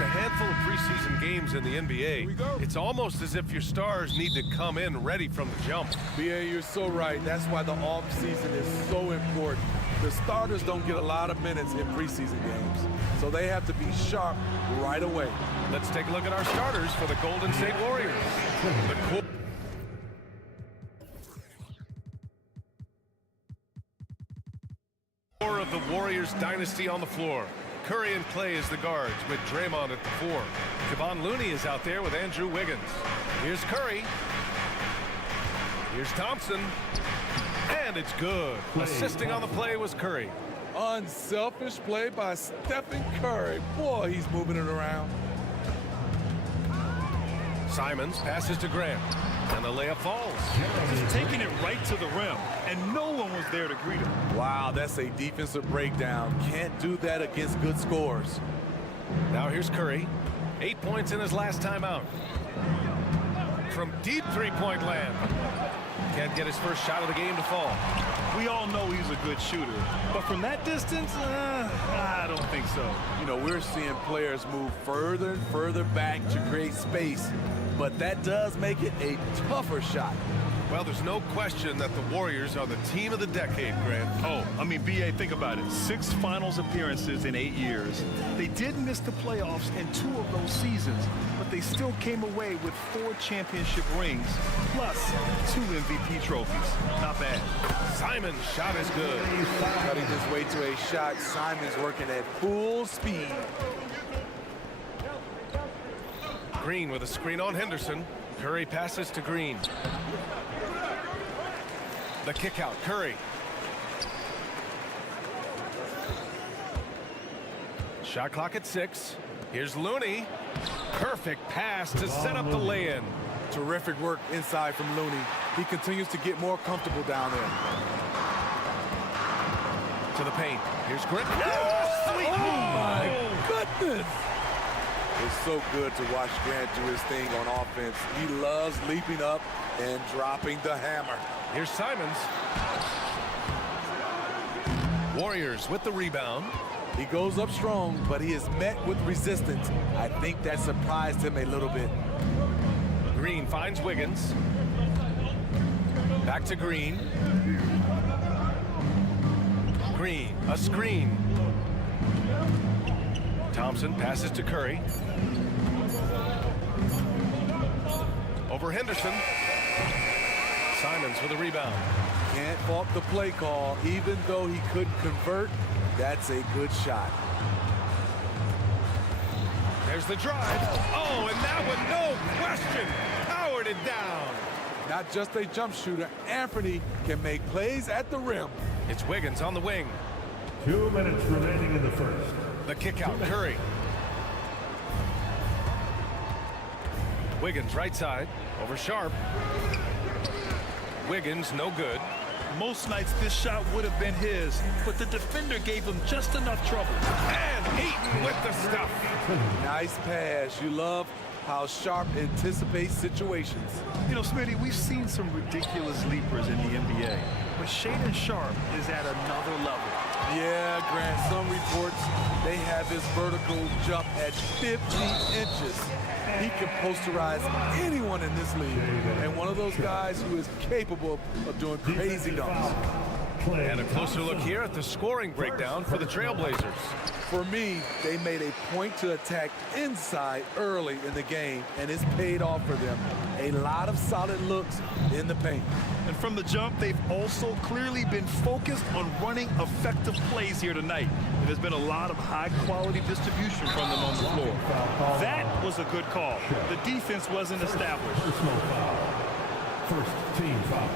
a handful of preseason games in the NBA, it's almost as if your stars need to come in ready from the jump. B.A., you're so right. That's why the offseason is so important. The starters don't get a lot of minutes in preseason games, so they have to be sharp right away. Let's take a look at our starters for the Golden State Warriors. The core of the Warriors dynasty on the floor. Curry and Clay as the guards with Draymond at the 4. Kevon Looney is out there with Andrew Wiggins. Here's Curry. Here's Thompson. And it's good. Assisting on the play was Curry. Unselfish play by Stephen Curry. Boy, he's moving it around. Simons passes to Grant. And the layup falls. Just taking it right to the rim, and no one was there to greet him. Wow, that's a defensive breakdown. Can't do that against good scores. Now here's Curry. 8 points in his last time out. From deep three-point land. Can't get his first shot of the game to fall. We all know he's a good shooter, but from that distance, I don't think so. You know, we're seeing players move further and further back to create space, but that does make it a tougher shot. Well, there's no question that the Warriors are the team of the decade, Grant. Oh, I mean, B.A., think about it. 6 finals appearances in 8 years. They did miss the playoffs in 2 of those seasons, but they still came away with 4 championship rings, plus 2 MVP trophies. Not bad. Simon's shot is good. Cutting his way to a shot. Simon's working at full speed. Green with a screen on Henderson. Curry passes to Green. The kick out, Curry. Shot clock at 6. Here's Looney. Perfect pass to set up the lay-in. Terrific work inside from Looney. He continues to get more comfortable down there. To the paint. Here's Grant. Oh my goodness! It's so good to watch Grant do his thing on offense. He loves leaping up and dropping the hammer. Here's Simons. Warriors with the rebound. He goes up strong, but he is met with resistance. I think that surprised him a little bit. Green finds Wiggins. Back to Green. Green, a screen. Thompson passes to Curry. Over Henderson. Simons with a rebound. Can't fault the play call. Even though he couldn't convert, that's a good shot. There's the drive. Oh, and that one, no question, powered it down. Not just a jump shooter, Anthony can make plays at the rim. It's Wiggins on the wing. 2 minutes remaining in the first. The kick out, Curry. Wiggins right side, over Sharp. Wiggins, no good. Most nights this shot would have been his, but the defender gave him just enough trouble. And Eaton with the stuff. Nice pass. You love how Sharp anticipates situations. You know, Smitty, we've seen some ridiculous leapers in the NBA, but Shaedon Sharp is at another level. Yeah, Grant, some reports they have his vertical jump at 50 inches. He can posterize anyone in this league, and one of those guys who is capable of doing crazy dunks. And a closer look here at the scoring breakdown for the Trailblazers. For me, they made a point to attack inside early in the game, and it's paid off for them. A lot of solid looks in the paint. And from the jump, they've also clearly been focused on running effective plays here tonight. And there's been a lot of high-quality distribution from them on the floor. That was a good call. The defense wasn't established. First team foul.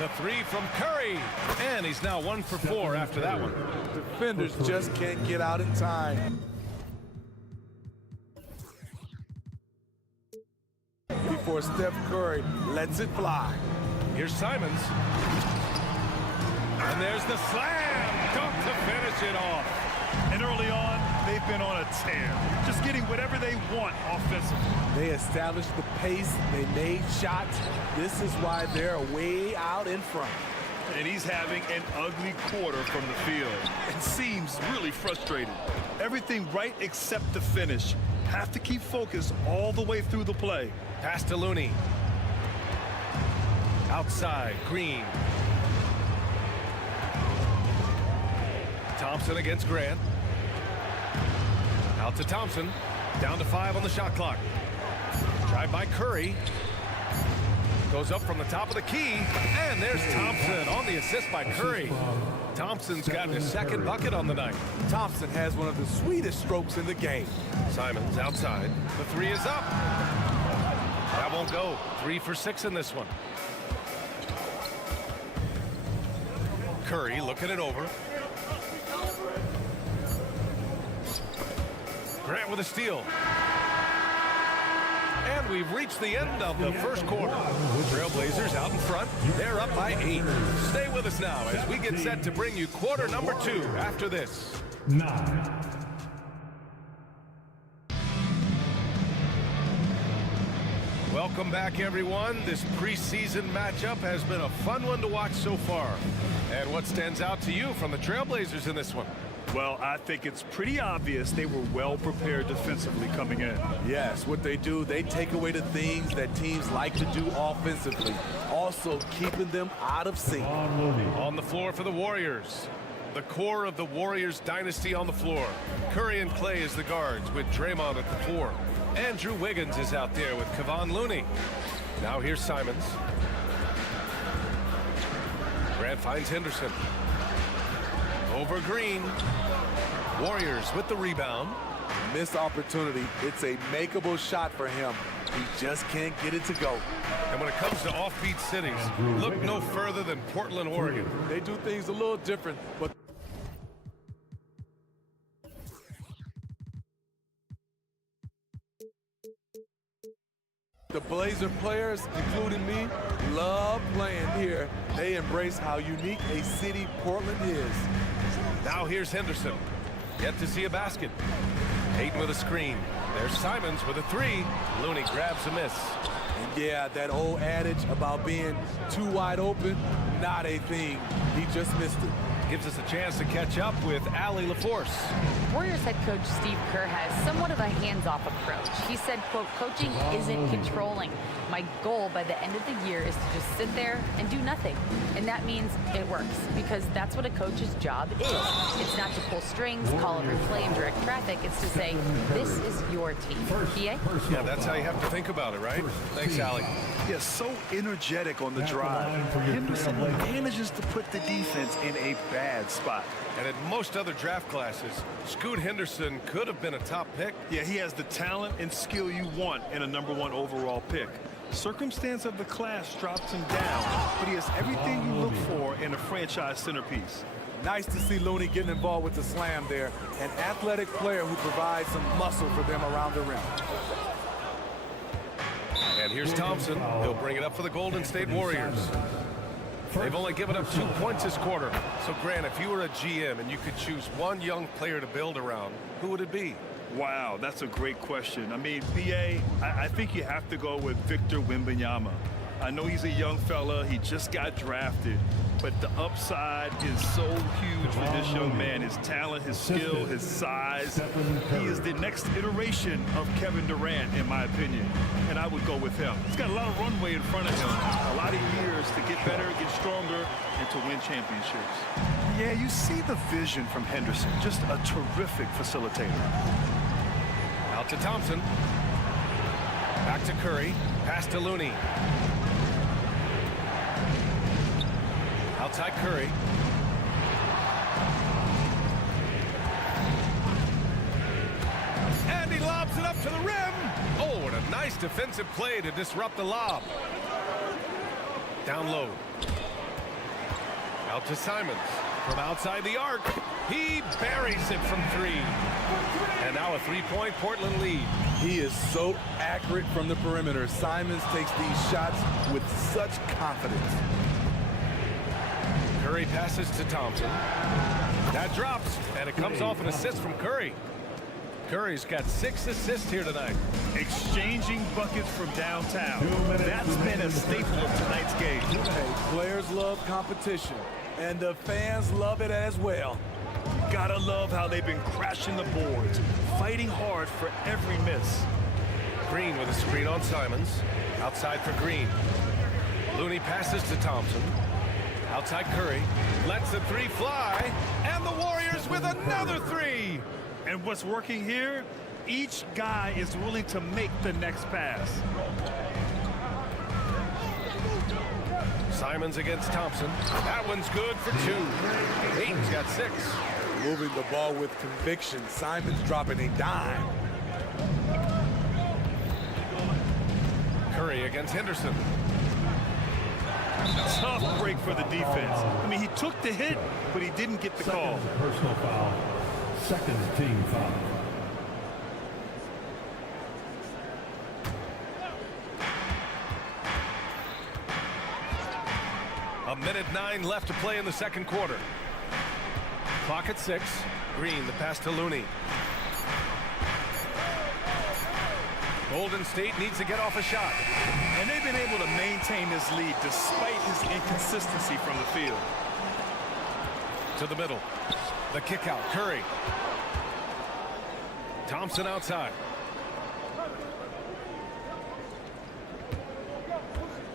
The 3 from Curry. And he's now 1 for 4 after that one. Defenders just can't get out in time. Before Steph Curry lets it fly. Here's Simons. And there's the slam dunk to finish it off. And early on, they've been on a tear, just getting whatever they want offensively. They established the pace, they made shots. This is why they're way out in front. And he's having an ugly quarter from the field and seems really frustrated. Everything right except the finish. Have to keep focused all the way through the play. Pass to Looney. Outside, Green. Thompson against Grant. Out to Thompson. Down to 5 on the shot clock. Drive by Curry. Goes up from the top of the key. And there's Thompson on the assist by Curry. Thompson's got his second bucket on the night. Thompson has one of the sweetest strokes in the game. Simons outside. The three is up. That won't go. 3 for 6 in this one. Curry looking it over. Grant with a steal. And we've reached the end of the first quarter. Trailblazers out in front. They're up by 8. Stay with us now as we get set to bring you quarter number 2 after this. 9. Welcome back, everyone. This preseason matchup has been a fun one to watch so far. And what stands out to you from the Trailblazers in this one? Well, I think it's pretty obvious they were well prepared defensively coming in. Yes, what they do, they take away the things that teams like to do offensively, also keeping them out of sync. On the floor for the Warriors. The core of the Warriors dynasty on the floor. Curry and Clay as the guards with Draymond at the 4. Andrew Wiggins is out there with Kevon Looney. Now here's Simons. Grant finds Henderson. Over Green. Warriors with the rebound. Missed opportunity. It's a makeable shot for him. He just can't get it to go. And when it comes to offbeat cities, look no further than Portland, Oregon. They do things a little different, but the Blazer players, including me, love playing here. They embrace how unique a city Portland is. Now here's Henderson. Yet to see a basket. Hayden with a screen. There's Simons with a 3. Looney grabs a miss. And yeah, that old adage about being too wide open, not a thing. He just missed it. Gives us a chance to catch up with Allie LaForce. Warriors head coach Steve Kerr has somewhat of a hands-off approach. He said, quote, coaching isn't controlling. My goal by the end of the year is to just sit there and do nothing. And that means it works, because that's what a coach's job is. It's not to pull strings, call every play, and direct traffic. It's to say, this is your team. PA? Yeah, that's how you have to think about it, right? Thanks, Allie. Yeah, so energetic on the drive. Henderson manages to put the defense in a bad spot. And in most other draft classes, Scoot Henderson could have been a top pick. Yeah, he has the talent and skill you want in a #1 overall pick. Circumstance of the class drops him down, but he has everything you look for in a franchise centerpiece. Nice to see Looney getting involved with the slam there. An athletic player who provides some muscle for them around the rim. And here's Thompson. He'll bring it up for the Golden State Warriors. They've only given up 2 points this quarter. So, Grant, if you were a GM and you could choose one young player to build around, who would it be? Wow, that's a great question. I mean, B.A., I think you have to go with Victor Wembanyama. I know he's a young fella. He just got drafted. But the upside is so huge for this young man. His talent, his skill, his size. He is the next iteration of Kevin Durant, in my opinion. And I would go with him. He's got a lot of runway in front of him. A lot of years to get better, get stronger, and to win championships. Yeah, you see the vision from Henderson. Just a terrific facilitator. Out to Thompson. Back to Curry. Pass to Looney. Outside Curry. And he lobs it up to the rim. Oh, and a nice defensive play to disrupt the lob. Down low. Out to Simons. From outside the arc. He buries it from 3. And now a 3-point Portland lead. He is so accurate from the perimeter. Simons takes these shots with such confidence. Curry passes to Thompson. That drops, and it comes off an assist from Curry. Curry's got 6 assists here tonight. Exchanging buckets from downtown. That's been a staple of tonight's game. Hey, players love competition, and the fans love it as well. You gotta love how they've been crashing the boards, fighting hard for every miss. Green with a screen on Simons. Outside for Green. Looney passes to Thompson. Outside Curry. Lets the 3 fly. And the Warriors with another 3. And what's working here? Each guy is willing to make the next pass. Simons against Thompson. That one's good for 2. Ayton's got 6. Moving the ball with conviction. Simons dropping a dime. Curry against Henderson. Tough break for the defense. I mean, he took the hit, but he didn't get the call. Personal foul. Second team foul. A minute 9 left to play in the second quarter. Clock at 6. Green, the pass to Looney. Golden State needs to get off a shot. And they've been able to maintain this lead despite his inconsistency from the field. To the middle. The kick out. Curry. Thompson outside.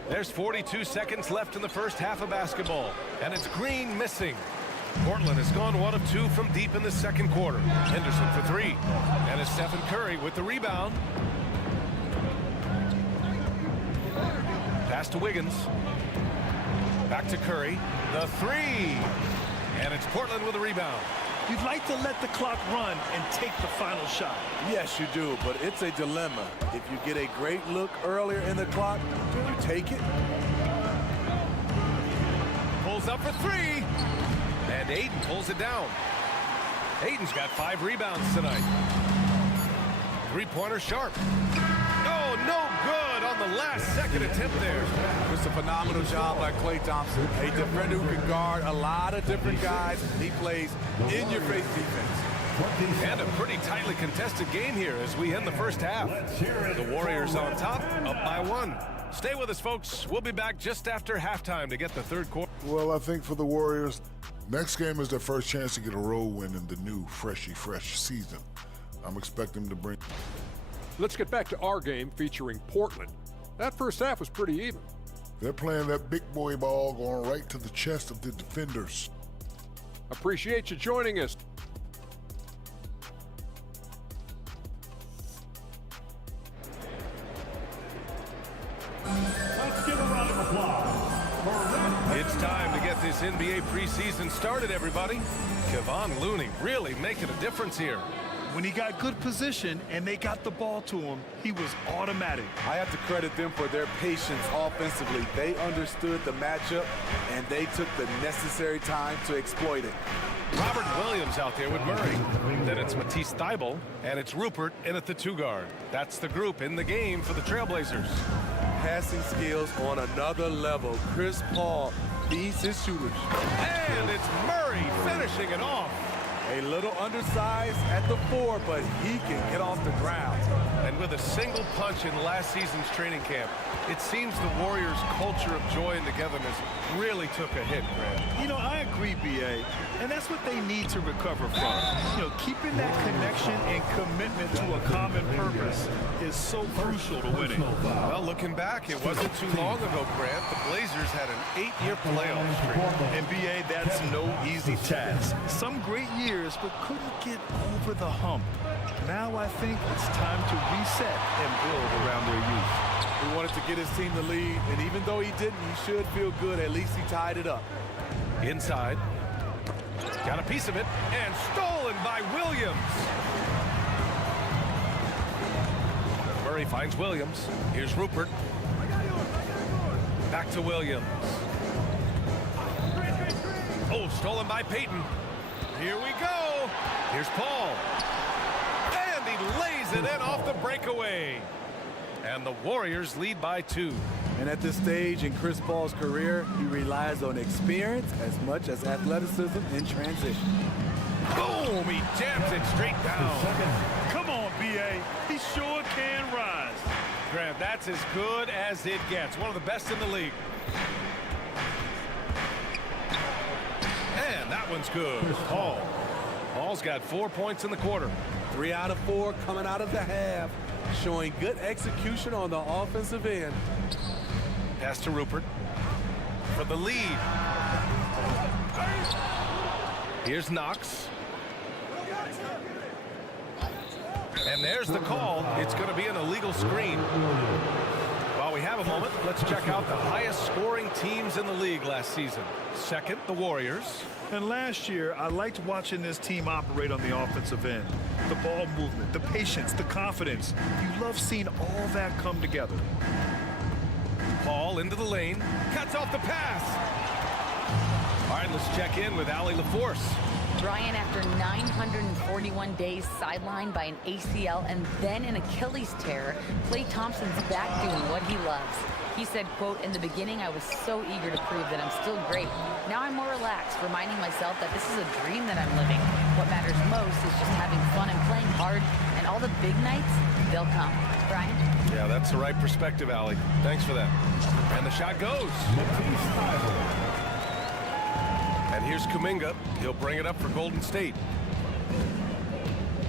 There's 42 seconds left in the first half of basketball. And it's Green missing. Portland has gone 1 of 2 from deep in the second quarter. Henderson for 3. And it's Stephen Curry with the rebound. Pass to Wiggins. Back to Curry. The 3. And it's Portland with a rebound. You'd like to let the clock run and take the final shot. Yes, you do, but it's a dilemma. If you get a great look earlier in the clock, do you take it? Pulls up for 3. And Ayton pulls it down. Ayton's got 5 rebounds tonight. 3-pointer sharp. Oh, no good on the last second attempt there. It's a phenomenal job by Klay Thompson. A defender who can guard a lot of different guys. He plays in-your-face defense. And a pretty tightly contested game here as we end the first half. The Warriors on top, up by 1. Stay with us, folks. We'll be back just after halftime to get the third quarter. Well, I think for the Warriors, next game is their first chance to get a road win in the new fresh season. I'm expecting them to bring... Let's get back to our game featuring Portland. That first half was pretty even. They're playing that big boy ball going right to the chest of the defenders. Appreciate you joining us. Let's give a round of applause. It's time to get this NBA preseason started, everybody. Kevon Looney really making a difference here. When he got good position and they got the ball to him, he was automatic. I have to credit them for their patience offensively. They understood the matchup, and they took the necessary time to exploit it. Robert Williams out there with Murray. Then it's Matisse Thybulle, and it's Rupert in at the 2 guard. That's the group in the game for the Trailblazers. Passing skills on another level. Chris Paul feeds his shooters. And it's Murray finishing it off. A little undersized at the 4, but he can get off the ground. And with a single punch in last season's training camp, it seems the Warriors' culture of joy and togetherness really took a hit, Grant. You know, I agree, B.A., and that's what they need to recover from. You know, keeping that connection and commitment to a common purpose is so crucial to winning. Well, looking back, it wasn't too long ago, Grant. The Blazers had an 8-year playoff streak. And B.A., that's no easy task. Some great years, but couldn't get over the hump. Now I think it's time to reset and build around their youth. He wanted to get his team the lead, and even though he didn't, he should feel good. At least he tied it up. Inside. Got a piece of it, and stolen by Williams. Murray finds Williams. Here's Rupert. Back to Williams. Oh, stolen by Payton. Here we go. Here's Paul. And he lays it in off the breakaway. And the Warriors lead by 2. And at this stage in Chris Paul's career, he relies on experience as much as athleticism in transition. Boom! He jams it straight down. Come That's as good as it gets. One of the best in the league. And that one's good. Paul's got 4 points in the quarter. 3 out of 4 coming out of the half, showing good execution on the offensive end. Pass to Rupert for the lead. Here's Knox. And there's the call. It's going to be an illegal screen. While we have a moment, let's check out the highest scoring teams in the league last season. Second, the Warriors. And last year, I liked watching this team operate on the offensive end. The ball movement, the patience, the confidence. You love seeing all that come together. Paul into the lane. Cuts off the pass. All right, let's check in with Allie LaForce. Brian, after 941 days sidelined by an ACL and then an Achilles tear, Klay Thompson's back doing what he loves. He said, quote, "In the beginning, I was so eager to prove that I'm still great. Now I'm more relaxed, reminding myself that this is a dream that I'm living. What matters most is just having fun and playing hard, and all the big nights, they'll come." Brian? Yeah, that's the right perspective, Allie. Thanks for that. And the shot goes. And here's Kuminga. He'll bring it up for Golden State.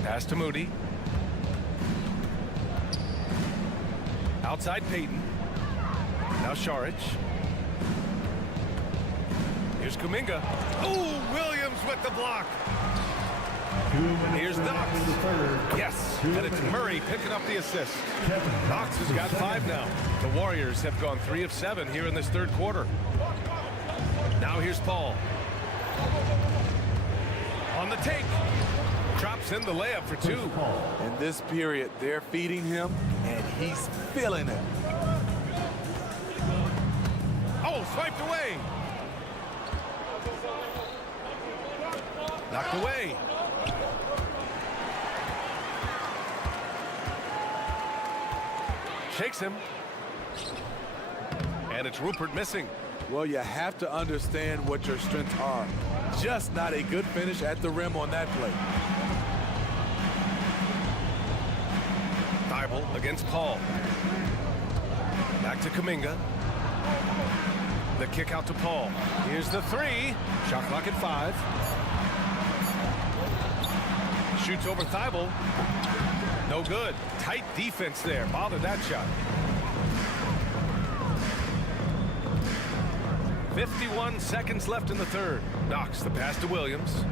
Pass to Moody. Outside Payton. Now Šarić. Here's Kuminga. Oh, Williams with the block. Here's Knox. Yes, and it's Murray picking up the assist. Knox has got 5 now. The Warriors have gone 3 of 7 here in this third quarter. Now here's Paul. On the take. Drops in the layup for 2. In this period, they're feeding him, and he's feeling it. Oh, swiped away. Knocked away. Shakes him. And it's Rupert missing. Well, you have to understand what your strengths are. Just not a good finish at the rim on that play. Thibault against Paul. Back to Kuminga. The kick out to Paul. Here's the 3. Shot clock at 5. Shoots over Thibault. No good. Tight defense there. Bothered that shot. 51 seconds left in the third. Knox the pass to Williams.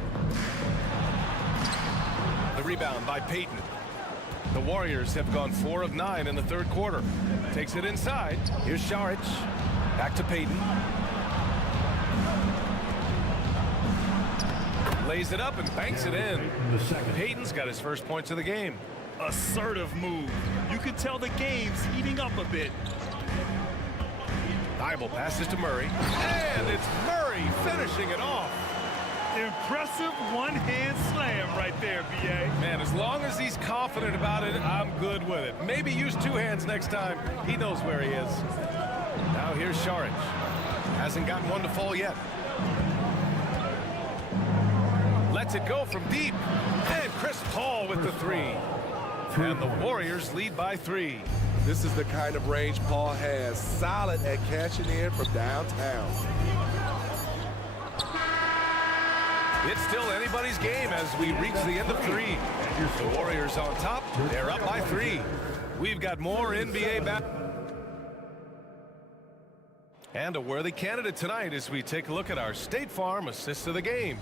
The rebound by Payton. The Warriors have gone 4 of 9 in the third quarter. Takes it inside. Here's Šarić. Back to Payton. Lays it up and banks it in. Payton's got his first points of the game. Assertive move. You can tell the game's heating up a bit. Thibault passes to Murray. And it's Murray finishing it off. Impressive one-hand slam right there, B.A. Man, as long as he's confident about it, I'm good with it. Maybe use 2 hands next time. He knows where he is. Now here's Šarić. Hasn't gotten one to fall yet. Lets it go from deep. And Chris Paul with the 3. And the Warriors lead by 3. This is the kind of range Paul has. Solid at cashing in from downtown. It's still anybody's game as we reach the end of 3. The Warriors on top. They're up by 3. We've got more NBA back. And a worthy candidate tonight as we take a look at our State Farm assist of the game.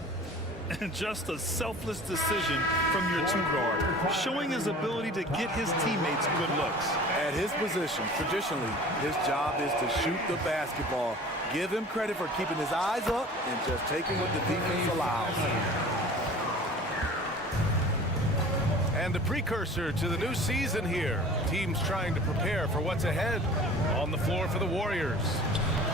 And just a selfless decision from your 2-guard, showing his ability to get his teammates good looks. At his position, traditionally, his job is to shoot the basketball. Give him credit for keeping his eyes up and just taking what the defense allows. And the precursor to the new season here. Teams trying to prepare for what's ahead. On the floor for the Warriors.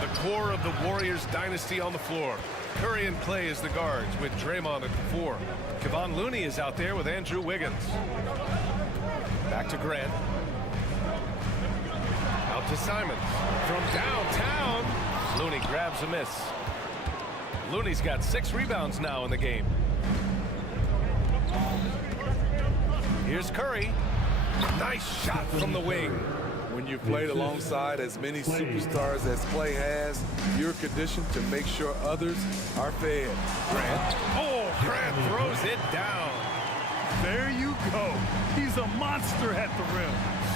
The core of the Warriors dynasty on the floor. Curry and Klay as the guards with Draymond at the 4. Kevon Looney is out there with Andrew Wiggins. Back to Grant. Out to Simons. From downtown, Looney grabs a miss. Looney's got 6 rebounds now in the game. Here's Curry. Nice shot from the wing. When you've played alongside as many superstars as Clay has, you're conditioned to make sure others are fed. Grant. Oh, Grant throws it down. There you go. He's a monster at the rim.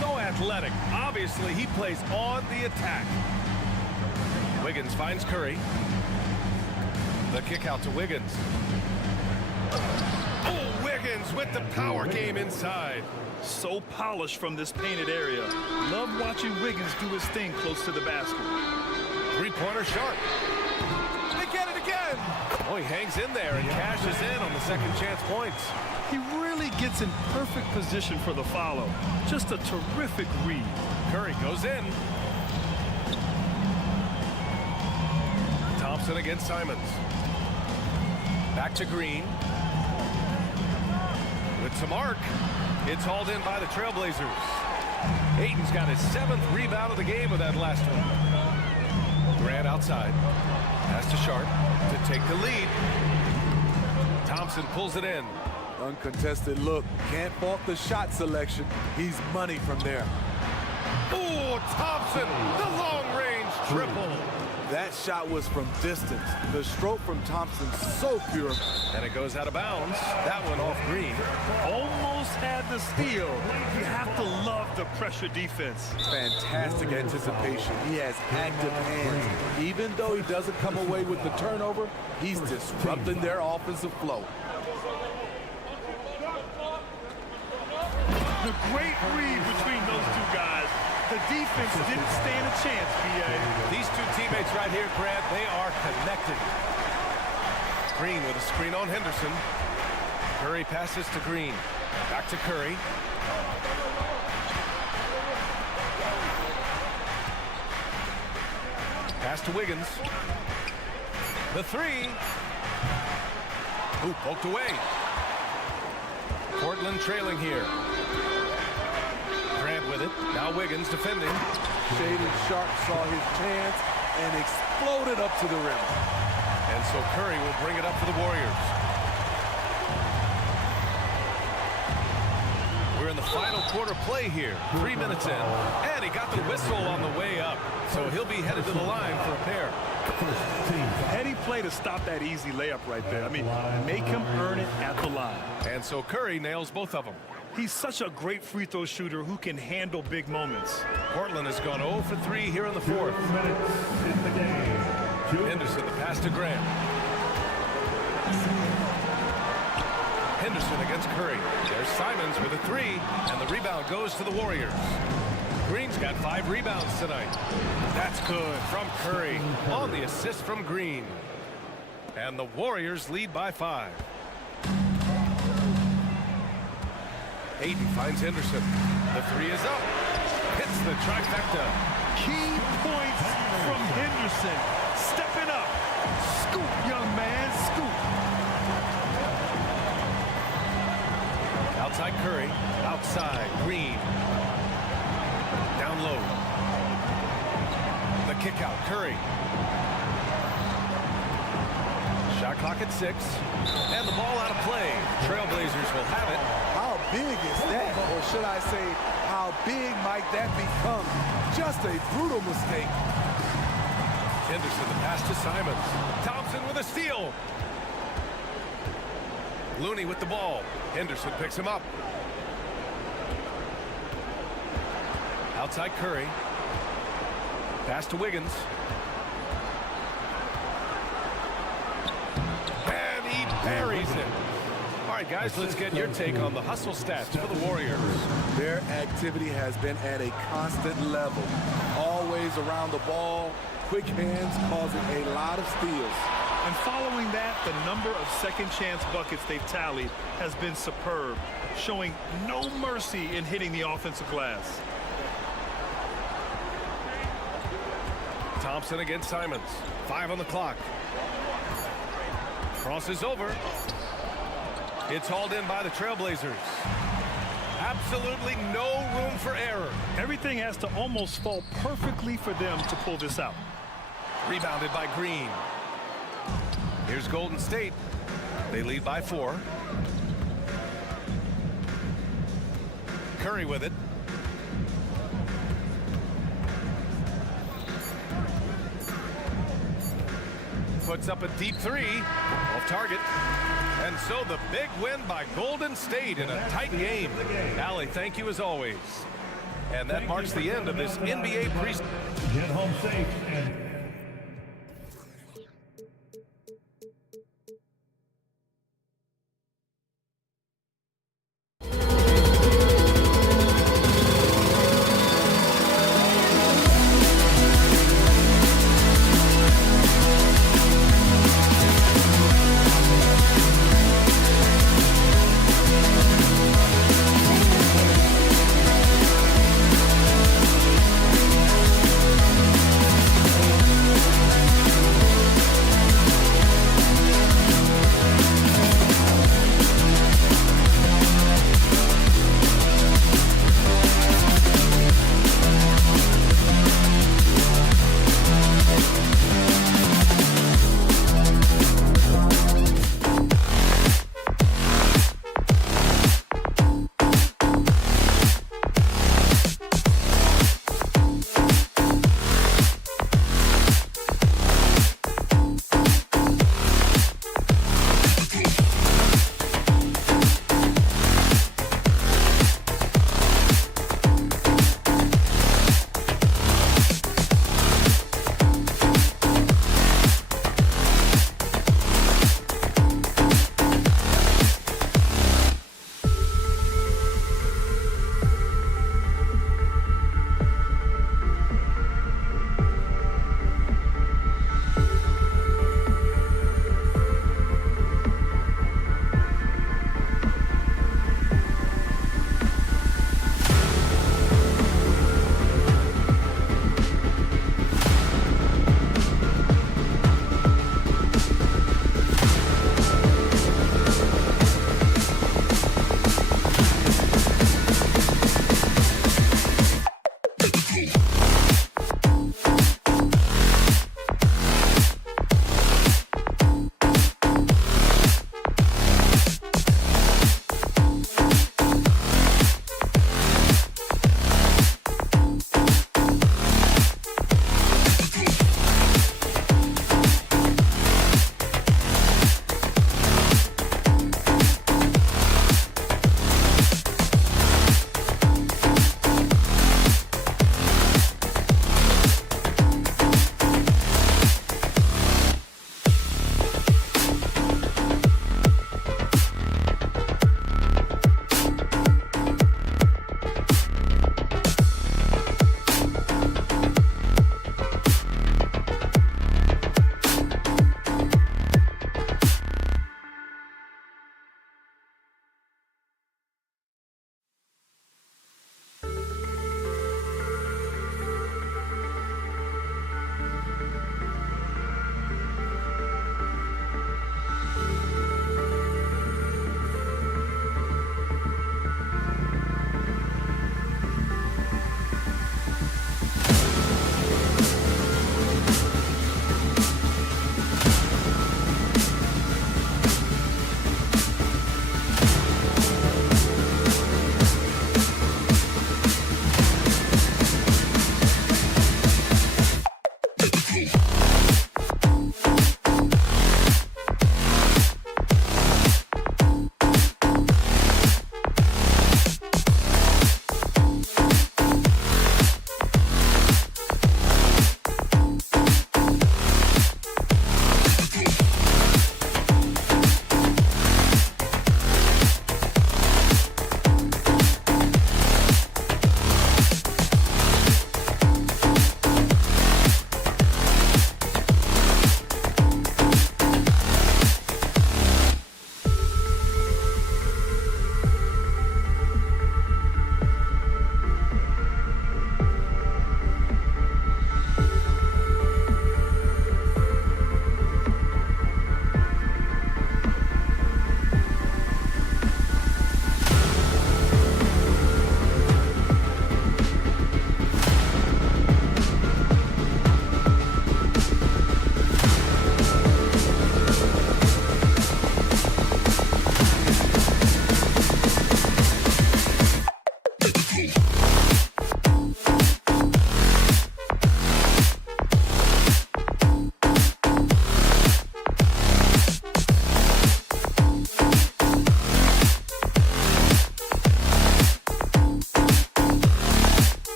So athletic. Obviously, he plays on the attack. Wiggins finds Curry. The kick out to Wiggins. Oh, Wiggins with the power game inside. So polished from this painted area. Love watching Wiggins do his thing close to the basket. Three-pointer sharp. They get it again. Oh, he hangs in there and cashes in on the second chance points. He really gets in perfect position for the follow. Just a terrific read. Curry goes in. Thompson against Simons. Back to Green. With some arc. It's hauled in by the Trailblazers. Ayton's got his 7th rebound of the game with that last one. Grant outside. Pass to Sharp to take the lead. Thompson pulls it in. Uncontested look. Can't fault the shot selection. He's money from there. Oh, Thompson, the long-range triple. That shot was from distance. The stroke from Thompson so pure. And it goes out of bounds. That one off Green. Almost had the steal. You have to love the pressure defense. Fantastic anticipation. He has active hands. Even though he doesn't come away with the turnover, he's disrupting their offensive flow. The great read between those two guys. The defense didn't stand a chance, B.A. These two teammates right here, Grant, they are connected. Green with a screen on Henderson. Curry passes to Green. Back to Curry. Pass to Wiggins. The three. Ooh, poked away. Portland trailing here. Grant with it. Now Wiggins defending. Shaden Sharp saw his chance and exploded up to the rim. And so Curry will bring it up for the Warriors. We're in the final quarter play here. 3 minutes in. And he got the whistle on the way up. So he'll be headed to the line for a pair. Heady play to stop that easy layup right there. I mean, make him earn it at the line. And so Curry nails both of them. He's such a great free throw shooter who can handle big moments. Portland has gone 0 for 3 here in the fourth. Henderson, the pass to Grant. Henderson against Curry. There's Simons with a three, and the rebound goes to the Warriors. Green's got 5 rebounds tonight. That's good from Curry on the assist from Green. And the Warriors lead by 5. Ayton finds Henderson. The three is up. Hits the trifecta. Key points from Henderson. Stepping up. Scoop, young man, scoop. Outside Curry. Outside Green. Down low. The kick out. Curry. Shot clock at 6. And the ball out of play. Trailblazers will have it. How big is that? Or should I say, how big might that become? Just a brutal mistake. Henderson, the pass to Simons. Thompson with a steal. Looney with the ball. Henderson picks him up. Outside Curry. Pass to Wiggins. And he buries it. All right, guys, let's get your take on the hustle stats for the Warriors. Their activity has been at a constant level. Always around the ball, quick hands causing a lot of steals. And following that, the number of second chance buckets they've tallied has been superb, showing no mercy in hitting the offensive glass. Thompson against Simons. 5 on the clock. Crosses over. It's hauled in by the Trailblazers. Absolutely no room for error. Everything has to almost fall perfectly for them to pull this out. Rebounded by Green. Here's Golden State. They lead by 4. Curry with it. puts up a deep three, off target. And so the big win by Golden State in a tight game. Allie, thank you as always. And that marks the end of this NBA preseason. Get home safe and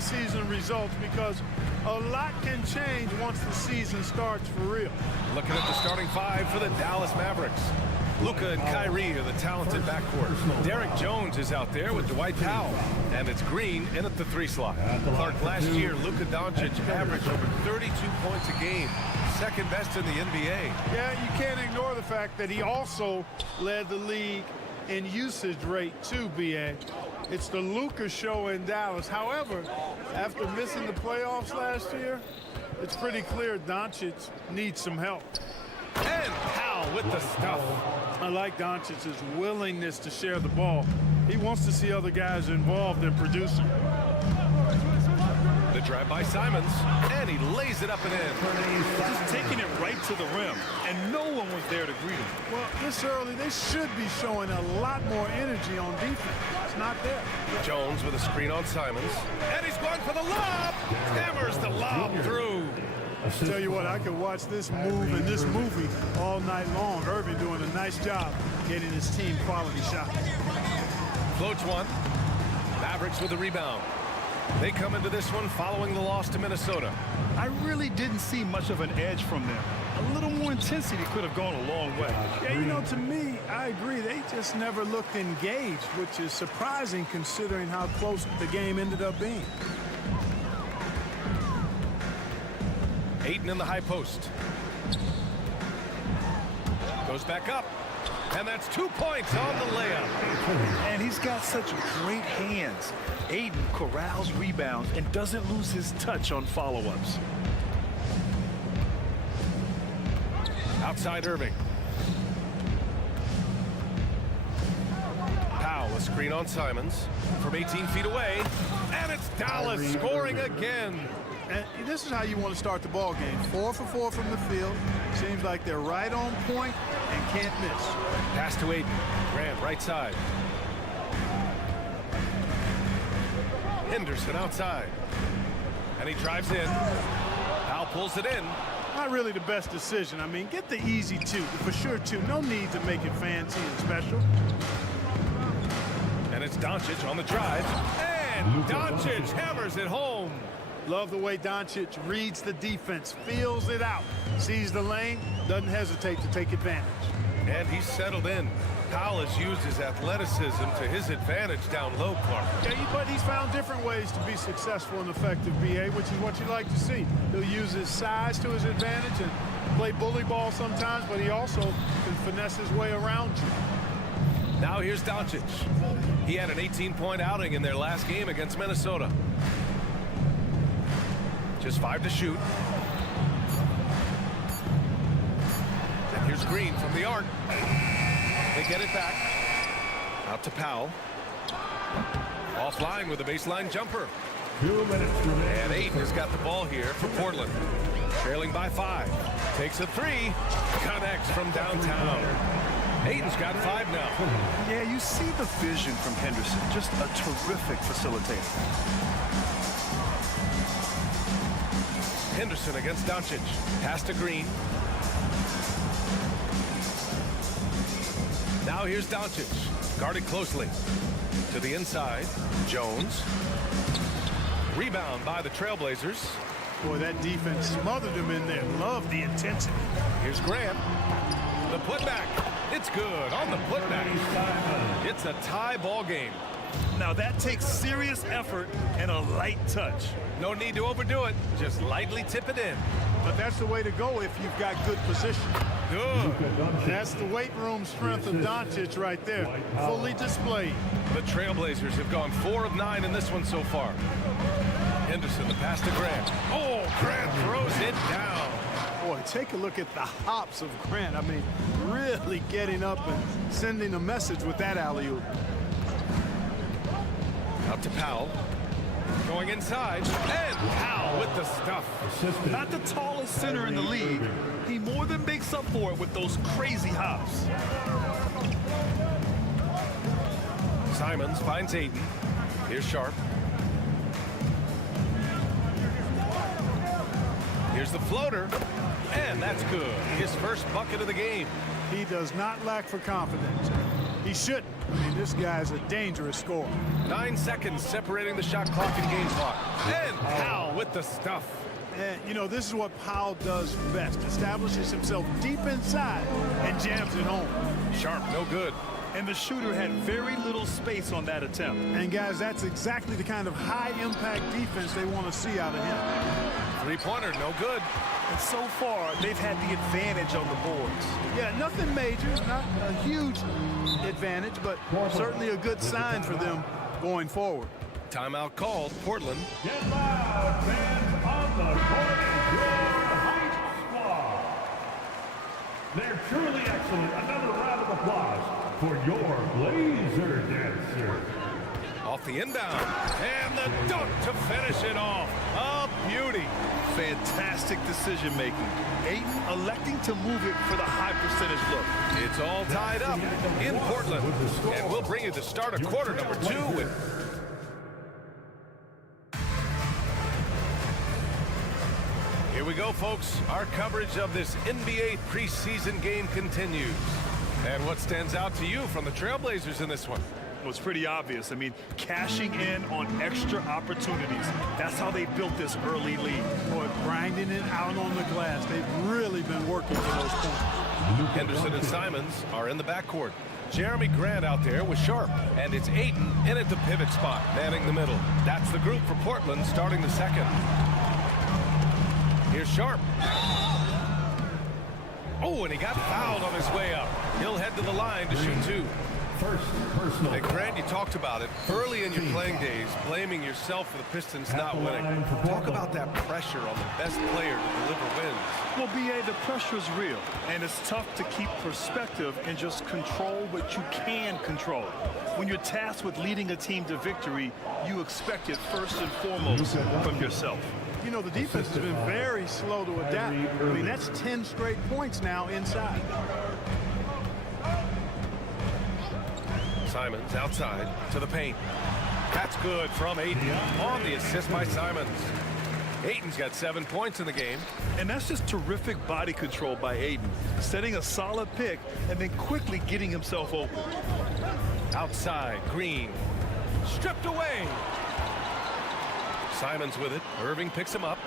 preseason results because a lot can change once the season starts for real. Looking at the starting five for the Dallas Mavericks. Luka and Kyrie are the talented backcourt. Derek Jones is out there with Dwight Powell. And it's Green in at the 3 slot. Clark, last year, Luka Doncic averaged over 32 points a game. Second best in the NBA. Yeah, you can't ignore the fact that he also led the league in usage rate too, B.A. It's the Luka show in Dallas. However, after missing the playoffs last year, it's pretty clear Doncic needs some help. And Powell with the stuff. I like Doncic's willingness to share the ball. He wants to see other guys involved in producing. The drive by Simons, and he lays it up and in. Just taking it right to the rim, and no one was there to greet him. Well, this early, they should be showing a lot more energy on defense. It's not there. Jones with a screen on Simons, and he's going for the lob. Hammers the lob through. Tell you what, I could watch this move and this movie all night long. Irving doing a nice job getting his team quality shots. Floats one. Mavericks with the rebound. They come into this one following the loss to Minnesota. I really didn't see much of an edge from them. A little more intensity could have gone a long way. Yeah, you know, to me, I agree. They just never looked engaged, which is surprising considering how close the game ended up being. Ayton in the high post. Goes back up. And that's 2 points on the layup. And he's got such great hands. Ayton corrals rebounds and doesn't lose his touch on follow-ups. Outside Irving. Powell, a screen on Simons from 18 feet away. And it's Dallas scoring again. And this is how you want to start the ball game. 4 for 4 from the field. Seems like they're right on point and can't miss. Pass to Ayton. Grant, right side. Henderson outside. And he drives in. Powell pulls it in. Not really the best decision. I mean, get the easy 2, for sure 2. No need to make it fancy and special. And it's Doncic on the drive. And Doncic hammers it home. Love the way Doncic reads the defense, feels it out, sees the lane, doesn't hesitate to take advantage. And he's settled in. Powell has used his athleticism to his advantage down low, Clark. Yeah, but he's found different ways to be successful and effective, B.A., which is what you like to see. He'll use his size to his advantage and play bully ball sometimes, but he also can finesse his way around you. Now here's Doncic. He had an 18-point outing in their last game against Minnesota. Just 5 to shoot. And here's Green from the arc. They get it back. Out to Powell. Offline with a baseline jumper. 2 minutes remaining. And Ayton has got the ball here for Portland. Trailing by 5. Takes a 3. Connects from downtown. Ayton's got 5 now. Yeah, you see the vision from Henderson. Just a terrific facilitator. Henderson against Doncic. Pass to Green. Now here's Doncic. Guarded closely. To the inside. Jones. Rebound by the Trailblazers. Boy, that defense smothered him in there. Love the intensity. Here's Grant. The putback. It's good on the putback. It's a tie ball game. Now that takes serious effort and a light touch. No need to overdo it. Just lightly tip it in. But that's the way to go if you've got good position. Good. That's the weight room strength of Doncic right there. Fully displayed. The Trailblazers have gone 4 of 9 in this one so far. Henderson, the pass to Grant. Oh, Grant throws it down. Boy, take a look at the hops of Grant. I mean, really getting up and sending a message with that alley-oop. Out to Powell. Going inside. And Powell with the stuff. Not the tallest center in the league. He more than makes up for it with those crazy hops. Simons finds Ayton. Here's Sharp. Here's the floater. And that's good. His first bucket of the game. He does not lack for confidence. He shouldn't. I mean, this guy's a dangerous scorer. 9 seconds separating the shot clock and game clock. And Powell with the stuff. And, you know, this is what Powell does best. Establishes himself deep inside and jams it home. Sharp, no good. And the shooter had very little space on that attempt. And, guys, that's exactly the kind of high-impact defense they want to see out of him. Three-pointer, no good. And so far, they've had the advantage on the boards. Yeah, nothing major, not a huge advantage, but certainly a good sign for them going forward. Timeout called. Portland. Get loud, fans on the court. Your Heights squad. They're truly excellent. Another round of applause for your Blazer dancer. Off the inbound. And the dunk to finish it off. A beauty. Fantastic decision-making. Ayton electing to move it for the high percentage look. It's all tied up in Portland. And we'll bring you the start of quarter number 2 with... Here we go, folks. Our coverage of this NBA preseason game continues. And what stands out to you from the Trailblazers in this one? Well, it's pretty obvious. I mean, cashing in on extra opportunities. That's how they built this early lead. Boy, grinding it out on the glass. They've really been working for those points. Henderson and Simons are in the backcourt. Jeremy Grant out there with Sharp, and it's Ayton in at the pivot spot, manning the middle. That's the group for Portland starting the second. Here's Sharp. Oh, and he got fouled on his way up. He'll head to the line to shoot two. First personal. Hey, Grant, you talked about it early in your playing days, blaming yourself for the Pistons not winning. Talk about that pressure on the best player to deliver wins. Well, B.A., the pressure is real, and it's tough to keep perspective and just control what you can control. When you're tasked with leading a team to victory, you expect it first and foremost from yourself. You know, the defense has been very slow to adapt. I mean, that's 10 straight points now inside. Simons outside to the paint. That's good from Ayton on the assist by Simons. Ayton's got 7 points in the game. And that's just terrific body control by Ayton, setting a solid pick and then quickly getting himself open. Outside, Green. Stripped away. Simons with it. Irving picks him up.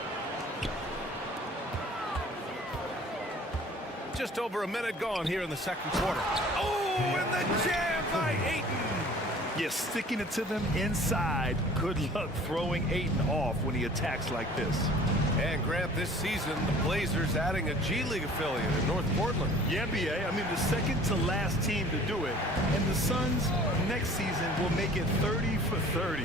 Just over a minute gone here in the second quarter. Oh, and the jam by Ayton. Yes, sticking it to them inside. Good luck throwing Ayton off when he attacks like this. And Grant, this season, the Blazers adding a G League affiliate in North Portland. Yeah, B.A., I mean, the second to last team to do it. And the Suns next season will make it 30 for 30.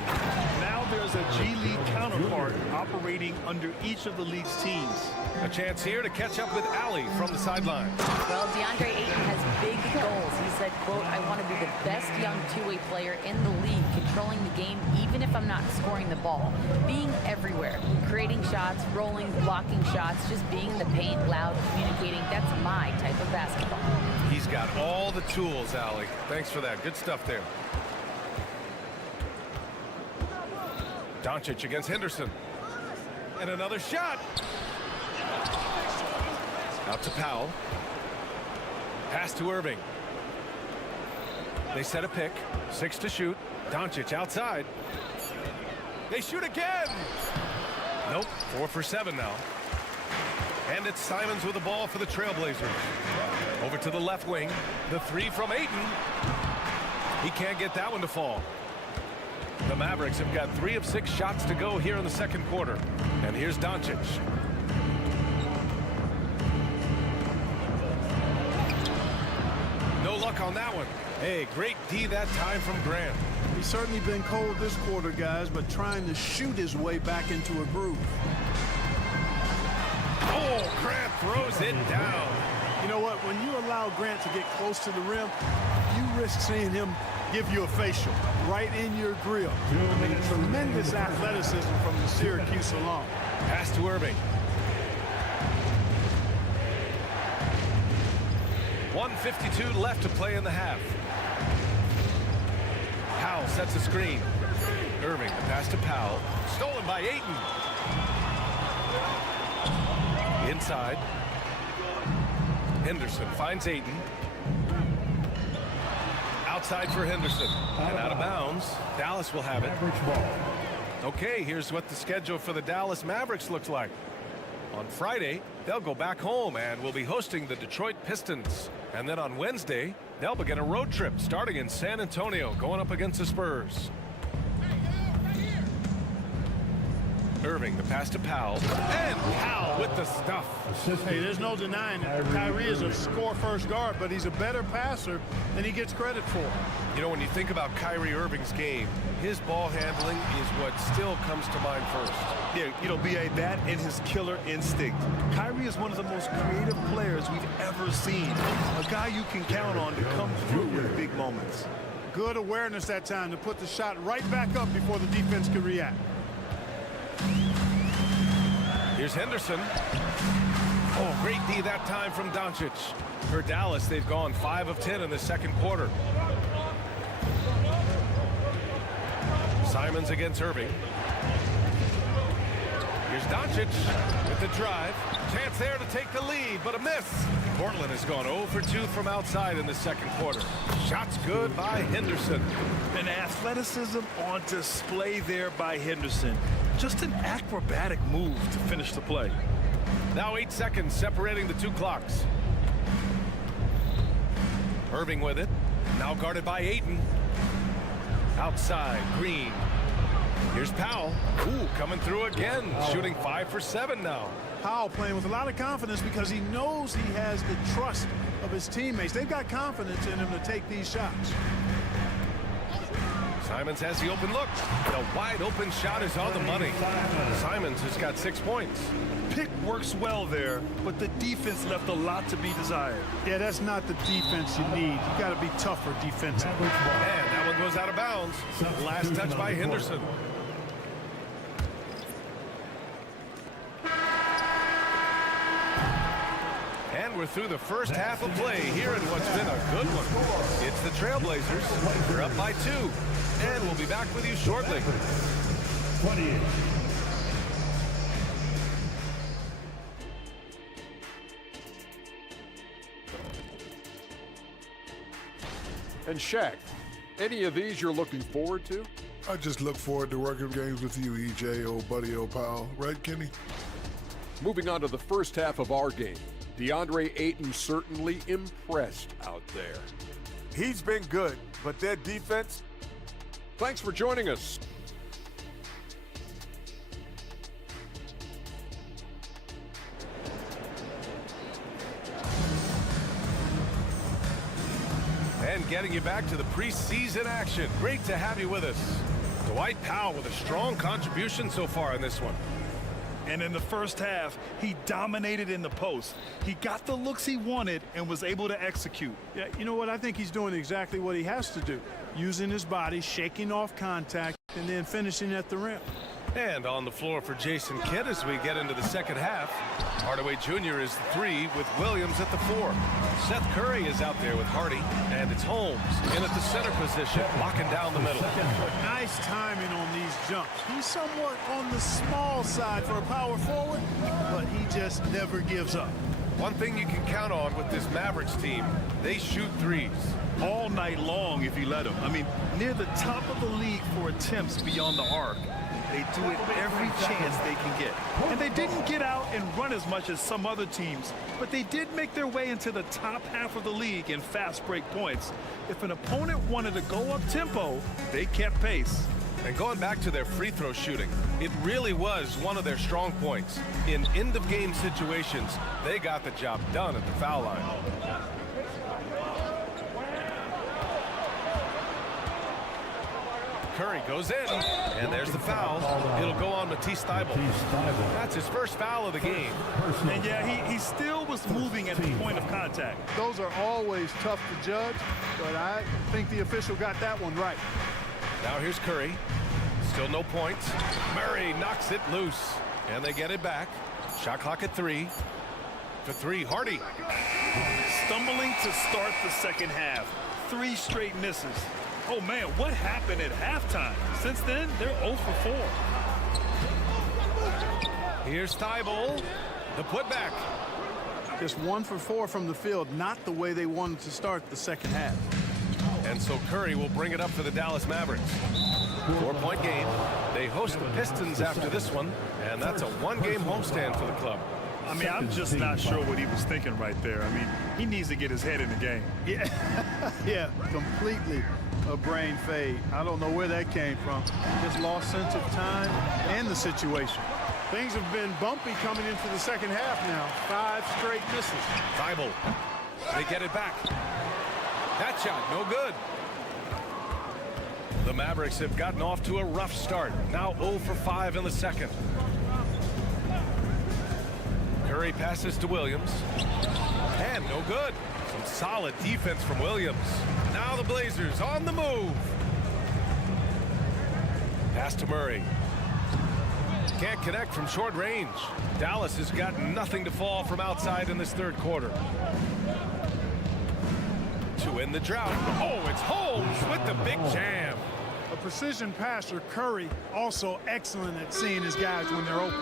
Now there's a G League counterpart operating under each of the league's teams. A chance here to catch up with Allie from the sideline. Well, DeAndre Ayton has big goals. He said, quote, "I want to be the best young two-way player in the league, controlling the game even if I'm not scoring the ball. Being everywhere, creating shots, rolling, blocking shots, just being in the paint, loud, communicating. That's my type of basketball." He's got all the tools, Allie. Thanks for that. Good stuff there. Doncic against Henderson. And another shot. Out to Powell. Pass to Irving. They set a pick. 6 to shoot. Doncic outside. They shoot again. Nope. 4 for 7 now. And it's Simons with the ball for the Trailblazers. Over to the left wing. The 3 from Ayton. He can't get that one to fall. The Mavericks have got 3 of 6 shots to go here in the second quarter. And here's Doncic. No luck on that one. Hey, great D that time from Grant. He's certainly been cold this quarter, guys, but trying to shoot his way back into a groove. Oh, Grant throws it down. You know what? When you allow Grant to get close to the rim, you risk seeing him give you a facial right in your grill. I mean, tremendous athleticism from the Syracuse alum. Pass to Irving. 1:52 left to play in the half. Powell sets a screen. Irving, the pass to Powell. Stolen by Ayton. Inside. Henderson finds Ayton. Outside for Henderson. And out of bounds. Dallas will have it. Okay, here's what the schedule for the Dallas Mavericks looks like. On Friday, they'll go back home and will be hosting the Detroit Pistons. And then on Wednesday, they'll begin a road trip starting in San Antonio, going up against the Spurs. Irving, the pass to Powell. And Powell with the stuff. Hey, there's no denying it. Kyrie is a score-first guard, but he's a better passer than he gets credit for. You know, when you think about Kyrie Irving's game, his ball handling is what still comes to mind first. Yeah, you know, B.A., that and his killer instinct. Kyrie is one of the most creative players we've ever seen. A guy you can count on to come through with big moments. Good awareness that time to put the shot right back up before the defense could react. Here's Henderson. Oh, great D that time from Doncic. For Dallas, they've gone 5 of 10 in the second quarter. Simons against Irving. Here's Doncic with the drive. Chance there to take the lead, but a miss. Portland has gone 0 for 2 from outside in the second quarter. Shots good by Henderson. And athleticism on display there by Henderson. Just an acrobatic move to finish the play. Now 8 seconds separating the two clocks. Irving with it. Now guarded by Ayton. Outside, Green. Here's Powell. Ooh, coming through again. Shooting 5 for 7 now. Powell playing with a lot of confidence because he knows he has the trust of his teammates. They've got confidence in him to take these shots. Simons has the open look. The wide open shot is on the money. Simons has got 6 points. Pick works well there, but the defense left a lot to be desired. Yeah, that's not the defense you need. You got to be tougher defensively. And that one goes out of bounds. Last touch by Henderson. And we're through the first half of play here in what's been a good one. It's the Trailblazers. They're up by 2. And we'll be back with you shortly. 28. And Shaq, any of these you're looking forward to? I just look forward to working games with you, EJ, old buddy, old pal. Right, Kenny? Moving on to the first half of our game. DeAndre Ayton certainly impressed out there. He's been good, but their defense. Thanks for joining us. And getting you back to the preseason action. Great to have you with us. Dwight Powell with a strong contribution so far in this one. And in the first half, he dominated in the post. He got the looks he wanted and was able to execute. Yeah, you know what? I think he's doing exactly what he has to do. Using his body, shaking off contact, and then finishing at the rim. And on the floor for Jason Kidd as we get into the second half. Hardaway Jr. is the 3 with Williams at the 4. Seth Curry is out there with Hardy, and it's Holmes in at the center position, locking down the middle. Nice timing on these jumps. He's somewhat on the small side for a power forward, but he just never gives up. One thing you can count on with this Mavericks team, they shoot threes. All night long if you let them. I mean, near the top of the league for attempts beyond the arc. They do it every chance they can get. And they didn't get out and run as much as some other teams, but they did make their way into the top half of the league in fast break points. If an opponent wanted to go up tempo, they kept pace. And going back to their free throw shooting, it really was one of their strong points. In end-of-game situations, they got the job done at the foul line. Curry goes in, and there's the foul. It'll go on Matisse Thybulle. That's his first foul of the game. And yeah, he still was moving at the point of contact. Those are always tough to judge, but I think the official got that one right. Now here's Curry. Still no points. Murray knocks it loose, and they get it back. Shot clock at 3. For 3, Hardy. Stumbling to start the second half. 3 straight misses. Oh, man, what happened at halftime? Since then, they're 0 for 4. Here's Thybulle, the putback. Just 1 for 4 from the field, not the way they wanted to start the second half. And so Curry will bring it up for the Dallas Mavericks. 4-point game. They host the Pistons after this one, and that's a 1-game homestand for the club. I mean, I'm just not sure what he was thinking right there. I mean, he needs to get his head in the game. Yeah, completely a brain fade. I don't know where that came from. Just lost sense of time and the situation. Things have been bumpy coming into the second half now. 5 straight misses. Thybulle. They get it back. That shot, no good. The Mavericks have gotten off to a rough start. Now 0 for 5 in the second. Curry passes to Williams. And no good. Some solid defense from Williams. Now the Blazers on the move. Pass to Murray. Can't connect from short range. Dallas has got nothing to fall from outside in this third quarter. To end the drought. Oh, it's Holmes with the big jam. A precision passer, Curry, also excellent at seeing his guys when they're open.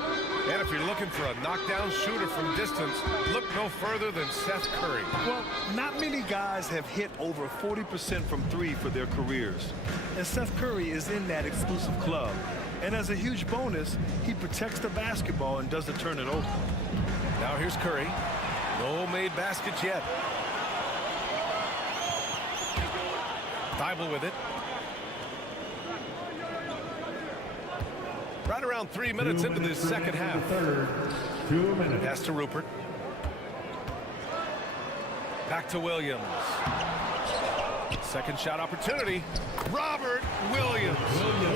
And if you're looking for a knockdown shooter from distance, look no further than Seth Curry. Well, not many guys have hit over 40% from three for their careers. And Seth Curry is in that exclusive club. And as a huge bonus, he protects the basketball and doesn't turn it over. Now here's Curry. No made baskets yet. Thibault with it. Right around 3 minutes into this second half. 2 minutes. Pass to Rupert. Back to Williams. Second shot opportunity. Robert Williams.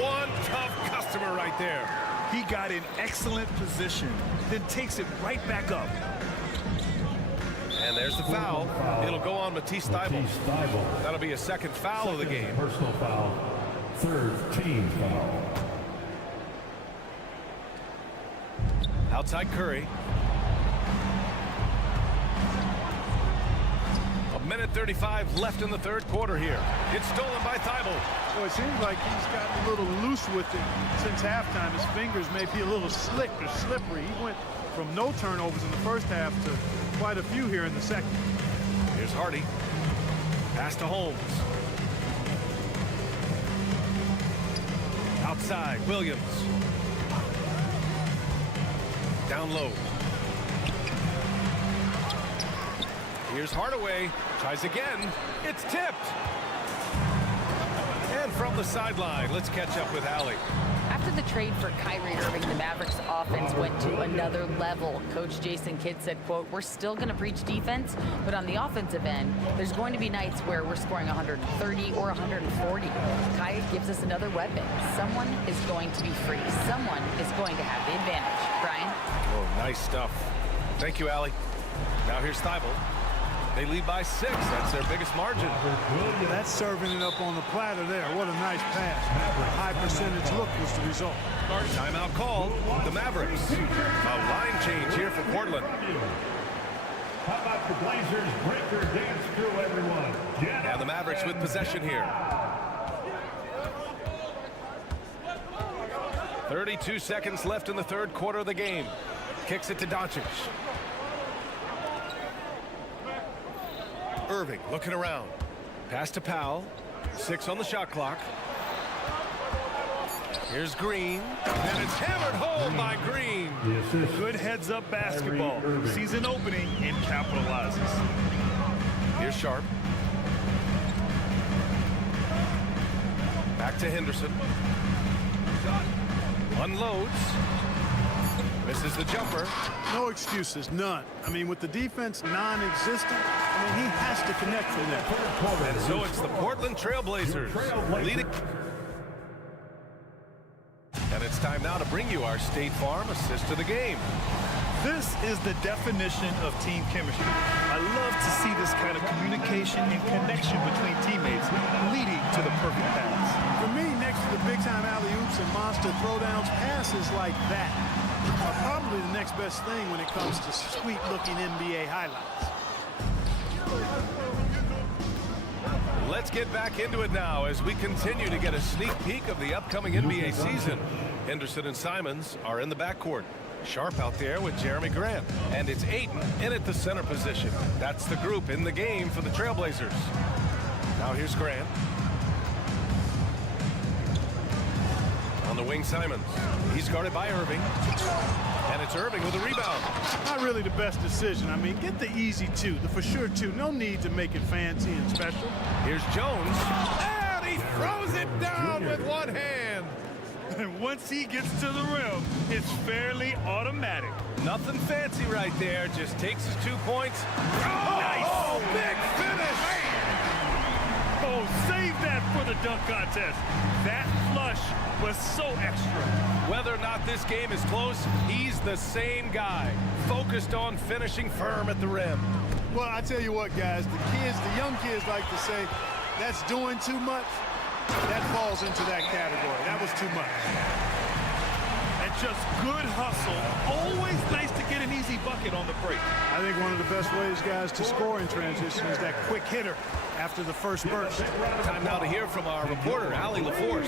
One tough customer right there. He got in excellent position, then takes it right back up. And there's the foul. It'll go on Matisse Thibault. That'll be a second foul of the game. Personal foul. Third team foul. Outside Curry. A minute 35 left in the third quarter here. It's stolen by Thibault. Well, it seems like he's gotten a little loose with it since halftime. His fingers may be a little slick or slippery. He went from no turnovers in the first half to quite a few here in the second. Here's Hardy. Pass to Holmes. Outside, Williams. Down low. Here's Hardaway. Tries again. It's tipped. And from the sideline, let's catch up with Allie. After the trade for Kyrie Irving, the Mavericks offense went to another level. Coach Jason Kidd said, quote, "We're still going to preach defense, but on the offensive end, there's going to be nights where we're scoring 130 or 140. Kai gives us another weapon. Someone is going to be free. Someone is going to have the advantage." Brian? Oh, nice stuff. Thank you, Allie. Now here's Thibault. They lead by 6. That's their biggest margin. Yeah, that's serving it up on the platter there. What a nice pass. High percentage look was the result. Timeout called. The Mavericks. A line change here for Portland. How about the Blazers breaker dance crew, everyone? And the Mavericks with possession here. 32 seconds left in the third quarter of the game. Kicks it to Doncic. Irving looking around. Pass to Powell. 6 on the shot clock. Here's Green. And it's hammered home by Green. Good heads-up basketball. Sees an opening and capitalizes. Here's Sharp. Back to Henderson. Unloads. Misses the jumper. No excuses, none. I mean, with the defense non-existent, I mean, he has to connect from there. And so it's the Portland Trailblazers leading. And it's time now to bring you our State Farm assist to the game. This is the definition of team chemistry. I love to see this kind of communication and connection between teammates leading to the perfect pass. For me, next to the big-time alley-oops and monster throwdowns, passes like that are probably the next best thing when it comes to sweet-looking NBA highlights. Let's get back into it now as we continue to get a sneak peek of the upcoming NBA season. Henderson and Simons are in the backcourt. Sharp out there with Jeremy Grant. And it's Ayton in at the center position. That's the group in the game for the Trailblazers. Now here's Grant. On the wing, Simons. He's guarded by Irving. And it's Irving with a rebound. Not really the best decision. I mean, get the easy 2, the for sure 2. No need to make it fancy and special. Here's Jones. And he throws it down with one hand. And once he gets to the rim, it's fairly automatic. Nothing fancy right there. Just takes his 2 points. Nice. Oh, big finish. Oh, save that for the dunk contest. That flush was so extra. Whether or not this game is close, he's the same guy. Focused on finishing firm at the rim. Well, I tell you what, guys, the young kids like to say, that's doing too much. That falls into that category. That was too much. And just good hustle. Always nice to get an easy bucket on the break. I think one of the best ways, guys, to score in transition is that quick hitter after the first burst. Time now to hear from our reporter, Allie LaForce.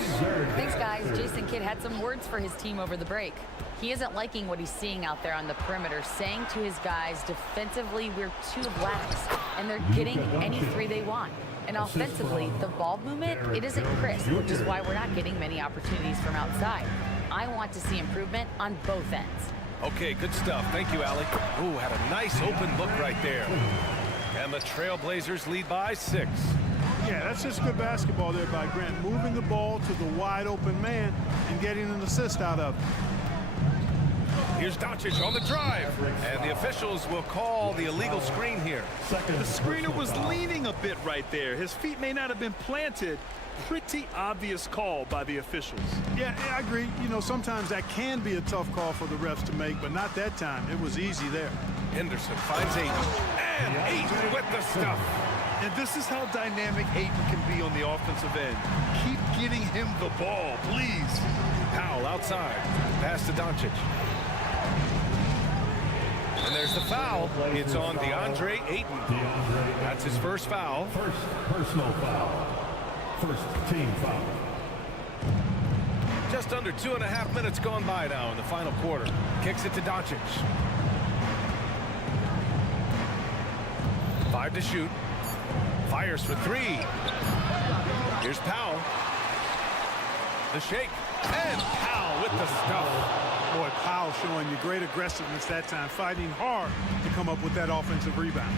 Thanks, guys. Jason Kidd had some words for his team over the break. He isn't liking what he's seeing out there on the perimeter, saying to his guys, defensively, we're too lax, and they're getting any three they want. And offensively, the ball movement, it isn't crisp, which is why we're not getting many opportunities from outside. I want to see improvement on both ends. Okay, good stuff. Thank you, Allie. Ooh, had a nice open look right there. And the Trailblazers lead by 6. Yeah, that's just good basketball there by Grant, moving the ball to the wide open man and getting an assist out of it. Here's Doncic on the drive, and the officials will call the illegal screen here. The screener was leaning a bit right there. His feet may not have been planted. Pretty obvious call by the officials. Yeah, I agree. You know, sometimes that can be a tough call for the refs to make, but not that time. It was easy there. Henderson finds Ayton, and Ayton with the stuff. And this is how dynamic Ayton can be on the offensive end. Keep getting him the ball, please. Powell outside, pass to Doncic. And there's the foul. It's on DeAndre Ayton. That's his first foul. First personal foul. First team foul. Just under 2.5 minutes gone by now in the final quarter. Kicks it to Doncic. 5 to shoot. Fires for 3. Here's Powell. The shake. And Powell with the stuff. Boy, Powell showing you great aggressiveness that time, fighting hard to come up with that offensive rebound.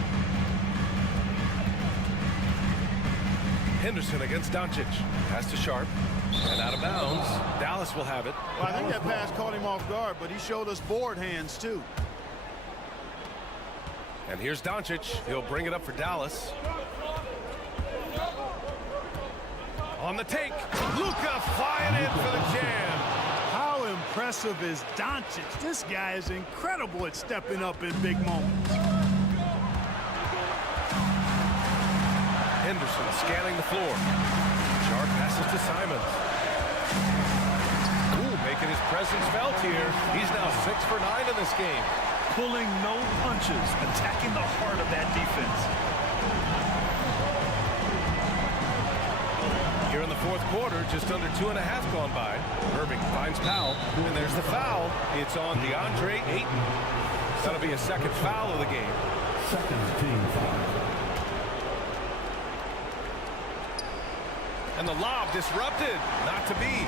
Henderson against Doncic. Pass to Sharp. And out of bounds. Dallas will have it. Well, I think that pass caught him off guard, but he showed us board hands, too. And here's Doncic. He'll bring it up for Dallas. On the take. Luka flying in for the jam. How impressive is Doncic? This guy is incredible at stepping up in big moments. Henderson scanning the floor. Sharp passes to Simons. Ooh, making his presence felt here. He's now 6 for 9 in this game. Pulling no punches, attacking the heart of that defense. Here in the fourth quarter, just under 2.5 gone by. Irving finds Powell, and there's the foul. It's on DeAndre Ayton. That'll be a second foul of the game. Second team foul. And the lob disrupted. Not to be.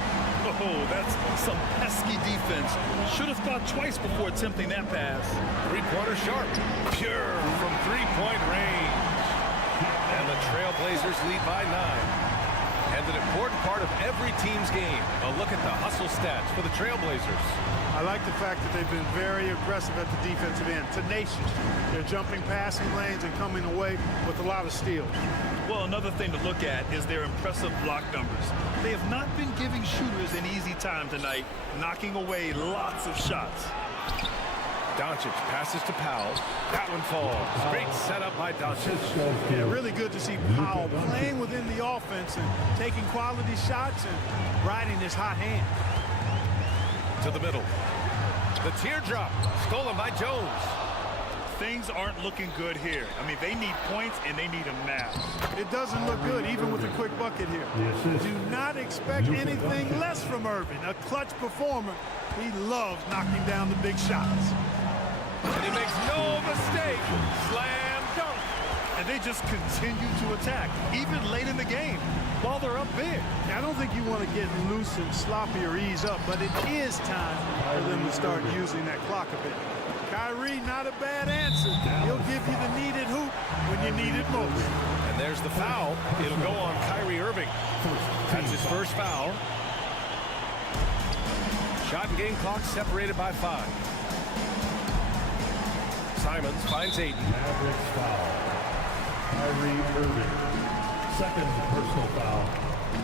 Oh, that's some pesky defense. Should have thought twice before attempting that pass. Three-pointer Sharp. Pure from three-point range. And the Trailblazers lead by 9. And an important part of every team's game. A look at the hustle stats for the Trailblazers. I like the fact that they've been very aggressive at the defensive end, tenacious. They're jumping passing lanes and coming away with a lot of steals. Well, another thing to look at is their impressive block numbers. They have not been giving shooters an easy time tonight, knocking away lots of shots. Doncic passes to Powell. That one falls. Great setup by Doncic. Yeah, really good to see Powell playing within the offense and taking quality shots and riding his hot hand. To the middle. The teardrop stolen by Jones. Things aren't looking good here. I mean, they need points and they need them now. It doesn't look good, even with a quick bucket here. Do not expect anything less from Irving. A clutch performer. He loves knocking down the big shots. And he makes no mistake. Slam dunk. And they just continue to attack, even late in the game, while they're up big. I don't think you want to get loose and sloppy or ease up, but it is time for them to start using that clock a bit. Kyrie, not a bad answer. He'll give you the needed hoop when you need it most. And there's the foul. It'll go on Kyrie Irving. That's his first foul. Shot and game clock separated by 5. Simons finds Ayton. Mavericks foul. Kyrie Irving. Second personal foul.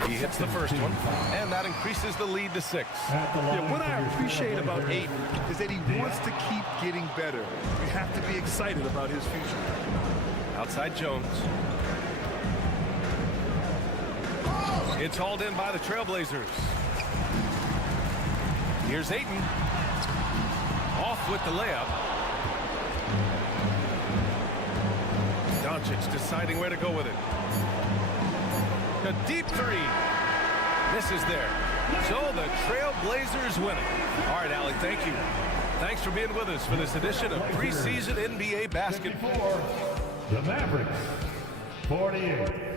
He hits the first one, and that increases the lead to 6. Yeah, what I appreciate about Ayton is that he wants to keep getting better. You have to be excited about his future. Outside Jones. It's hauled in by the Trailblazers. Here's Ayton. Off with the layup. Doncic deciding where to go with it. A deep three. Misses there. So the Trail Blazers win it. All right, Allie, thank you. Thanks for being with us for this edition of preseason NBA basketball. The Mavericks, 48.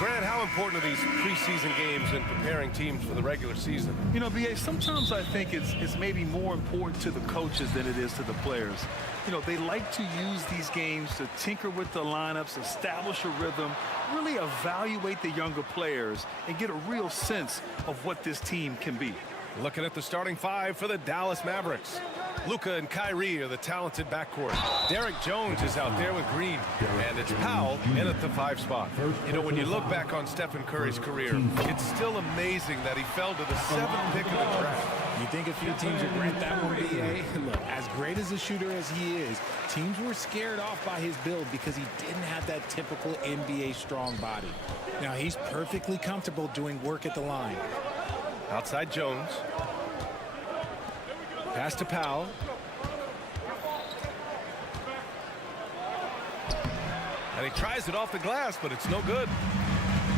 Grant, how important are these preseason games in preparing teams for the regular season? You know, B.A., sometimes I think it's maybe more important to the coaches than it is to the players. You know, they like to use these games to tinker with the lineups, establish a rhythm, really evaluate the younger players, and get a real sense of what this team can be. Looking at the starting five for the Dallas Mavericks. Luka and Kyrie are the talented backcourt. Derek Jones is out there with Green, and it's Powell in at the 5 spot. You know, when you look back on Stephen Curry's career, it's still amazing that he fell to the 7th pick of the draft. You think a few teams would grant that one, B.A.? Look, as great as a shooter as he is, teams were scared off by his build because he didn't have that typical NBA strong body. Now, he's perfectly comfortable doing work at the line. Outside Jones. Pass to Powell. And he tries it off the glass, but it's no good.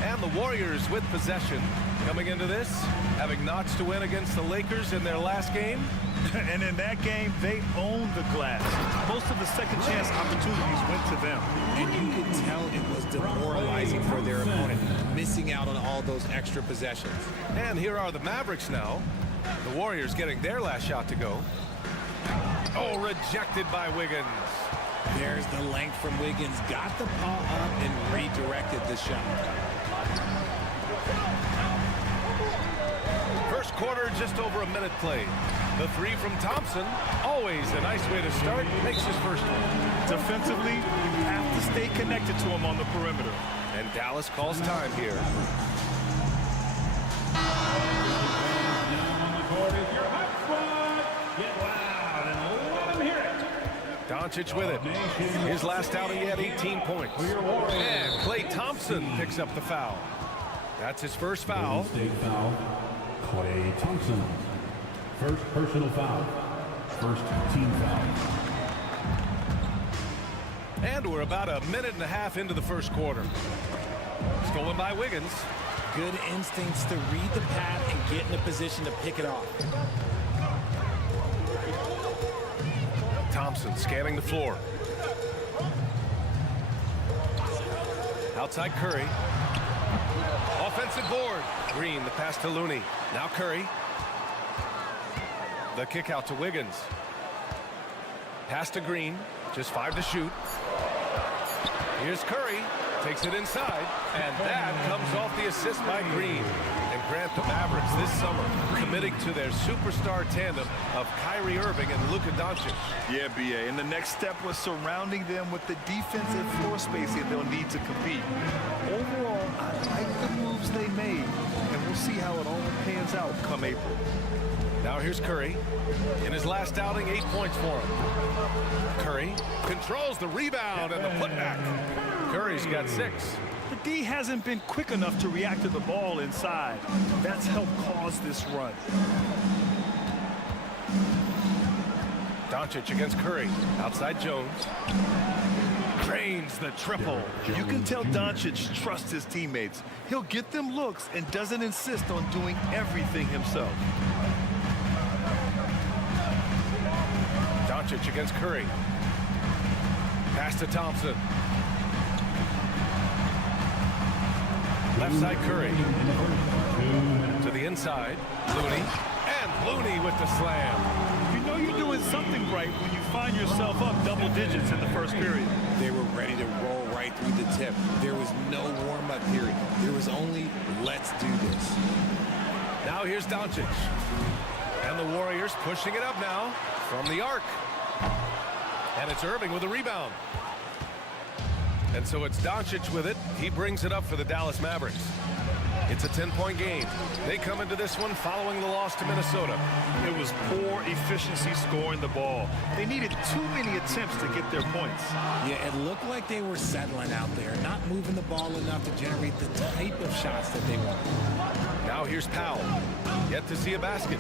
And the Warriors with possession coming into this, having notched to win against the Lakers in their last game. And in that game, they owned the glass. Most of the second chance opportunities went to them. And you could tell it was demoralizing for their opponent, missing out on all those extra possessions. And here are the Mavericks now. The Warriors getting their last shot to go. Oh, rejected by Wiggins. There's the length from Wiggins. Got the paw up and redirected the shot. First quarter, just over a minute played. The 3 from Thompson, always a nice way to start, makes his first one. Defensively, you have to stay connected to him on the perimeter. And Dallas calls time here. Doncic with it. His last outing, he had 18 points. And Klay Thompson picks up the foul. That's his first foul. Klay Thompson. First personal foul. First team foul. And we're about a minute and a half into the first quarter. Stolen by Wiggins. Good instincts to read the path and get in a position to pick it off. Thompson scanning the floor. Outside Curry. Offensive board. Green, the pass to Looney. Now Curry. The kick out to Wiggins. Pass to Green. Just 5 to shoot. Here's Curry. Takes it inside. And that comes off the assist by Green. And Grant, the Mavericks this summer committing to their superstar tandem of Kyrie Irving and Luka Doncic. Yeah, B.A., and the next step was surrounding them with the defensive floor spacing they'll need to compete. Overall, I like the moves they made, and we'll see how it all pans out come April. Now here's Curry. In his last outing, 8 points for him. Curry controls the rebound and the putback. Curry's got 6. The D hasn't been quick enough to react to the ball inside. That's helped cause this run. Doncic against Curry. Outside Jones. Drains the triple. You can tell Doncic trusts his teammates. He'll get them looks and doesn't insist on doing everything himself. Doncic against Curry. Pass to Thompson. Left side Curry. To the inside. Looney. And Looney with the slam. You know you're doing something right when you find yourself up double digits in the first period. They were ready to roll right through the tip. There was no warm-up period. There was only, let's do this. Now here's Doncic. And the Warriors pushing it up now from the arc. And it's Irving with a rebound. And so it's Doncic with it. He brings it up for the Dallas Mavericks. It's a 10-point game. They come into this one following the loss to Minnesota. It was poor efficiency scoring the ball. They needed too many attempts to get their points. Yeah, it looked like they were settling out there, not moving the ball enough to generate the type of shots that they want. Now here's Powell. Yet to see a basket.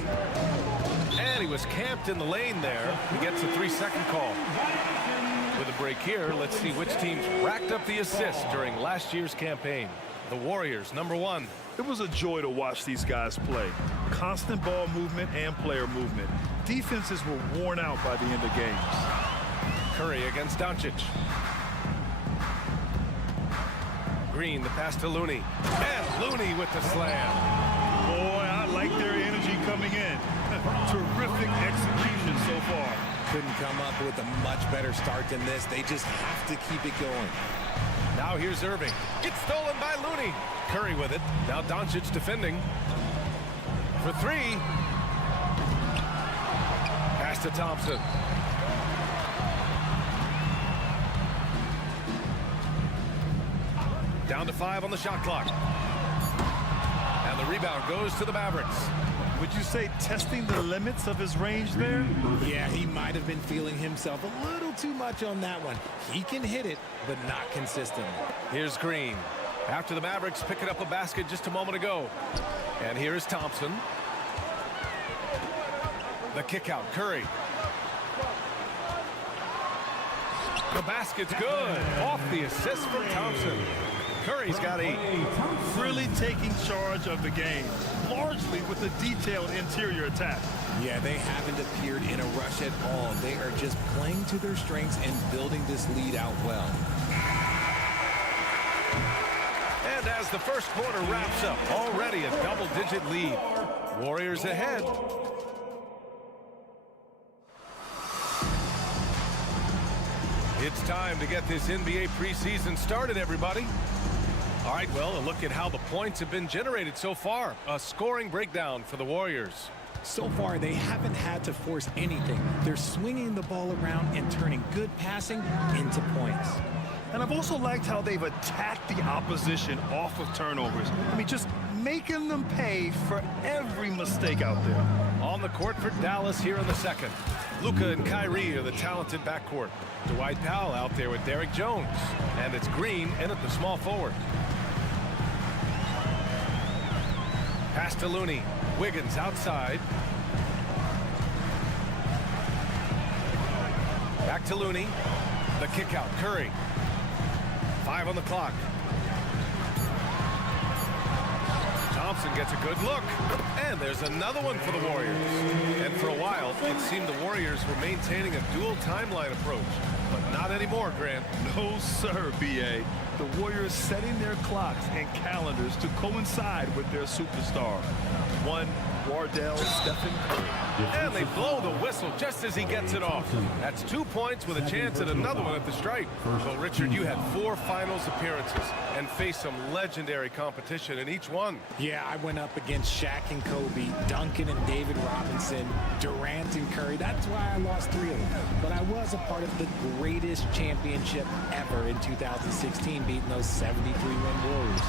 And he was camped in the lane there. He gets a 3-second call. With a break here, let's see which teams racked up the assists during last year's campaign. The Warriors, number 1. It was a joy to watch these guys play. Constant ball movement and player movement. Defenses were worn out by the end of games. Curry against Doncic. Green, the pass to Looney. And Looney with the slam. Boy, I like their energy coming in. Terrific execution so far. Couldn't come up with a much better start than this. They just have to keep it going. Now here's Irving. It's stolen by Looney. Curry with it. Now Doncic defending. For three. Pass to Thompson. Down to 5 on the shot clock. And the rebound goes to the Mavericks. Would you say testing the limits of his range there? Yeah, he might have been feeling himself a little too much on that one. He can hit it, but not consistently. Here's Green. After the Mavericks picking up a basket just a moment ago. And here's Thompson. The kick out, Curry. The basket's good. Off the assist from Thompson. Curry's got 8. Really taking charge of the game, largely with a detailed interior attack. Yeah, they haven't appeared in a rush at all. They are just playing to their strengths and building this lead out well. And as the first quarter wraps up, already a double-digit lead. Warriors ahead. It's time to get this NBA preseason started, everybody. All right, well, a look at how the points have been generated so far. A scoring breakdown for the Warriors. So far, they haven't had to force anything. They're swinging the ball around and turning good passing into points. And I've also liked how they've attacked the opposition off of turnovers. I mean, just making them pay for every mistake out there. On the court for Dallas here in the second. Luka and Kyrie are the talented backcourt. Dwight Powell out there with Derrick Jones. And it's Green in at the small forward. Pass to Looney. Wiggins outside. Back to Looney. The kick out. Curry. 5 on the clock. Thompson gets a good look. And there's another one for the Warriors. And for a while, it seemed the Warriors were maintaining a dual timeline approach. But not anymore, Grant. No, sir, B.A. The Warriors setting their clocks and calendars to coincide with their superstar. One, Wardell Stephen Curry. And they blow the whistle just as he gets it off. That's 2 points with a chance at another one at the stripe. So, Richard, you had 4 finals appearances and faced some legendary competition in each one. Yeah, I went up against Shaq and Kobe, Duncan and David Robinson, Durant and Curry. That's why I lost 3 of them. But I was a part of the greatest championship ever in 2016, beating those 73-win Warriors.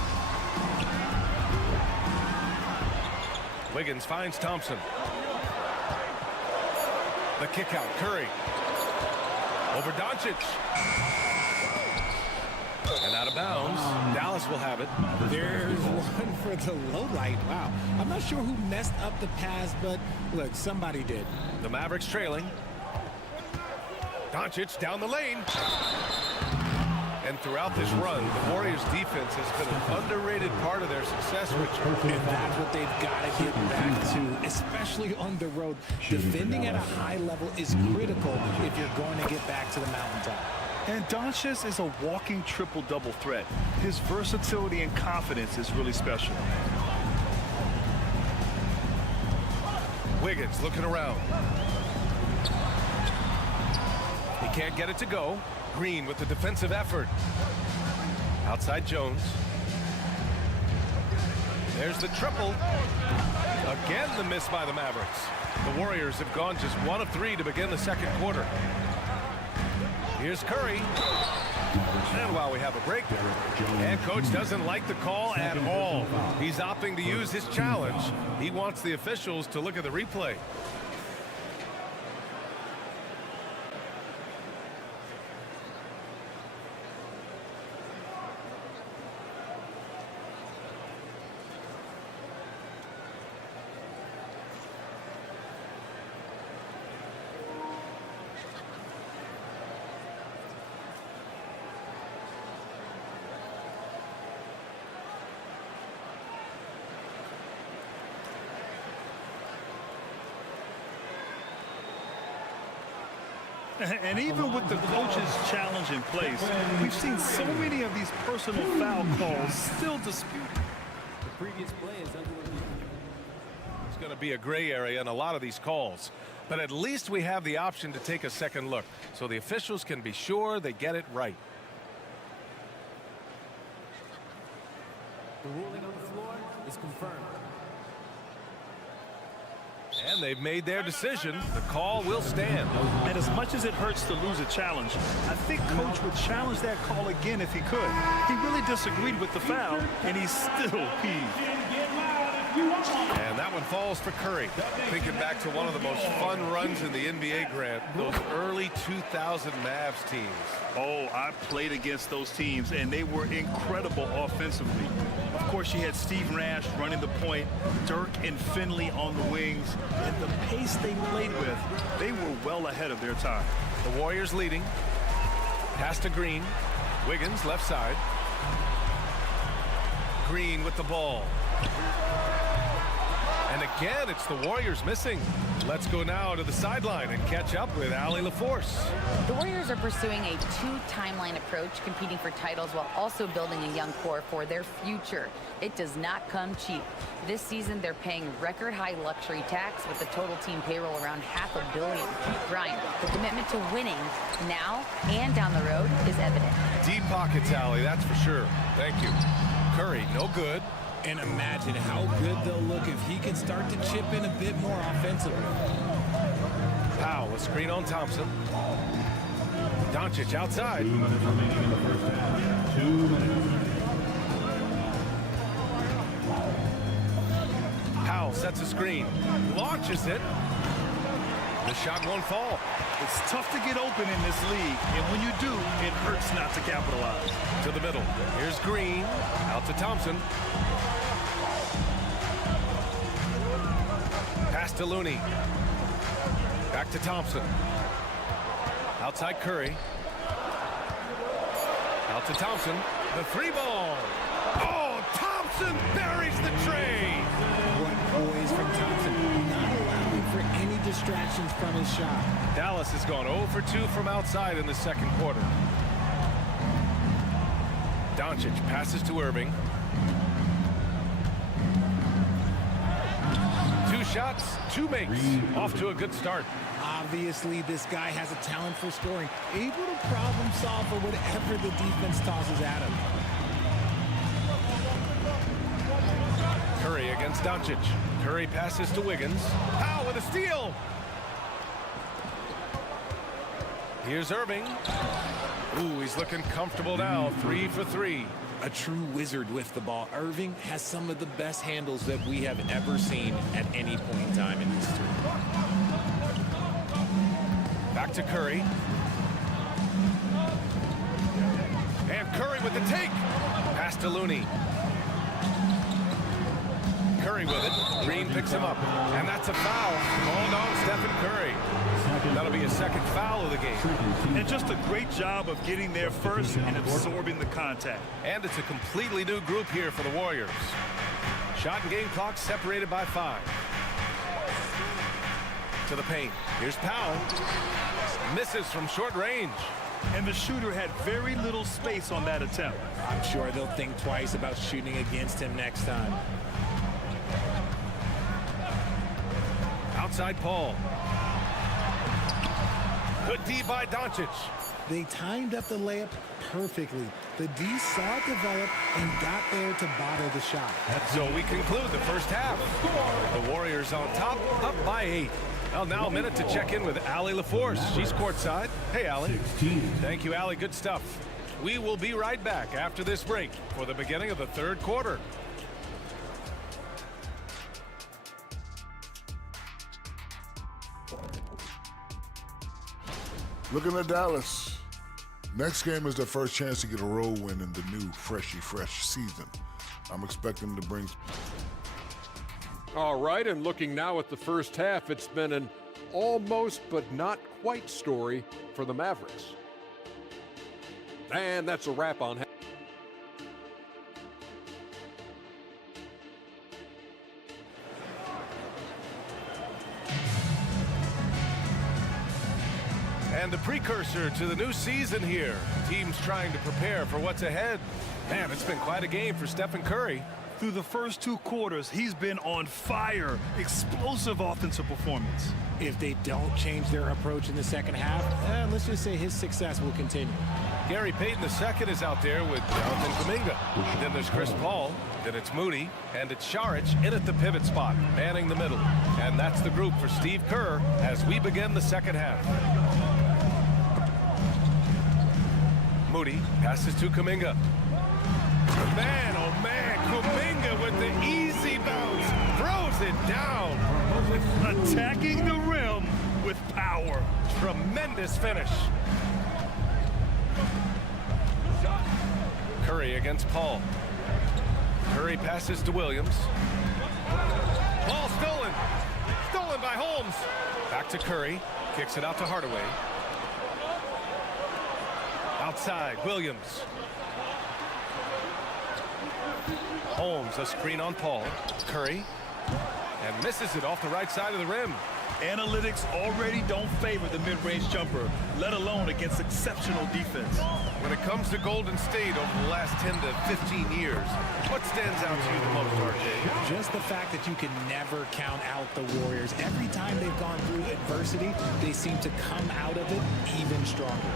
Wiggins finds Thompson. The kick out, Curry. Over Doncic. And out of bounds. Dallas will have it. There's one for the low light. Wow. I'm not sure who messed up the pass, but look, somebody did. The Mavericks trailing. Doncic down the lane. And throughout this run, the Warriors' defense has been an underrated part of their success, Richard. And that's what they've got to get back to, especially on the road. Defending at a high level is critical if you're going to get back to the mountaintop. And Doncic is a walking triple-double threat. His versatility and confidence is really special. Wiggins looking around. He can't get it to go. Green with the defensive effort. Outside Jones. There's the triple. Again, the miss by the Mavericks. The Warriors have gone just 1 of 3 to begin the second quarter. Here's Curry. And while we have a break, head coach doesn't like the call at all. He's opting to use his challenge. He wants the officials to look at the replay. And even with the coach's challenge in place, we've seen so many of these personal foul calls still disputed. The previous play is under review. It's going to be a gray area in a lot of these calls. But at least we have the option to take a second look, so the officials can be sure they get it right. The ruling on the floor is confirmed. And they've made their decision. The call will stand. And as much as it hurts to lose a challenge, I think Coach would challenge that call again if he could. He really disagreed with the foul, and he's still peeved. And that one falls for Curry. Thinking back to one of the most fun runs in the NBA, Grant, those early 2000 Mavs teams. Oh, I played against those teams, and they were incredible offensively. Of course, you had Steve Nash running the point, Dirk and Finley on the wings, and the pace they played with, they were well ahead of their time. The Warriors leading. Pass to Green. Wiggins, left side. Green with the ball. And again, it's the Warriors missing. Let's go now to the sideline and catch up with Allie LaForce. The Warriors are pursuing a two-timeline approach, competing for titles while also building a young core for their future. It does not come cheap. This season, they're paying record-high luxury tax with the total team payroll around $500 million. Brian, the commitment to winning now and down the road is evident. Deep pockets, Allie, that's for sure. Thank you. Curry, no good. And imagine how good they'll look if he can start to chip in a bit more offensively. Powell, a screen on Thompson. Doncic outside. 2 minutes remaining in the first half. 2 minutes. Powell sets a screen. Launches it. The shot won't fall. It's tough to get open in this league, and when you do, it hurts not to capitalize. To the middle. Here's Green. Out to Thompson. Pass to Looney. Back to Thompson. Outside Curry. Out to Thompson. The three ball. Oh, Thompson buries the tray. What poise from Thompson. Not allowing for any distractions from his shot. Dallas has gone 0 for 2 from outside in the second quarter. Doncic passes to Irving. 2 shots, 2 makes. Off to a good start. Obviously, this guy has a talent for scoring, able to problem solve for whatever the defense tosses at him. Curry against Doncic. Curry passes to Wiggins. Powell with a steal. Here's Irving. Ooh, he's looking comfortable now. 3 for 3. A true wizard with the ball. Irving has some of the best handles that we have ever seen at any point in time in history. Back to Curry. And Curry with the take. Pass to Looney. Curry with it. Green picks him up. And that's a foul. Called on Stephen Curry. That'll be a second foul of the game. And just a great job of getting there first and absorbing the contact. And it's a completely new group here for the Warriors. Shot and game clock separated by 5. To the paint. Here's Powell. Misses from short range. And the shooter had very little space on that attempt. I'm sure they'll think twice about shooting against him next time. Outside Paul. Good D by Doncic. They timed up the layup perfectly. The D saw it develop and got there to bottle the shot. So we conclude the first half. The Warriors on top, up by 8. Well, now a minute to check in with Allie LaForce. She's courtside. Hey, Allie. 16. Thank you, Allie. Good stuff. We will be right back after this break for the beginning of the third quarter. Looking at Dallas. Next game is their first chance to get a road win in the new fresh season. I'm expecting to bring... All right, and looking now at the first half, it's been an almost but not quite story for the Mavericks. And that's a wrap on half. And the precursor to the new season here. Teams trying to prepare for what's ahead. Man, it's been quite a game for Stephen Curry. Through the first 2 quarters, he's been on fire. Explosive offensive performance. If they don't change their approach in the second half, let's just say his success will continue. Gary Payton II is out there with Jonathan Kuminga. Then there's Chris Paul. Then it's Moody. And it's Saric in at the pivot spot, manning the middle. And that's the group for Steve Kerr as we begin the second half. Moody passes to Kuminga. Man, oh man, Kuminga with the easy bounce. Throws it down. Attacking the rim with power. Tremendous finish. Curry against Paul. Curry passes to Williams. Ball stolen. Stolen by Holmes. Back to Curry. Kicks it out to Hardaway. Outside, Williams. Holmes, a screen on Paul. Curry. And misses it off the right side of the rim. Analytics already don't favor the mid-range jumper, let alone against exceptional defense. When it comes to Golden State over the last 10 to 15 years, what stands out to you the most, RJ? Just the fact that you can never count out the Warriors. Every time they've gone through adversity, they seem to come out of it even stronger.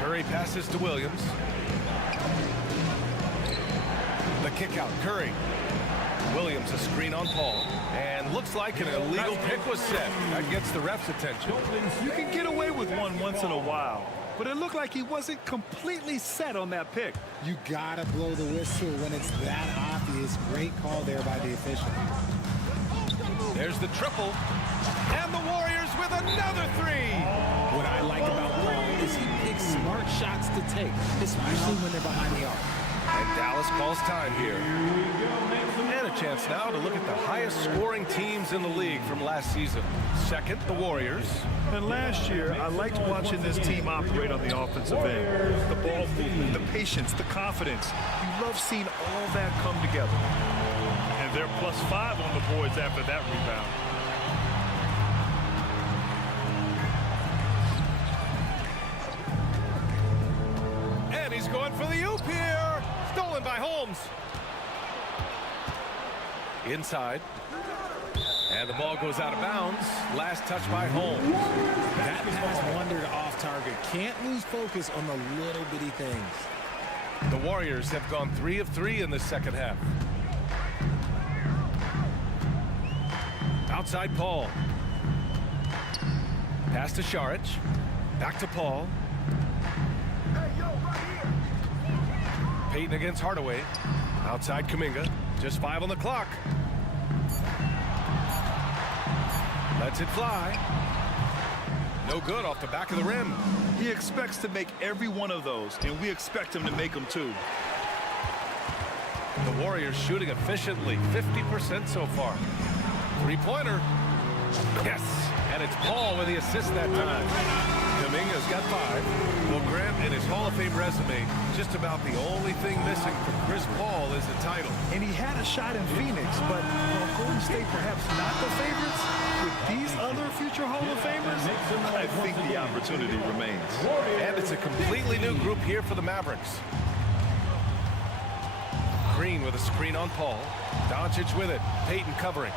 Curry passes to Williams. The kick out, Curry. Williams, a screen on Paul. And looks like an illegal pick was set. That gets the ref's attention. You can get away with one once in a while, but it looked like he wasn't completely set on that pick. You gotta blow the whistle when it's that obvious. Great call there by the official. There's the triple. And the Warriors with another 3. What I like about Paul is he picks smart shots to take, especially when they're behind the arc. And Dallas calls time here. And a chance now to look at the highest scoring teams in the league from last season. Second, the Warriors. And last year, I liked watching this team operate on the offensive end. The ball movement, the patience, the confidence. You love seeing all that come together. And they're +5 on the boards after that rebound. And he's going for the oop here. Stolen by Holmes. Inside. And the ball goes out of bounds. Last touch by Holmes. That pass wandered off target. Can't lose focus on the little bitty things. The Warriors have gone 3 of 3 in the second half. Outside Paul. Pass to Saric. Back to Paul. Payton against Hardaway. Outside Kuminga. Just 5 on the clock. Lets it fly. No good off the back of the rim. He expects to make every one of those, and we expect him to make them too. The Warriors shooting efficiently, 50% so far. 3-pointer. Yes, and it's Paul with the assist that time. Kuminga's got 5. Well, Grant, in his Hall of Fame resume, just about the only thing missing from Chris Paul is the title. And he had a shot in Phoenix, but while Golden State perhaps not the favorites, with these other future Hall of Famers, I think the opportunity remains. And it's a completely new group here for the Mavericks. Green with a screen on Paul. Doncic with it. Payton covering.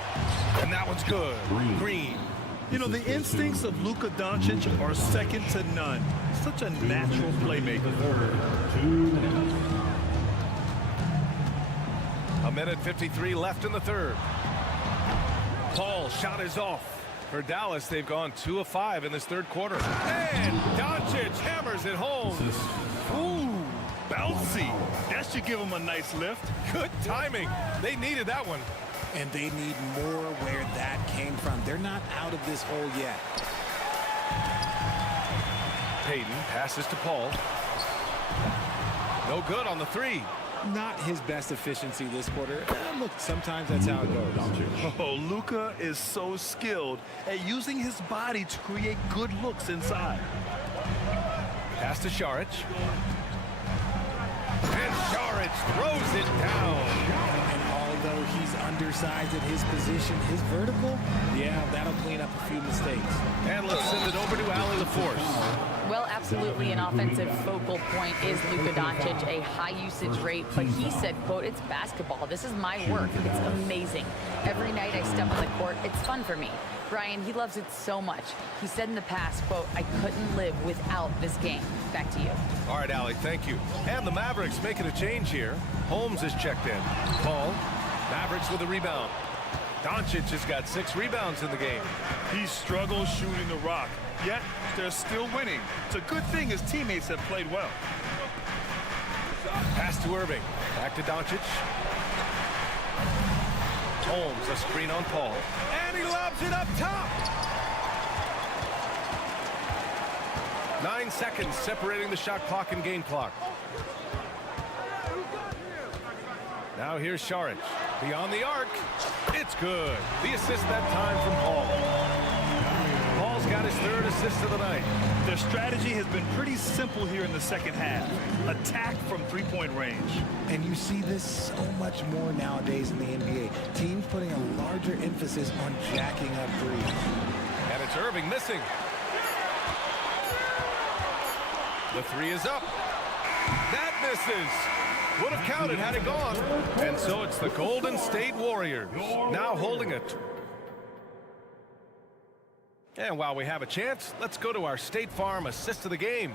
And that one's good. Green. You know, the instincts of Luka Doncic are second to none. Such a natural playmaker. 1:53 left in the third. Paul shot is off. For Dallas, they've gone 2 of 5 in this third quarter. And Doncic hammers it home. Ooh, bouncy. That should give him a nice lift. Good timing. They needed that one. And they need more where that came from. They're not out of this hole yet. Payton passes to Paul. No good on the 3. Not his best efficiency this quarter. Look, sometimes that's how it goes. Oh, Luka is so skilled at using his body to create good looks inside. Pass to Saric. And Saric throws it down. And all although he's undersized at his position, his vertical, yeah, that'll clean up a few mistakes. And let's send it over to Allie LaForce. Well, absolutely, an offensive focal point is Luka Doncic, a high usage rate, but he said, quote, it's basketball. This is my work. It's amazing. Every night I step on the court, it's fun for me. Brian, he loves it so much. He said in the past, quote, I couldn't live without this game. Back to you. All right, Allie, thank you. And the Mavericks making a change here. Holmes is checked in. Paul, Mavericks with a rebound. Doncic has got 6 rebounds in the game. He struggles shooting the rock, yet they're still winning. It's a good thing his teammates have played well. Pass to Irving. Back to Doncic. Holmes, a screen on Paul. And he lobs it up top. 9 seconds separating the shot clock and game clock. Now here's Šarić. Beyond the arc. It's good. The assist that time from Paul. Paul's got his 3rd assist of the night. Their strategy has been pretty simple here in the second half. Attack from three-point range. And you see this so much more nowadays in the NBA. Teams putting a larger emphasis on jacking up threes. And it's Irving missing. The 3 is up. That misses. Would have counted had it gone. And so it's the Golden State Warriors now holding it. And while we have a chance, let's go to our State Farm assist of the game.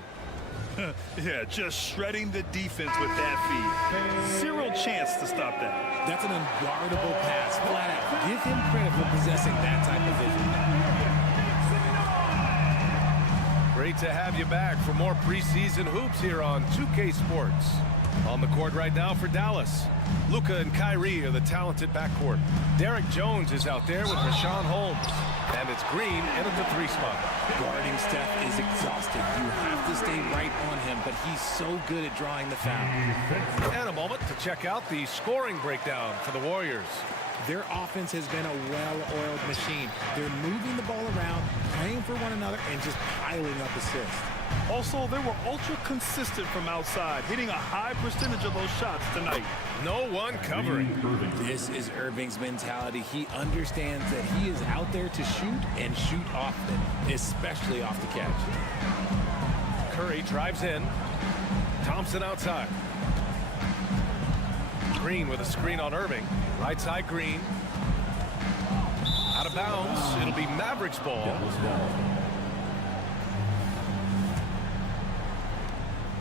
Yeah, just shredding the defense with that feed. Zero chance to stop that. That's an unguardable pass. Flat out. Give him credit for possessing that type of vision. Great to have you back for more preseason hoops here on 2K Sports. On the court right now for Dallas. Luka and Kyrie are the talented backcourt. Derek Jones is out there with Rashawn Holmes. And it's Green in at the 3 spot. Guarding Steph is exhausting. You have to stay right on him, but he's so good at drawing the foul. And a moment to check out the scoring breakdown for the Warriors. Their offense has been a well-oiled machine. They're moving the ball around, playing for one another, and just piling up assists. Also, they were ultra consistent from outside, hitting a high percentage of those shots tonight. No one covering. This is Irving's mentality. He understands that he is out there to shoot and shoot often, especially off the catch. Curry drives in. Thompson outside. Green with a screen on Irving. Right side Green. Out of bounds. It'll be Mavericks ball.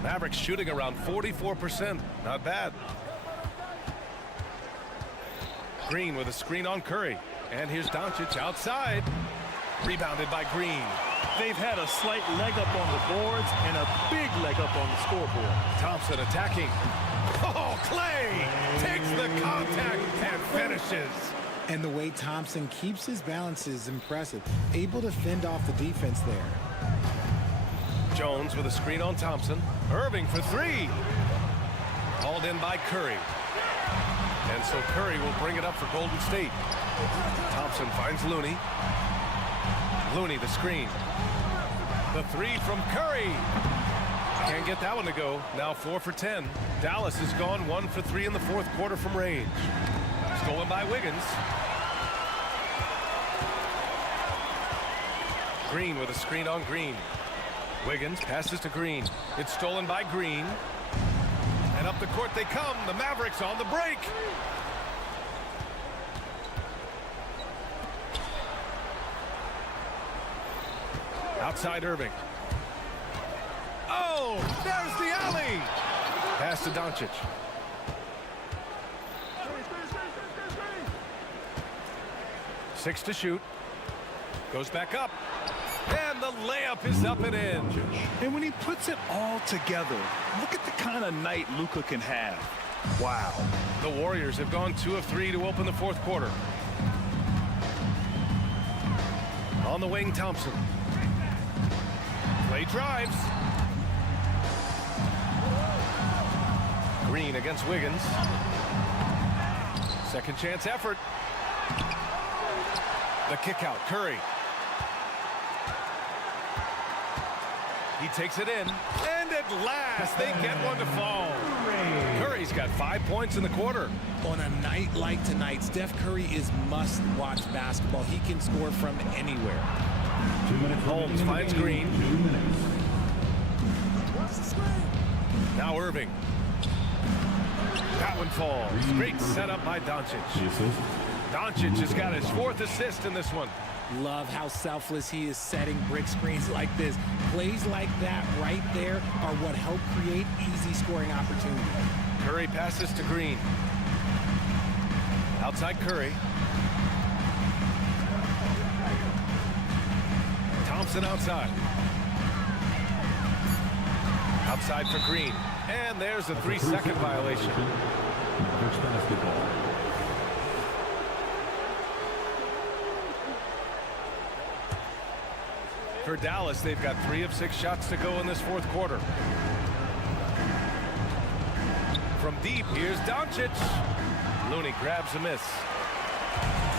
Mavericks shooting around 44%. Not bad. Green with a screen on Curry. And here's Doncic outside. Rebounded by Green. They've had a slight leg up on the boards and a big leg up on the scoreboard. Thompson attacking. Oh, Clay takes the contact and finishes. And the way Thompson keeps his balance is impressive. Able to fend off the defense there. Jones with a screen on Thompson. Irving for 3. Hauled in by Curry. And so Curry will bring it up for Golden State. Thompson finds Looney. Looney the screen. The 3 from Curry. Can't get that one to go. Now 4 for 10. Dallas has gone 1 for 3 in the 4th quarter from range. Stolen by Wiggins. Green with a screen on Green. Wiggins passes to Green. It's stolen by Green. And up the court they come. The Mavericks on the break. Outside Irving. Oh, there's the alley. Pass to Doncic. Six to shoot. Goes back up. And the layup is up and in. And when he puts it all together, look at the kind of night Luka can have. Wow. The Warriors have gone 2 of 3 to open the 4th quarter. On the wing, Thompson. Clay drives. Green against Wiggins. Second chance effort. The kick out, Curry. He takes it in, and at last they get one to fall. Curry's got 5 points in the quarter. On a night like tonight, Steph Curry is must-watch basketball. He can score from anywhere. 2 minutes. Holmes finds Green. 2 minutes. Now Irving. That one falls. Great setup by Doncic. Doncic has got his 4th assist in this one. Love how selfless he is setting brick screens like this. Plays like that right there are what help create easy scoring opportunities. Curry passes to Green. Outside Curry. Thompson outside. Outside for Green. And there's a 3-second violation. Mavericks basketball. For Dallas, they've got 3 of 6 shots to go in this 4th quarter. From deep, here's Doncic. Looney grabs a miss.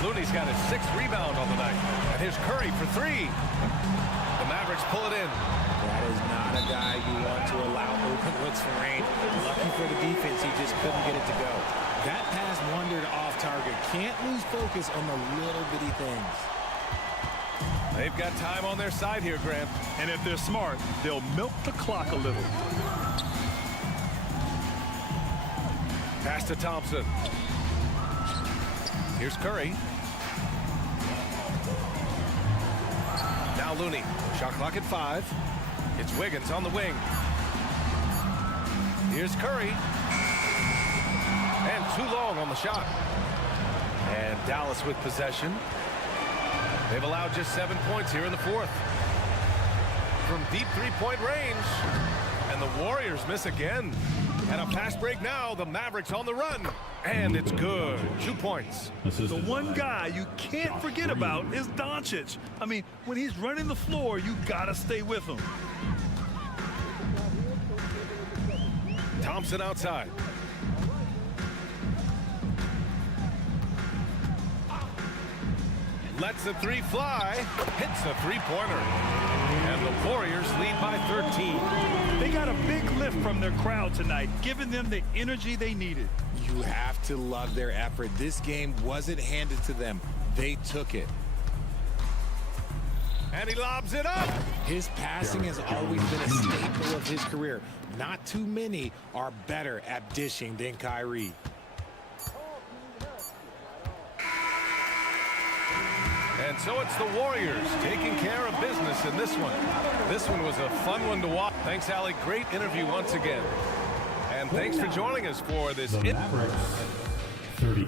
Looney's got his 6th rebound on the night. And here's Curry for 3. The Mavericks pull it in. That is not a guy you want to allow open looks for range. Lucky for the defense, he just couldn't get it to go. That pass wandered off target. Can't lose focus on the little bitty things. They've got time on their side here, Grant. And if they're smart, they'll milk the clock a little. Pass to Thompson. Here's Curry. Now Looney. Shot clock at 5. It's Wiggins on the wing. Here's Curry. And too long on the shot. And Dallas with possession. They've allowed just 7 points here in the 4th. From deep 3-point range. And the Warriors miss again. And a fast break now. The Mavericks on the run. And it's good. 2 points. The one guy you can't forget about is Doncic. I mean, when he's running the floor, you gotta stay with him. Thompson outside. Lets the 3 fly. Hits a 3-pointer. And the Warriors lead by 13. They got a big lift from their crowd tonight, giving them the energy they needed. You have to love their effort. This game wasn't handed to them. They took it. And he lobs it up. His passing has always been a staple of his career. Not too many are better at dishing than Kyrie. And so it's the Warriors taking care of business in this one. This one was a fun one to watch. Thanks, Allie. Great interview once again. And thanks for joining us for this. The Mavericks 30.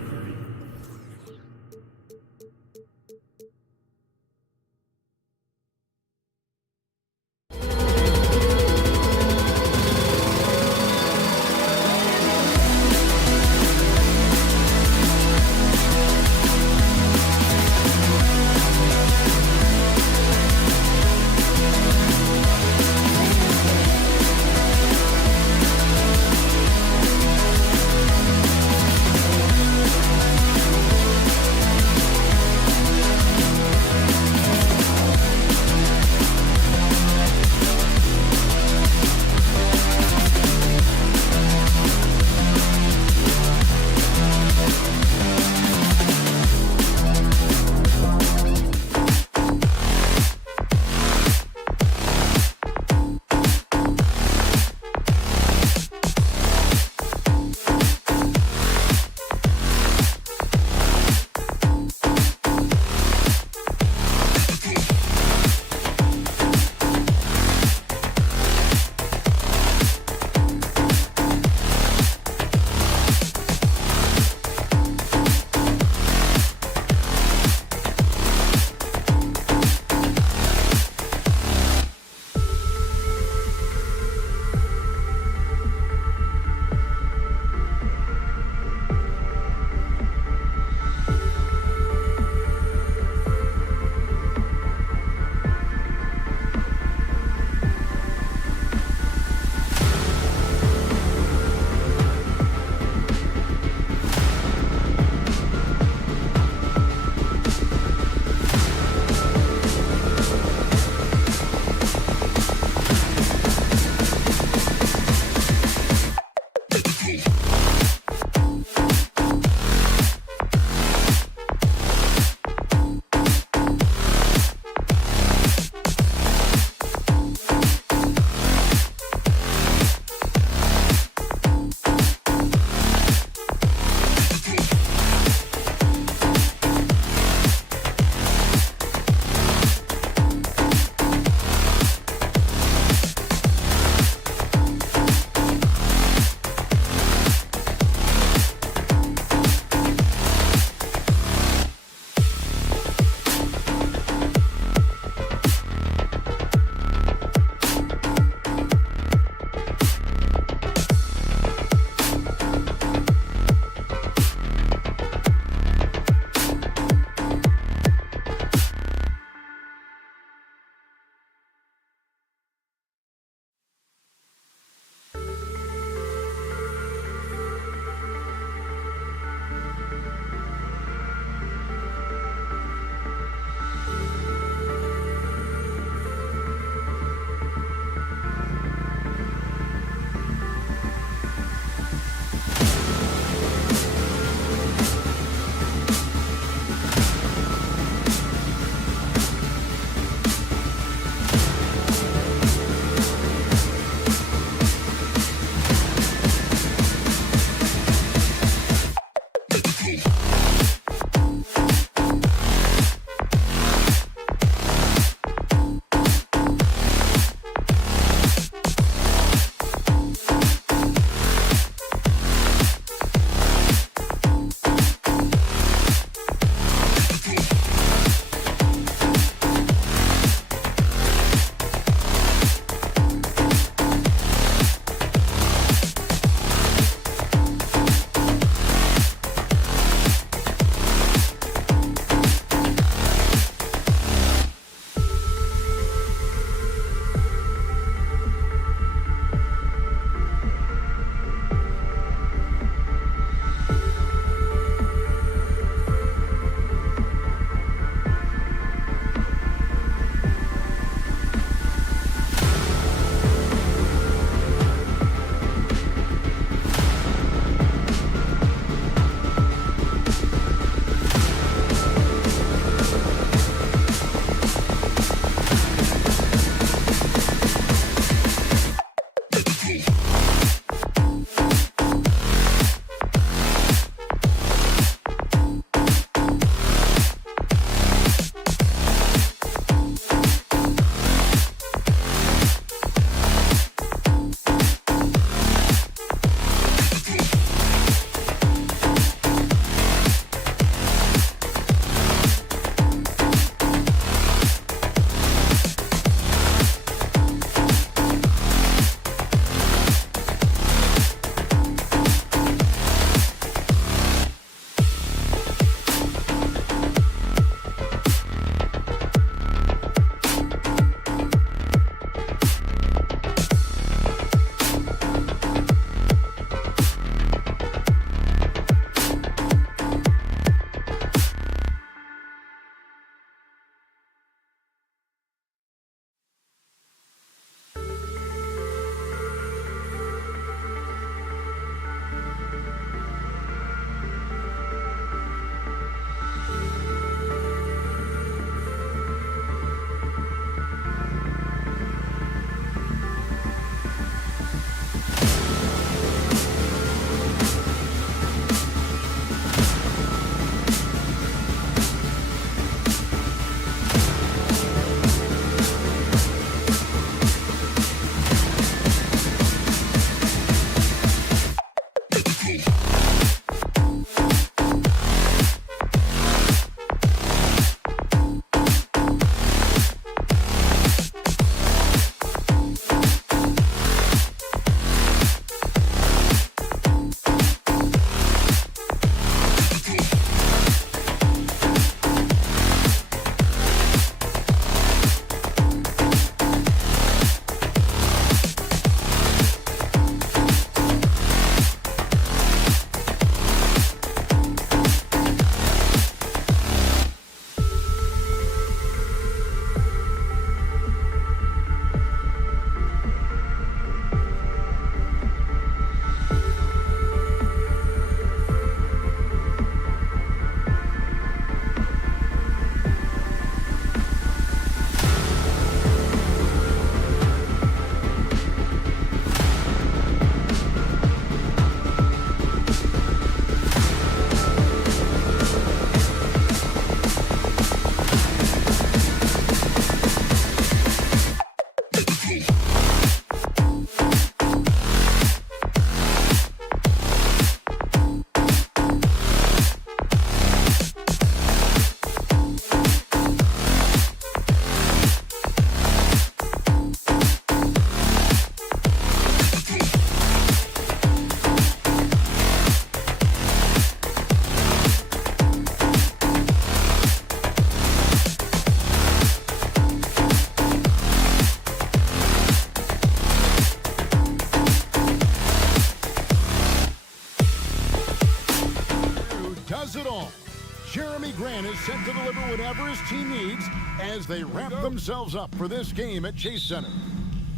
man is set to deliver whatever his team needs as they wrap themselves up for this game at Chase Center.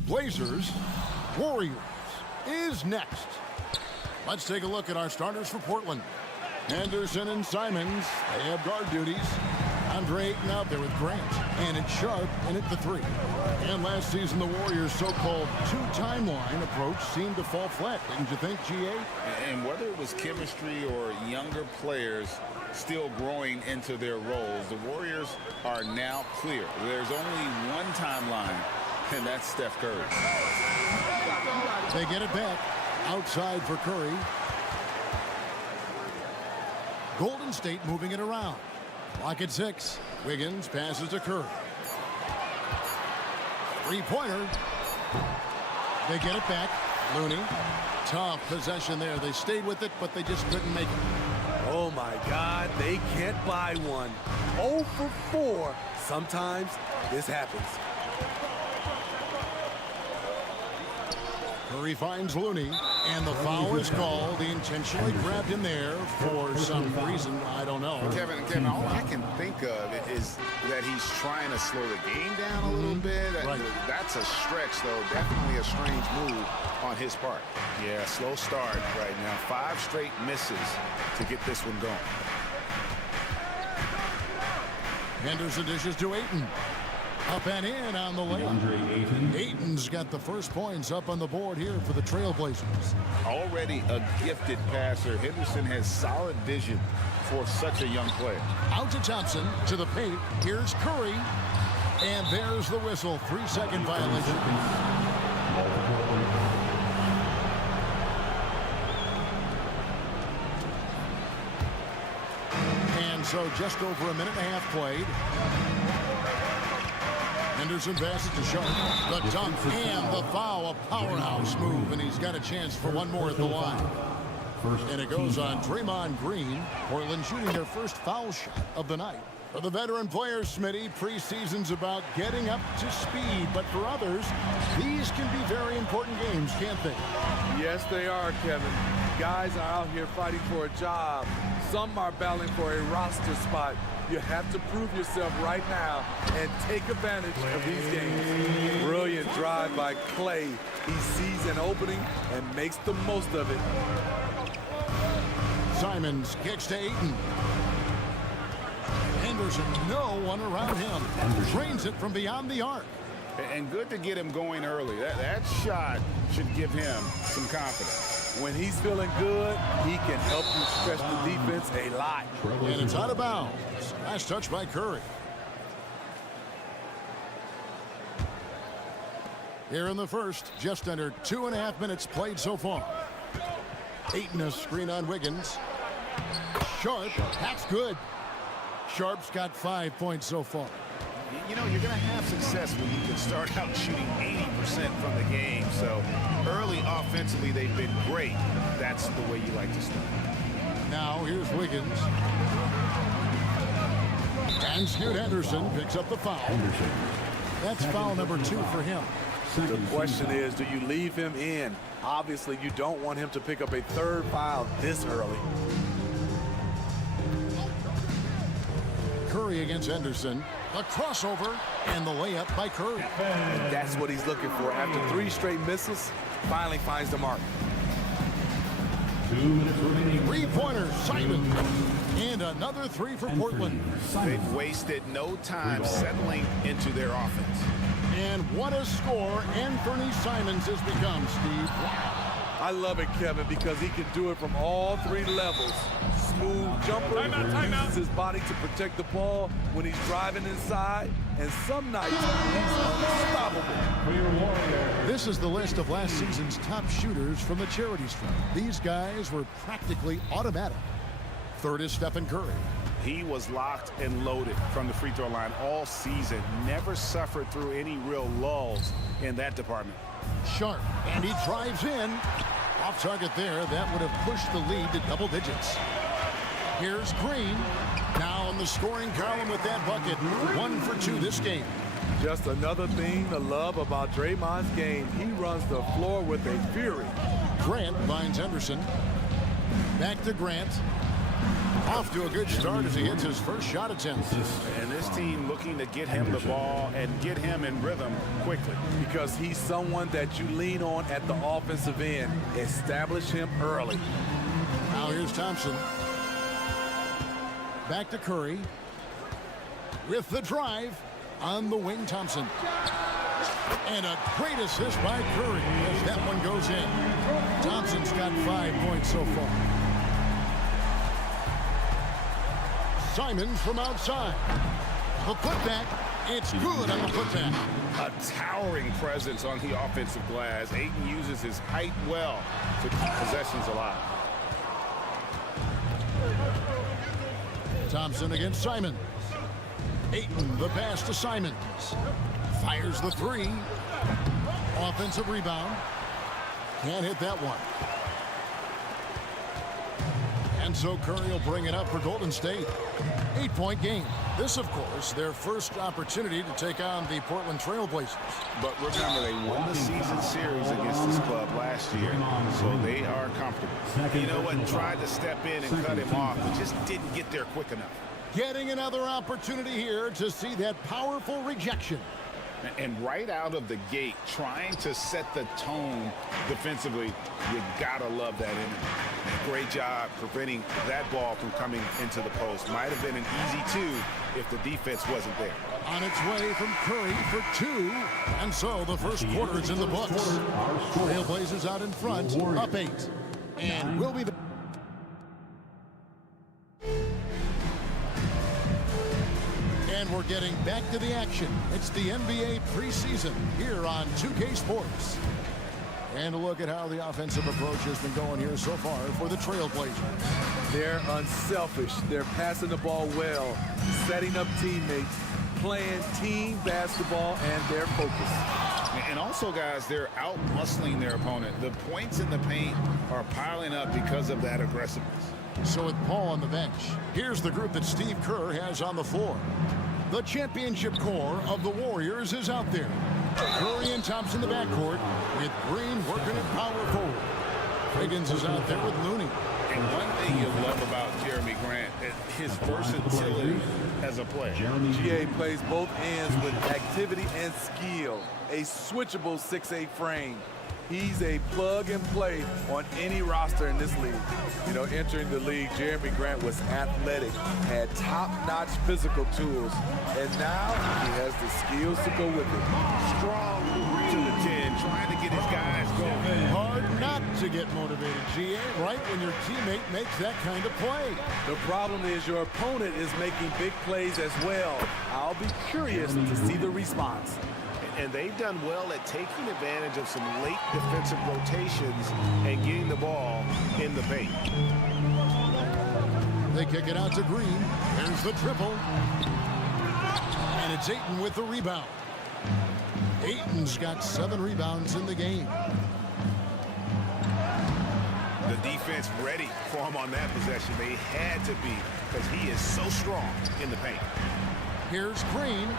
Blazers, Warriors is next. Let's take a look at our starters for Portland. Anderson and Simons, they have guard duties. Andre Ayton out there with Grant, and it's Sharp in at the 3. And last season, the Warriors' so-called two-timeline approach seemed to fall flat, didn't you think, GA? And whether it was chemistry or younger players still growing into their roles, the Warriors are now clear. There's only one timeline, and that's Steph Curry. They get it back outside for Curry. Golden State moving it around. Clock at 6. Wiggins passes to Curry. Three-pointer. They get it back. Looney. Tough possession there. They stayed with it, but they just couldn't make it. Oh, my God. They can't buy one. 0 for 4. Sometimes this happens. Curry finds Looney, and the foul is called. He intentionally grabbed him there for some reason. I don't know. Kevin, all I can think of is that he's trying to slow the game down a little bit. Right. That's a stretch, though. Definitely a strange move on his part. Yeah, slow start right now. 5 straight misses to get this one going. Henderson dishes to Ayton. Up and in on the layup. Ayton's got the first points up on the board here for the Trailblazers. Already a gifted passer, Henderson has solid vision for such a young player. Out to Thompson, to the paint. Here's Curry. And there's the whistle. 3-second violation. And so just over a minute and a half played. Henderson passes to Sharp. The dunk and the foul. A powerhouse move, and he's got a chance for one more at the line. And it goes on Draymond Green. Portland shooting their first foul shot of the night. For the veteran players, Smitty, preseason's about getting up to speed. But for others, these can be very important games, can't they? Yes, they are, Kevin. Guys are out here fighting for a job. Some are battling for a roster spot. You have to prove yourself right now and take advantage of these games. Brilliant drive by Clay. He sees an opening and makes the most of it. Simons kicks to Ayton. Henderson, no one around him. Drains it from beyond the arc. And good to get him going early. That shot should give him some confidence. When he's feeling good, he can help you stretch the defense a lot. And it's out of bounds. Last touch by Curry. Here in the first, just under 2.5 minutes played so far. Ayton a screen on Wiggins. Sharp, that's good. Sharp's got 5 points so far. You know, you're going to have success when you can start out shooting 80% from the game. So early offensively, they've been great. That's the way you like to start. Now here's Wiggins. And Scoot Henderson picks up the foul. That's foul number 2 for him. The question is, do you leave him in? Obviously, you don't want him to pick up a third foul this early. Curry against Henderson. A crossover and the layup by Curry. And that's what he's looking for. After 3 straight misses, finally finds the mark. 2 minutes remaining. Three-pointer, Simon. And another 3 for Portland. They've wasted no time settling into their offense. And what a score Anthony Simons has become, Steve. I love it, Kevin, because he can do it from all 3 levels. Smooth jumper, uses his body to protect the ball when he's driving inside, and some nights he's unstoppable. This is the list of last season's top shooters from the charity stripe. These guys were practically automatic. Third is Stephen Curry. He was locked and loaded from the free throw line all season. Never suffered through any real lulls in that department. Sharp, and he drives in. Off target there. That would have pushed the lead to double digits. Here's Green. Now in the scoring column with that bucket. 1 for 2 this game. Just another thing to love about Draymond's game. He runs the floor with a fury. Grant finds Henderson. Back to Grant. Off to a good start as he hits his first shot attempt. And this team looking to get him the ball and get him in rhythm quickly. Because he's someone that you lean on at the offensive end. Establish him early. Now here's Thompson. Back to Curry. With the drive on the wing, Thompson. And a great assist by Curry as that one goes in. Thompson's got 5 points so far. Simon from outside. The putback. It's good on the putback. A towering presence on the offensive glass. Ayton uses his height well to keep possessions alive. Thompson against Simon. Ayton, the pass to Simons. Fires the three. Offensive rebound. Can't hit that one. And so Curry will bring it up for Golden State. 8-point game. This, of course, their first opportunity to take on the Portland Trail Blazers. But remember, they won the season series against this club last year, so they are comfortable. You know what? Tried to step in and cut him off, but just didn't get there quick enough. Getting another opportunity here to see that powerful rejection. And right out of the gate, trying to set the tone defensively, you gotta love that energy. Great job preventing that ball from coming into the post. Might have been an easy two if the defense wasn't there. On its way from Curry for two. And so the first quarter is in the books. Trailblazers out in front, up 8. And will be the... And we're getting back to the action. It's the NBA preseason here on 2K Sports. And a look at how the offensive approach has been going here so far for the Trailblazers. They're unselfish. They're passing the ball well, setting up teammates, playing team basketball, and they're focused. And also, guys, they're out-muscling their opponent. The points in the paint are piling up because of that aggressiveness. So with Paul on the bench, here's the group that Steve Kerr has on the floor. The championship core of the Warriors is out there. Curry and Thompson in the backcourt with Green working at power forward. Higgins is out there with Looney. And one thing you love about Jeremy Grant is his versatility as a player. GA plays both ends with activity and skill. A switchable 6'8" frame. He's a plug and play on any roster in this league. You know, entering the league, Jeremy Grant was athletic, had top-notch physical tools, and now he has the skills to go with it. Strong to the 10, trying to get his guys going. Hard not to get motivated, GA, right when your teammate makes that kind of play. The problem is your opponent is making big plays as well. I'll be curious to see the response. And they've done well at taking advantage of some late defensive rotations and getting the ball in the paint. They kick it out to Green. There's the triple. And it's Ayton with the rebound. Ayton's got 7 rebounds in the game. The defense ready for him on that possession. They had to be because he is so strong in the paint. Here's Green.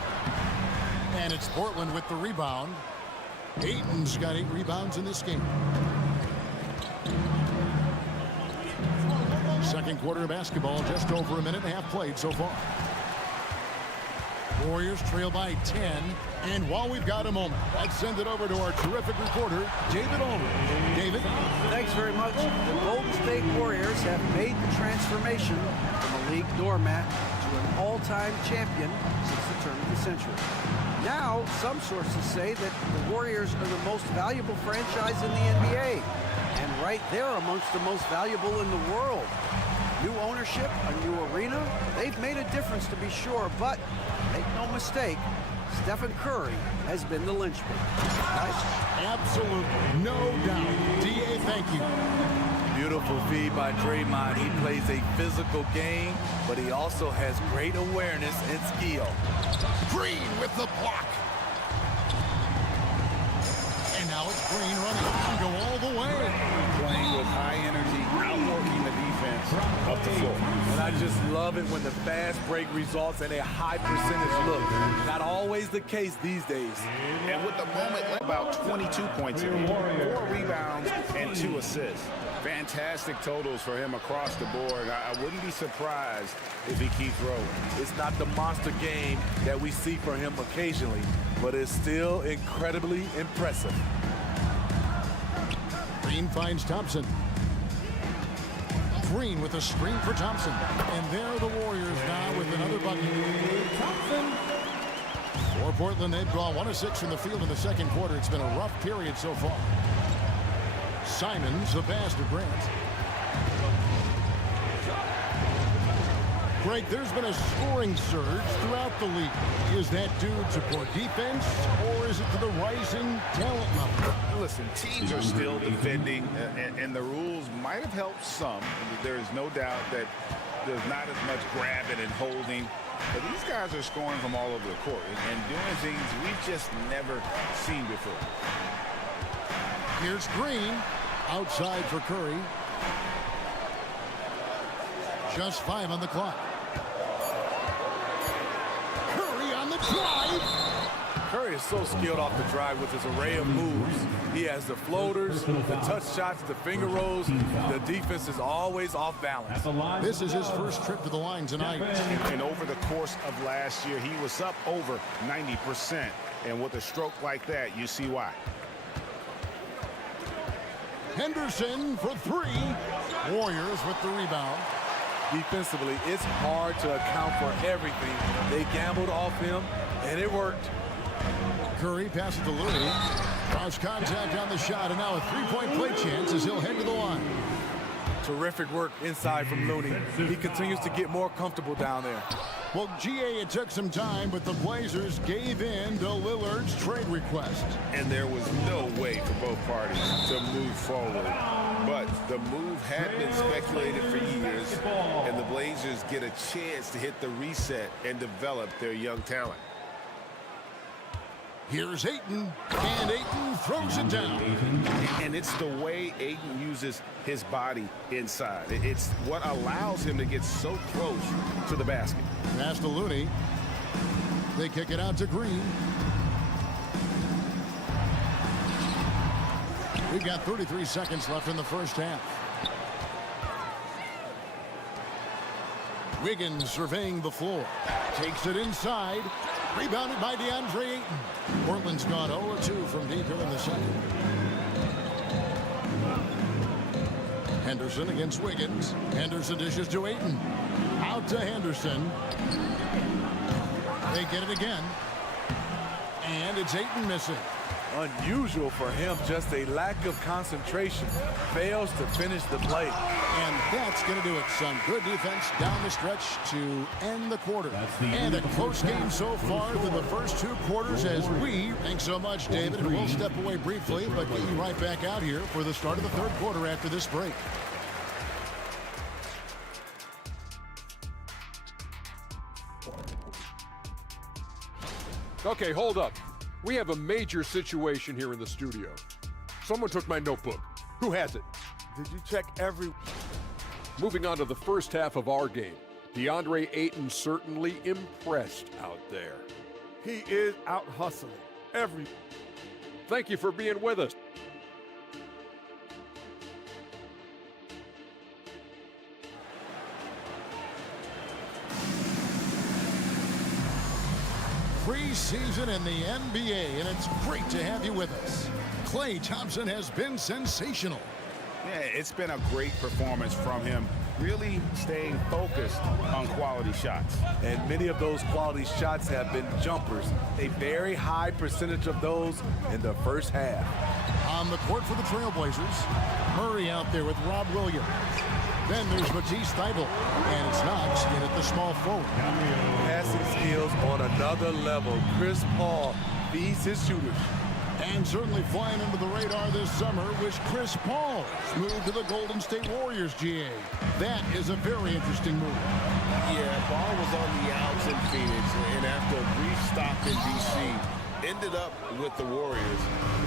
And it's Portland with the rebound. Ayton's got 8 rebounds in this game. Second quarter of basketball, just over a minute and a half played so far. Warriors trail by 10. And while we've got a moment, let's send it over to our terrific reporter, David Ulrich. David? Thanks very much. The Golden State Warriors have made the transformation from a league doormat to an all-time champion since the turn of the century. Now, some sources say that the Warriors are the most valuable franchise in the NBA. And right there amongst the most valuable in the world. New ownership, a new arena, they've made a difference to be sure, but make no mistake, Stephen Curry has been the linchpin. Right? Absolutely, no doubt. D.A., thank you. Beautiful feed by Draymond. He plays a physical game, but he also has great awareness and skill. Green with the block. And now it's Green running. He can go all the way. Playing with high energy, outworking the defense, up the floor. And I just love it when the fast break results in a high percentage look. Not always the case these days. And with the moment, about 22 points in, 4 rebounds and 2 assists. Fantastic totals for him across the board. I wouldn't be surprised if he keeps rolling. It's not the monster game that we see from him occasionally, but it's still incredibly impressive. Green finds Thompson. Green with a screen for Thompson. And there are the Warriors now with another bucket. Thompson. For Portland, they've gone 1 of 6 from the field in the second quarter. It's been a rough period so far. Simons, the pass to Grant. Greg, there's been a scoring surge throughout the league. Is that due to poor defense, or is it to the rising talent level? Listen, teams are still defending, and the rules might have helped some. There is no doubt that there's not as much grabbing and holding. But these guys are scoring from all over the court and doing things we've just never seen before. Here's Green. Outside for Curry. Just 5 on the clock. Curry on the drive. Curry is so skilled off the drive with his array of moves. He has the floaters, the touch shots, the finger rolls. The defense is always off balance. This is his first trip to the line tonight. And over the course of last year, he was up over 90%. And with a stroke like that, you see why. Henderson for 3. Warriors with the rebound. Defensively, it's hard to account for everything. They gambled off him, and it worked. Curry passes to Looney. Cross contact on the shot, and now a 3-point play chance as he'll head to the line. Terrific work inside from Looney. He continues to get more comfortable down there. Well, GA, it took some time, but the Blazers gave in to Lillard's trade request. And there was no way for both parties to move forward. But the move had been speculated for years, and the Blazers get a chance to hit the reset and develop their young talent. Here's Ayton, and Ayton throws it down. And it's the way Ayton uses his body inside. It's what allows him to get so close to the basket. Pass to Looney. They kick it out to Green. We've got 33 seconds left in the first half. Wiggins surveying the floor. Takes it inside. Rebounded by DeAndre Ayton. Portland's gone 0-2 from deep here in the second. Henderson against Wiggins. Henderson dishes to Ayton. Out to Henderson. They get it again. And it's Ayton missing. Unusual for him, just a lack of concentration. Fails to finish the play. And that's going to do it, son. Good defense down the stretch to end the quarter. And a close game so far through the first 2 quarters as we, thanks so much, David, and we'll step away briefly, but get you right back out here for the start of the third quarter after this break. Okay, hold up. We have a major situation here in the studio. Someone took my notebook. Who has it? Did you check every... Moving on to the first half of our game. DeAndre Ayton certainly impressed out there. He is out hustling every... Thank you for being with us. Preseason in the NBA, and it's great to have you with us. Klay Thompson has been sensational. Yeah, it's been a great performance from him, really staying focused on quality shots. And many of those quality shots have been jumpers. A very high percentage of those in the first half. On the court for the Trailblazers, Murray out there with Rob Williams. Then there's Matisse Thybulle, and it's Knox in at the small forward. Passing skills on another level. Chris Paul feeds his shooters. And certainly flying under the radar this summer was Chris Paul's move to the Golden State Warriors, GA. That is a very interesting move. Yeah, Paul was on the outs in Phoenix, and after a brief stop in D.C., ended up with the Warriors.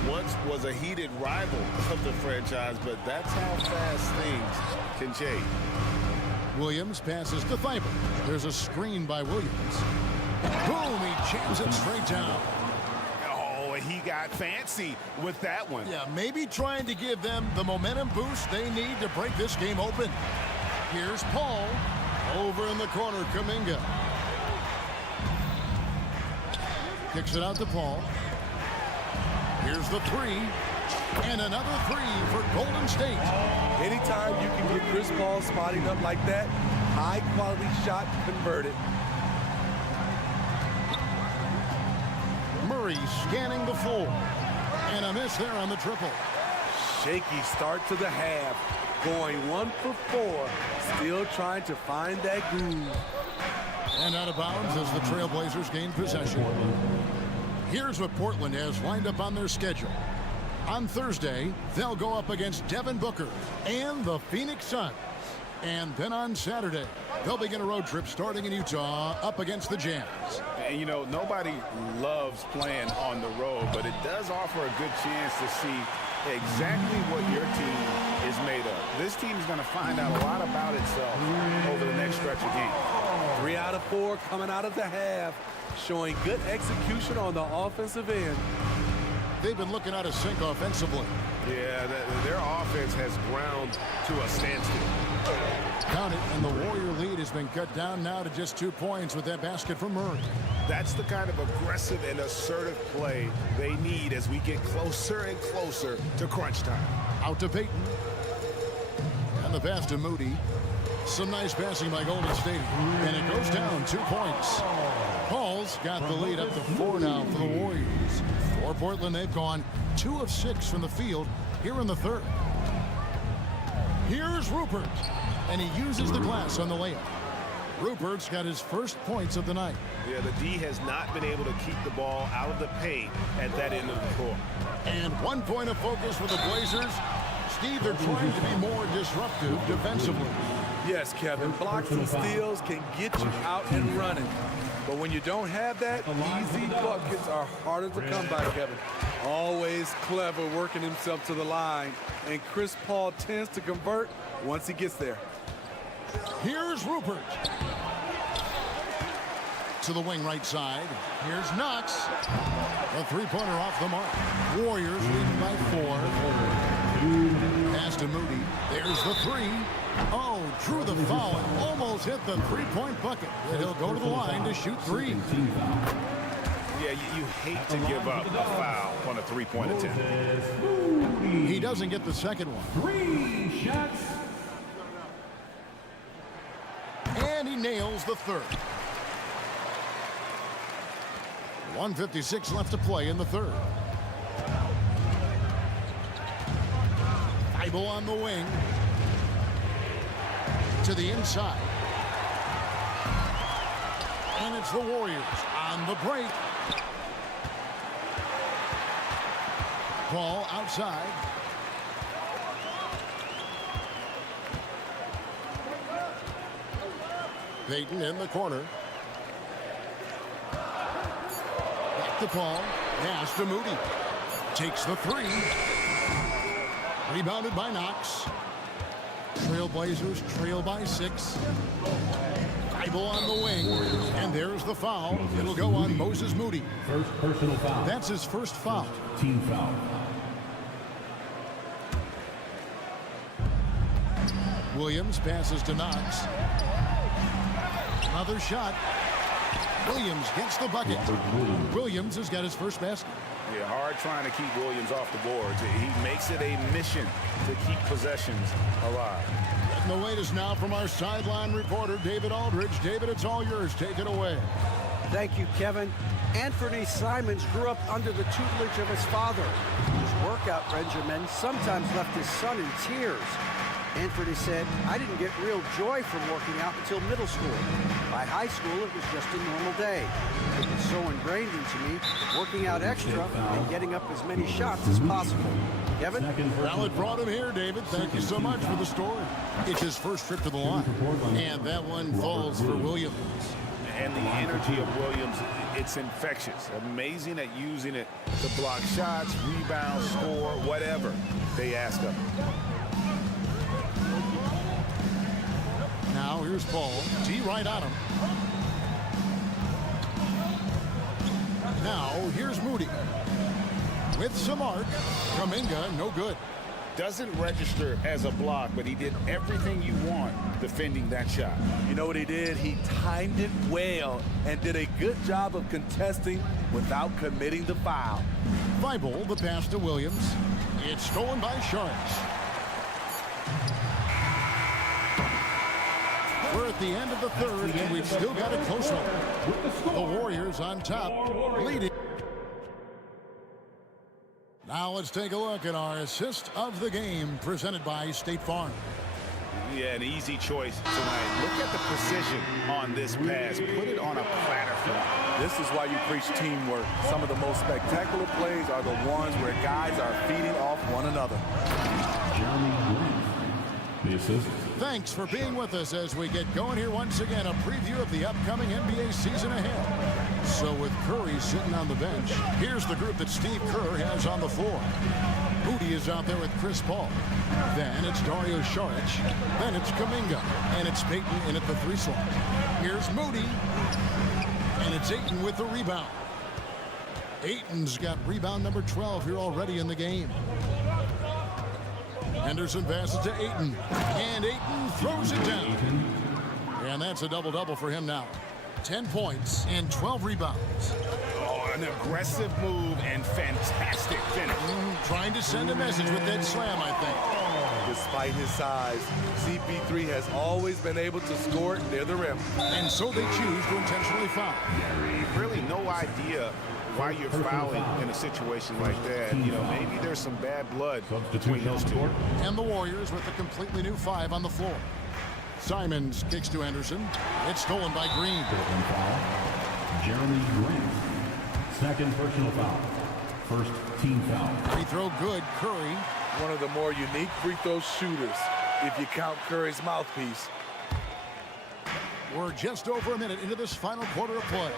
Once was a heated rival of the franchise, but that's how fast things can change. Williams passes to Thibault. There's a screen by Williams. Boom, he jams it straight down. Oh, he got fancy with that one. Yeah, maybe trying to give them the momentum boost they need to break this game open. Here's Paul. Over in the corner, Kuminga. Kicks it out to Paul. Here's the three. And another three for Golden State. Anytime you can get Chris Paul spotting up like that, high-quality shot converted. Murray scanning the floor. And a miss there on the triple. Shaky start to the half. Going 1 for 4. Still trying to find that groove. And out of bounds as the Trailblazers gain possession. Here's what Portland has lined up on their schedule. On Thursday, they'll go up against Devin Booker and the Phoenix Suns. And then on Saturday, they'll begin a road trip starting in Utah up against the Jazz. And, you know, nobody loves playing on the road, but it does offer a good chance to see exactly what your team is made of. This team is going to find out a lot about itself over the next stretch of games. 3 out of 4 coming out of the half, showing good execution on the offensive end. They've been looking out of sync offensively. Yeah, their offense has ground to a standstill. Count it, and the Warrior lead has been cut down now to just 2 points with that basket from Murray. That's the kind of aggressive and assertive play they need as we get closer and closer to crunch time. Out to Payton. And the pass to Moody. Some nice passing by Golden State. And it goes down 2 points. Paul's got the lead up to 4 now for the Warriors. For Portland, they've gone 2 of 6 from the field here in the third. Here's Rupert. And he uses the glass on the layup. Rupert's got his first points of the night. Yeah, the D has not been able to keep the ball out of the paint at that end of the court. And 1 point of focus for the Blazers. Steve, they're trying to be more disruptive defensively. Yes, Kevin, blocks and steals can get you out and running. But when you don't have that, easy buckets are harder to come by, Kevin. Always clever working himself to the line. And Chris Paul tends to convert once he gets there. Here's Rupert. To the wing right side. Here's Knox. A three-pointer off the mark. Warriors leading by 4. Pass to Moody. There's the three. Oh, drew the foul and almost hit the three-point bucket. And he'll go to the line to shoot 3. Yeah, you hate to give up a foul on a three-point attempt. He doesn't get the second one. 3 shots. And he nails the third. 1:56 left to play in the third. Thibault on the wing. To the inside. And it's the Warriors on the break. Paul outside. Payton in the corner. Back to Paul. Pass to Moody. Takes the three. Rebounded by Knox. Trailblazers trail by 6. Thibault on the wing. And there's the foul. It'll go on Moses Moody. First personal foul. That's his first foul. Team foul. Williams passes to Knox. Another shot. Williams gets the bucket. Williams has got his first basket. Yeah, hard trying to keep Williams off the boards. He makes it a mission to keep possessions alive. And the latest now from our sideline reporter, David Aldridge. David, it's all yours. Take it away. Thank you, Kevin. Anthony Simons grew up under the tutelage of his father. His workout regimen sometimes left his son in tears. Anthony said, "I didn't get real joy from working out until middle school. By high school, it was just a normal day. It was so ingrained into me, working out extra and getting up as many shots as possible." Kevin? Well, it brought him here, David. Thank you so much for the story. It's his first trip to the line. And that one falls for Williams. And the energy of Williams, it's infectious. Amazing at using it to block shots, rebound, score, whatever they ask of him. Now Here's Paul. D right on him. Now, here's Moody. With some arc. Kuminga, no good. Doesn't register as a block, but he did everything you want defending that shot. You know what he did? He timed it well and did a good job of contesting without committing the foul. Bible, the pass to Williams. It's stolen by Sharks. We're at the end of the third, and we've still got a close one. The Warriors on top, leading. Now let's take a look at our assist of the game presented by State Farm. Yeah, an easy choice tonight. Look at the precision on this pass. Put it on a platter for him. This is why you preach teamwork. Some of the most spectacular plays are the ones where guys are feeding off one another. The assist. Thanks for being with us as we get going here once again. A preview of the upcoming NBA season ahead. So with Curry sitting on the bench, here's the group that Steve Kerr has on the floor. Moody is out there with Chris Paul. Then it's Dario Saric. Then it's Kuminga. And it's Payton in at the 3 slot. Here's Moody. And it's Ayton with the rebound. Ayton's got rebound number 12 here already in the game. Henderson passes to Ayton. And Ayton throws it down. And that's a double-double for him now. 10 points and 12 rebounds. Oh, an aggressive move and fantastic finish. Trying to send a message with that slam, I think. Despite his size, CP3 has always been able to score near the rim. And so they choose to intentionally foul. Really no idea why you're fouling in a situation like that. You know, maybe there's some bad blood between those two. And the Warriors with a completely new 5 on the floor. Simons kicks to Anderson. It's stolen by Green. Jeremy Green. Second personal foul. First team foul. Free throw good. Curry. One of the more unique free throw shooters, if you count Curry's mouthpiece. We're just over a minute into this final quarter of play.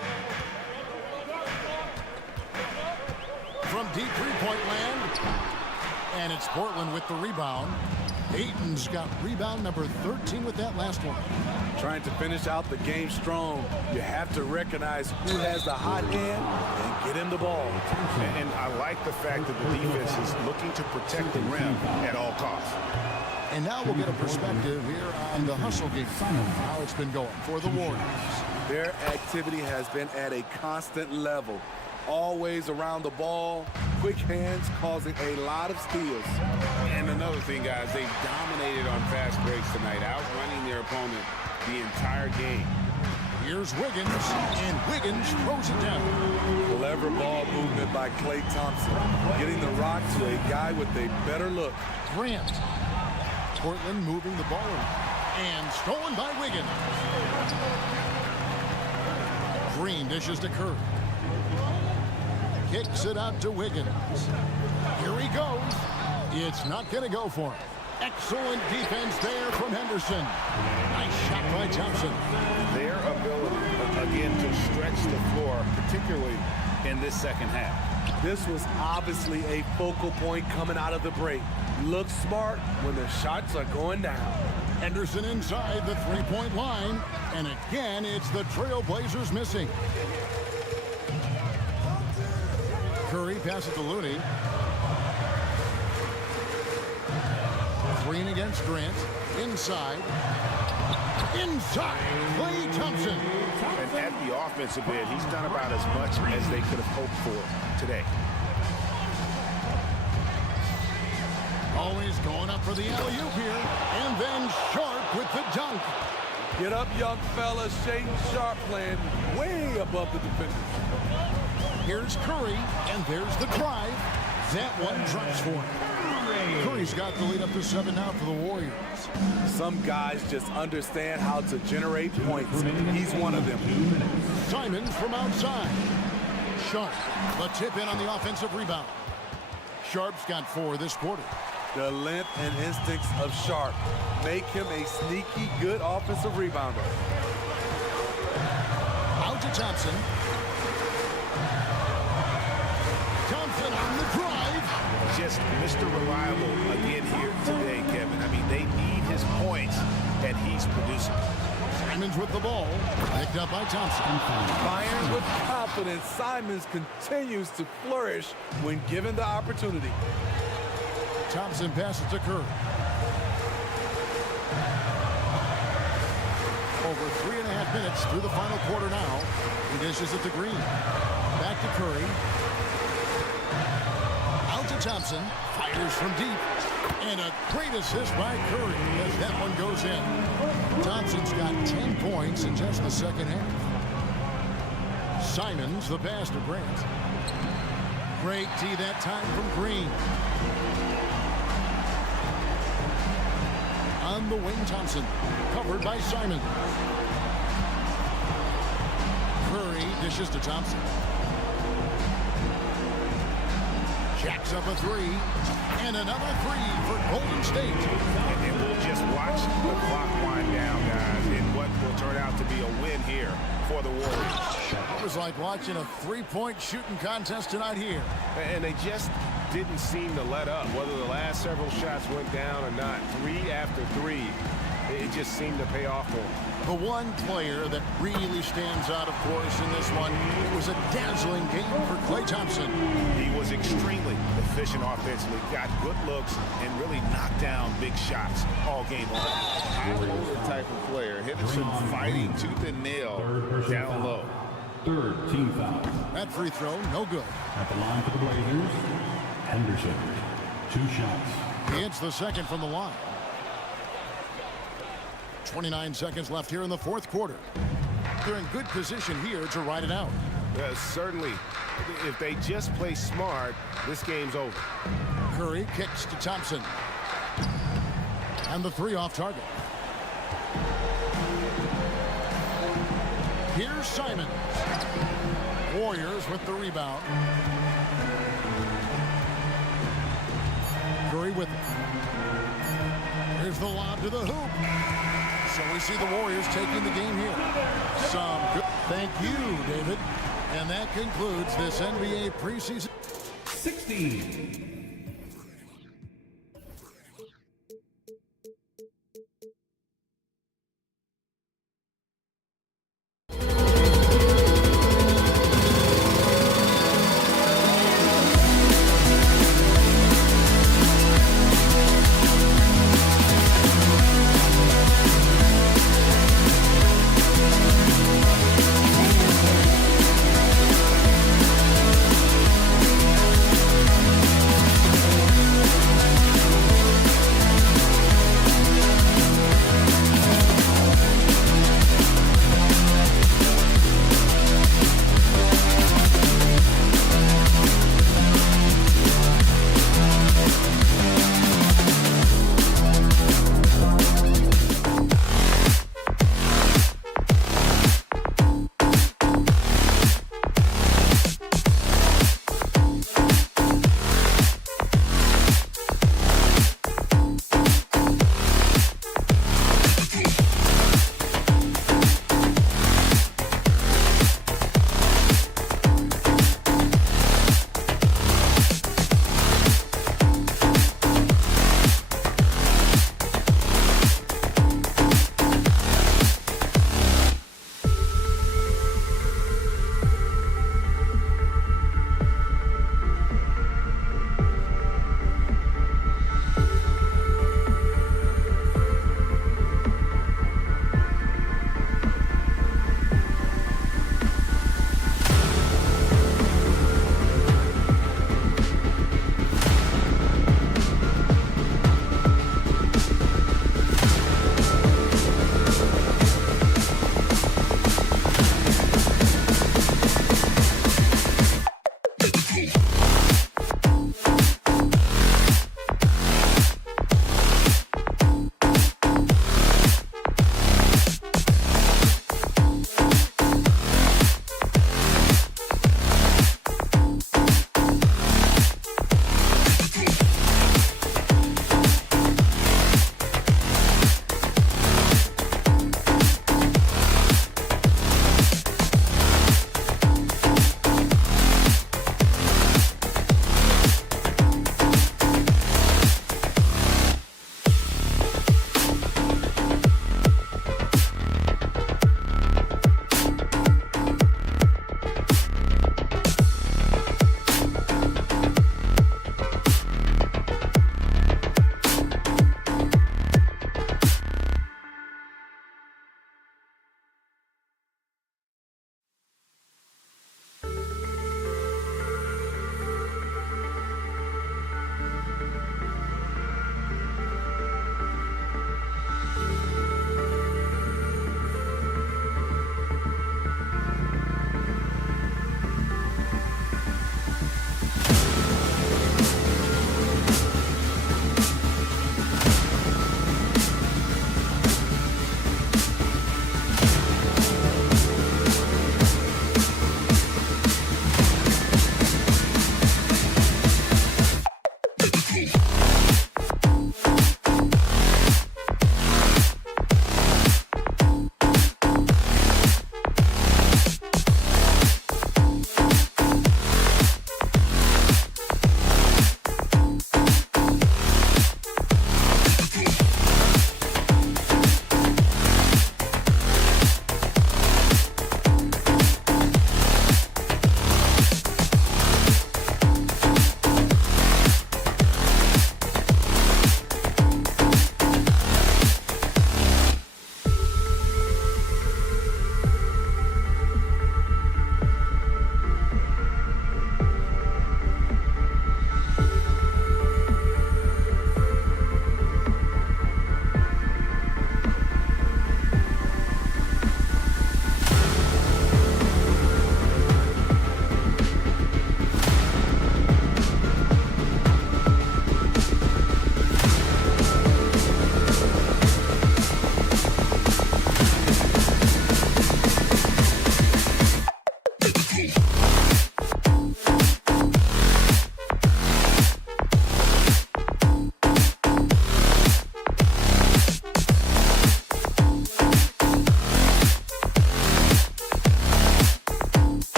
From deep three-point land. And it's Portland with the rebound. Ayton's got rebound number 13 with that last one. Trying to finish out the game strong, you have to recognize who has the hot hand and get him the ball. And I like the fact that the defense is looking to protect the rim at all costs. And now we'll get a perspective here on the hustle game, how it's been going for the Warriors. Their activity has been at a constant level. Always around the ball, quick hands causing a lot of steals. And another thing, guys, they dominated on fast breaks tonight, outrunning their opponent the entire game. Here's Wiggins, and Wiggins throws it down. Clever ball movement by Klay Thompson, getting the rock to a guy with a better look. Grant. Portland moving the ball around, and stolen by Wiggins. Green dishes to Curry. Kicks it out to Wiggins. Here he goes. It's not going to go for him. Excellent defense there from Henderson. Nice shot by Thompson. Their ability, again, to stretch the floor, particularly in this second half. This was obviously a focal point coming out of the break. Look smart when the shots are going down. Henderson inside the three-point line. And again, it's the Trailblazers missing. Curry passes to Looney. Green against Grant. Inside. Inside. Klay Thompson. And at the offensive end, he's done about as much as they could have hoped for today. Always going up for the alley-oop here. And then Sharp with the dunk. Get up, young fella. Shaden Sharp playing way above the defenders. Here's Curry, and there's the drive. That one drops for him. Curry's got the lead up to 7 now for the Warriors. Some guys just understand how to generate points. He's one of them. Simons from outside. Sharp, the tip in on the offensive rebound. Sharp's got 4 this quarter. The length and instincts of Sharp make him a sneaky good offensive rebounder. Out to Thompson. Thompson on the drive. Just Mr. Reliable again here today, Kevin. I mean, they need his points, and he's producing. Simons with the ball. Picked up by Thompson. Firing with confidence, Simons continues to flourish when given the opportunity. Thompson passes to Curry. Over 3.5 minutes through the final quarter now. He dishes it to Green. Back to Curry. Out to Thompson. Fires from deep. And a great assist by Curry as that one goes in. Thompson's got 10 points in just the second half. Simons, the pass to Grant. Great D that time from Green. On the wing, Thompson. Covered by Simons. Curry dishes to Thompson. Jacks up a three. And another three for Golden State. And we'll just watch the clock wind down, guys, in what will turn out to be a win here for the Warriors. It was like watching a three-point shooting contest tonight here. And they just didn't seem to let up. Whether the last several shots went down or not, 3 after 3, it just seemed to pay off for them. The one player that really stands out, of course, in this one, it was a dazzling game for Klay Thompson. He was extremely efficient offensively, got good looks, and really knocked down big shots all game long. High-roller type of player, hitting some fighting tooth and nail down low. Third team foul. That free throw, no good. At the line for the Blazers, Henderson. 2 shots. He hits the second from the line. 29 seconds left here in the fourth quarter. They're in good position here to ride it out. Certainly, if they just play smart, this game's over. Curry kicks to Thompson. And the three off target. Here's Simons. Warriors with the rebound. Curry with it. Here's the lob to the hoop. So we see the Warriors taking the game here. Some good. Thank you, David. And that concludes this NBA preseason. 16.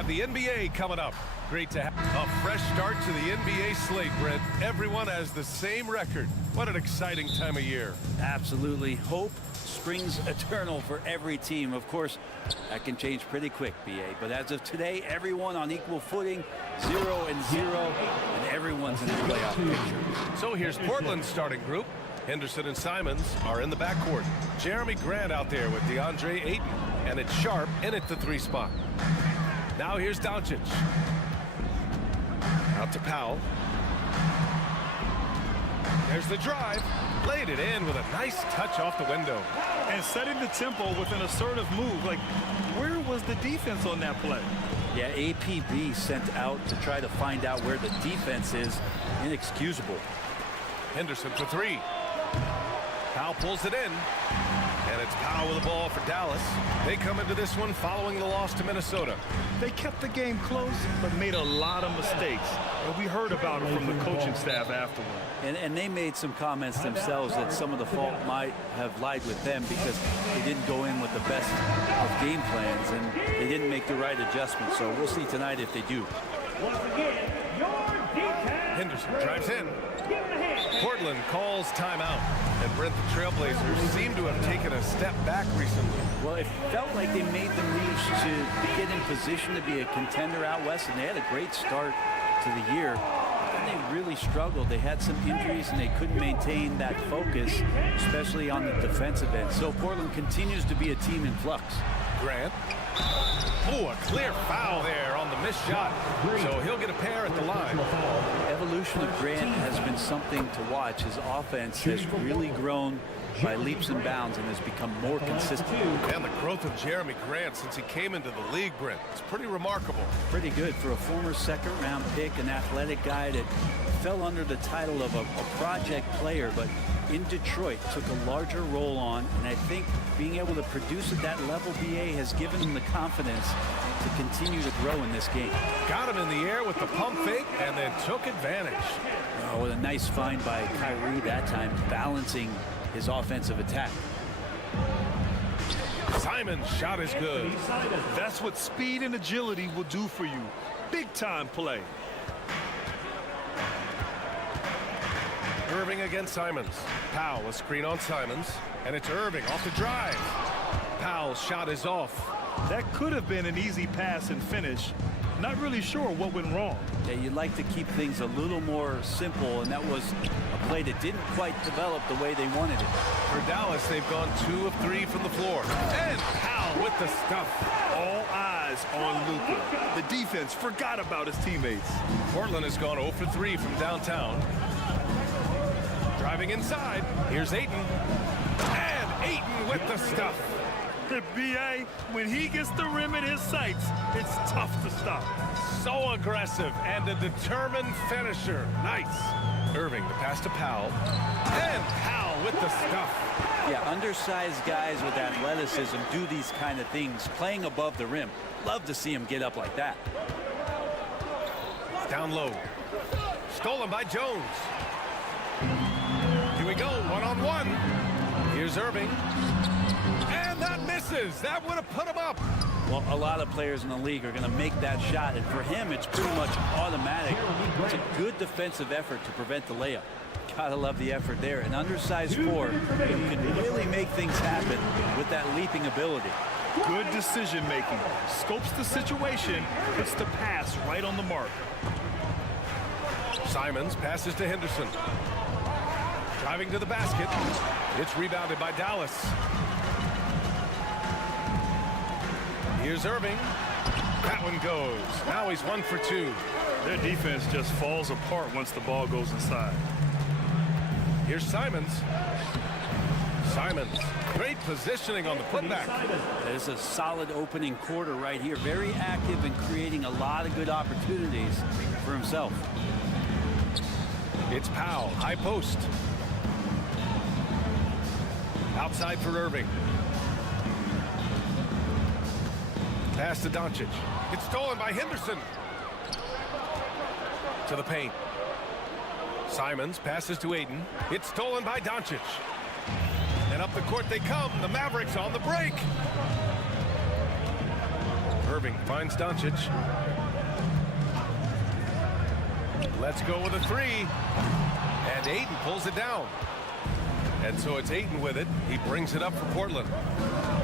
have the NBA coming up. Great to have a fresh start to the NBA slate, Brent. Everyone has the same record. What an exciting time of year. Absolutely. Hope springs eternal for every team. Of course, that can change pretty quick, BA. But as of today, everyone on equal footing, 0-0, and everyone's in the playoff picture. So here's Portland's starting group. Henderson and Simons are in the backcourt. Jeremy Grant out there with DeAndre Ayton. And it's Sharp in at the 3 spot. Now here's Doncic. Out to Powell. There's the drive. Laid it in with a nice touch off the window. And setting the tempo with an assertive move. Like, where was the defense on that play? Yeah, APB sent out to try to find out where the defense is. Inexcusable. Henderson for 3. Powell pulls it in. And it's Powell with the ball for Dallas. They come into this one following the loss to Minnesota. They kept the game close, but made a lot of mistakes. And we heard about it from the coaching staff afterward. And they made some comments themselves that some of the fault might have lied with them because they didn't go in with the best of game plans and they didn't make the right adjustments. So we'll see tonight if they do. Henderson drives in. Portland calls timeout. And Brent, the Trailblazers seem to have taken a step back recently. Well, it felt like they made the moves to get in position to be a contender out west, and they had a great start to the year. Then they really struggled. They had some injuries, and they couldn't maintain that focus, especially on the defensive end. So Portland continues to be a team in flux. Grant. Oh, a clear foul there on the missed shot. So he'll get a pair at the line. The evolution of Grant has been something to watch. His offense has really grown by leaps and bounds and has become more consistent. And the growth of Jeremy Grant since he came into the league, Brent, it's pretty remarkable. Pretty good for a former second-round pick, an athletic guy that fell under the title of a project player, but in Detroit took a larger role on, and I think being able to produce at that level, BA, has given him the confidence to continue to grow in this game. Got him in the air with the pump fake and then took advantage. Oh, what a nice find by Kyrie that time, balancing his offensive attack. Simon's shot is good. That's what speed and agility will do for you. Big time play. Irving against Simons. Powell, a screen on Simons. And it's Irving off the drive. Powell's shot is off. That could have been an easy pass and finish. Not really sure what went wrong. Yeah, you'd like to keep things a little more simple, and that was a play that didn't quite develop the way they wanted it. For Dallas, they've gone 2 of 3 from the floor. And Powell with the stuff. All eyes on Luka. The defense forgot about his teammates. Portland has gone 0 for 3 from downtown. Driving inside. Here's Ayton. And Ayton with the stuff. The BA, when he gets the rim in his sights, it's tough to stop. So aggressive and a determined finisher. Nice. Irving, the pass to Powell. And Powell with the stuff. Yeah, undersized guys with athleticism do these kind of things, playing above the rim. Love to see him get up like that. Down low. Stolen by Jones. Here we go, one-on-one. Here's Irving. And that misses. That would have put him up. Well, a lot of players in the league are going to make that shot, and for him, it's pretty much automatic. It's a good defensive effort to prevent the layup. Gotta love the effort there. An undersized 4 who can really make things happen with that leaping ability. Good decision making. Scopes the situation, puts the pass right on the mark. Simons passes to Henderson. Driving to the basket. It's rebounded by Dallas. Here's Irving. That one goes. Now he's 1 for 2. Their defense just falls apart once the ball goes inside. Here's Simons. Simons. Great positioning on the putback. There's a solid opening quarter right here. Very active and creating a lot of good opportunities for himself. It's Powell. High post. Outside for Irving. Pass to Doncic. It's stolen by Henderson. To the paint. Simons passes to Ayton. It's stolen by Doncic. And up the court they come. The Mavericks on the break. Irving finds Doncic. Let's go with a three. And Ayton pulls it down. And so it's Ayton with it. He brings it up for Portland.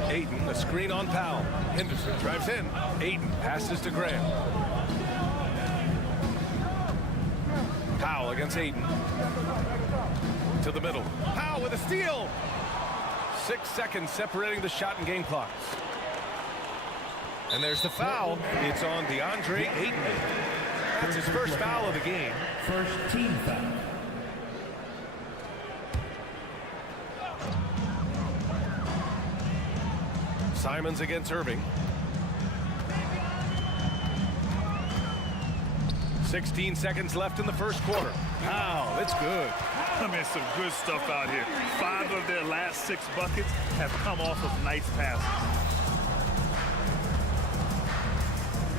Ayton, a screen on Powell. Henderson drives in. Ayton passes to Graham. Powell against Ayton. To the middle. Powell with a steal. 6 seconds separating the shot and game clocks. And there's the foul. It's on DeAndre Ayton. That's his first foul of the game. First team foul. Simons against Irving. 16 seconds left in the first quarter. Wow, it's good. I mean, some good stuff out here. 5 of their last 6 buckets have come off of nice passes.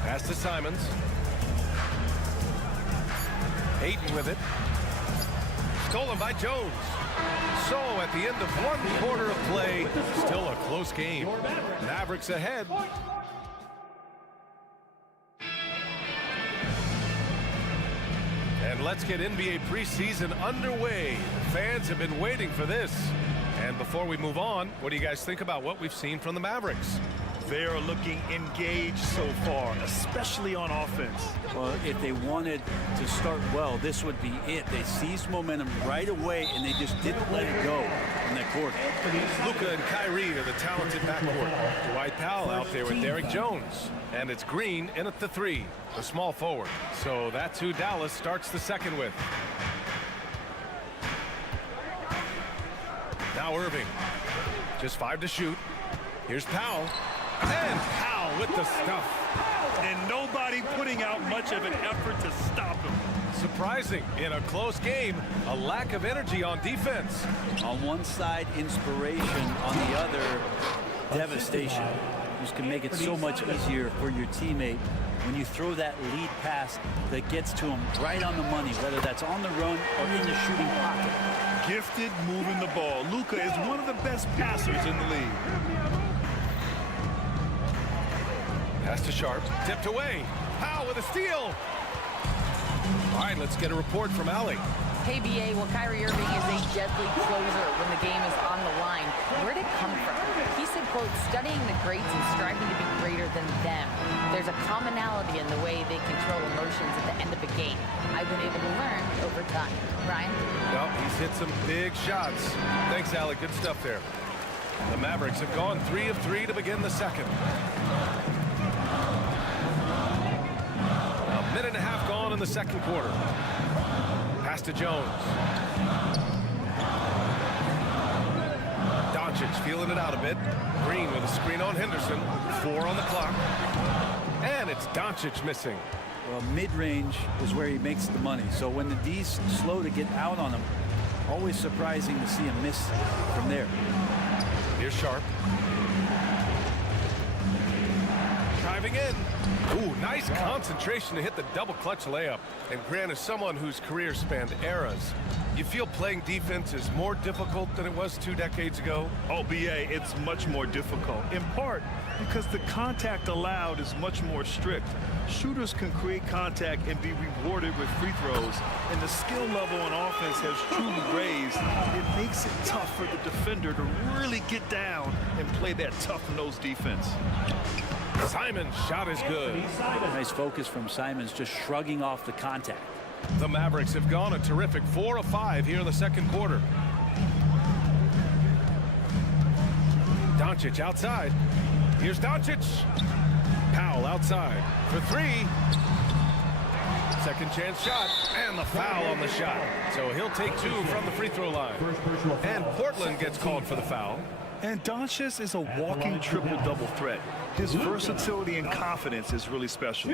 Pass to Simons. Ayton with it. Stolen by Jones. So at the end of 1 quarter of play, still a close game. Mavericks ahead. And let's get NBA preseason underway. Fans have been waiting for this. And before we move on, what do you guys think about what we've seen from the Mavericks? They are looking engaged so far, especially on offense. Well, if they wanted to start well, this would be it. They seized momentum right away, and they just didn't let it go in that quarter. Luka and Kyrie are the talented backcourt. Dwight Powell out there with Derrick Jones. And it's Green in at the 3, the small forward. So that's who Dallas starts the second with. Now Irving. Just 5 to shoot. Here's Powell. And Powell with the stuff. And nobody putting out much of an effort to stop him. Surprising in a close game, a lack of energy on defense. On one side, inspiration. On the other, devastation. Just can make it so much easier for your teammate when you throw that lead pass that gets to him right on the money, whether that's on the run or in the shooting pocket. Gifted moving the ball. Luka is one of the best passers in the league. Pass to Sharp, tipped away. Powell with a steal. All right, let's get a report from Allie. Hey, B.A., well, Kyrie Irving is a deadly closer when the game is on the line. Where'd it come from? He said, quote, studying the greats and striving to be greater than them. There's a commonality in the way they control emotions at the end of a game. I've been able to learn over time. Ryan? Well, he's hit some big shots. Thanks, Allie. Good stuff there. The Mavericks have gone 3 of 3 to begin the second. A minute and a half gone in the second quarter. Pass to Jones. Doncic feeling it out a bit. Green with a screen on Henderson. 4 on the clock. And it's Doncic missing. Well, mid-range is where he makes the money. So when the D's slow to get out on him, always surprising to see him miss from there. Here's Sharp. Driving in. Ooh, nice concentration to hit the double clutch layup. And Grant, as someone whose career spanned eras, you feel playing defense is more difficult than it was 2 decades ago? Oh, B.A., it's much more difficult, in part because the contact allowed is much more strict. Shooters can create contact and be rewarded with free throws, and the skill level on offense has truly raised. It makes it tough for the defender to really get down and play that tough-nosed defense. Simon's shot is good. Nice focus from Simons, just shrugging off the contact. The Mavericks have gone a terrific 4 of 5 here in the second quarter. Doncic outside. Here's Doncic. Powell outside for 3. Second chance shot, and the foul on the shot. So he'll take 2 from the free throw line. And Portland gets called for the foul. And Doncic is a walking triple-double threat. His versatility and confidence is really special.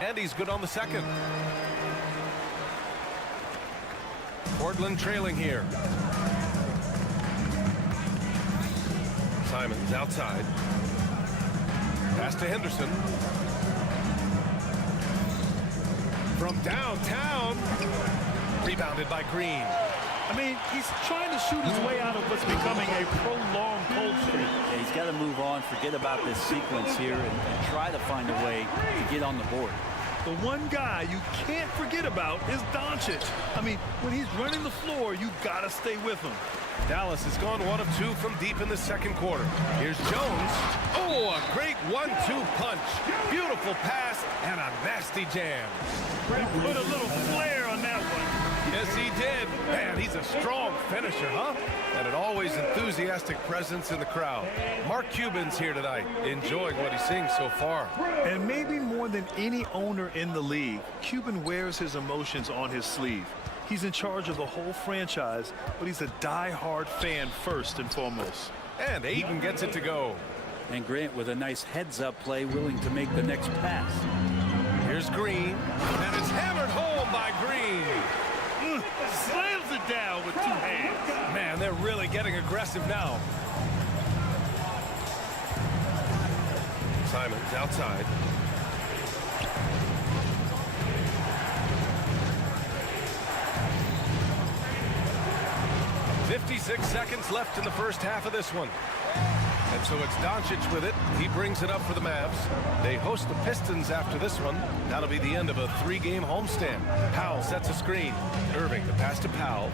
And he's good on the second. Portland trailing here. Simons outside. Pass to Henderson. From downtown. Rebounded by Green. I mean, he's trying to shoot his way out of what's becoming a prolonged cold streak. Yeah, he's got to move on, forget about this sequence here, and try to find a way to get on the board. The one guy you can't forget about is Doncic. I mean, when he's running the floor, you got to stay with him. Dallas has gone 1 of 2 from deep in the second quarter. Here's Jones. Oh, a great 1-2 punch. Beautiful pass and a nasty jam. He put a little flair on that one. Yes, he did. Man, he's a strong finisher, huh? And an always enthusiastic presence in the crowd. Mark Cuban's here tonight, enjoying what he's seeing so far. And maybe more than any owner in the league, Cuban wears his emotions on his sleeve. He's in charge of the whole franchise, but he's a die-hard fan first and foremost. And Aiden gets it to go. And Grant with a nice heads-up play, willing to make the next pass. Here's Green, and it's hammered home by Green. Slams it down with 2 hands. Man, they're really getting aggressive now. Simons outside. "56 seconds left in the first half of this one. And so it's Doncic with it. He brings it up for the Mavs. They host the Pistons after this one. That'll be the end of a 3-game homestand. Powell sets a screen. Irving, the pass to Powell.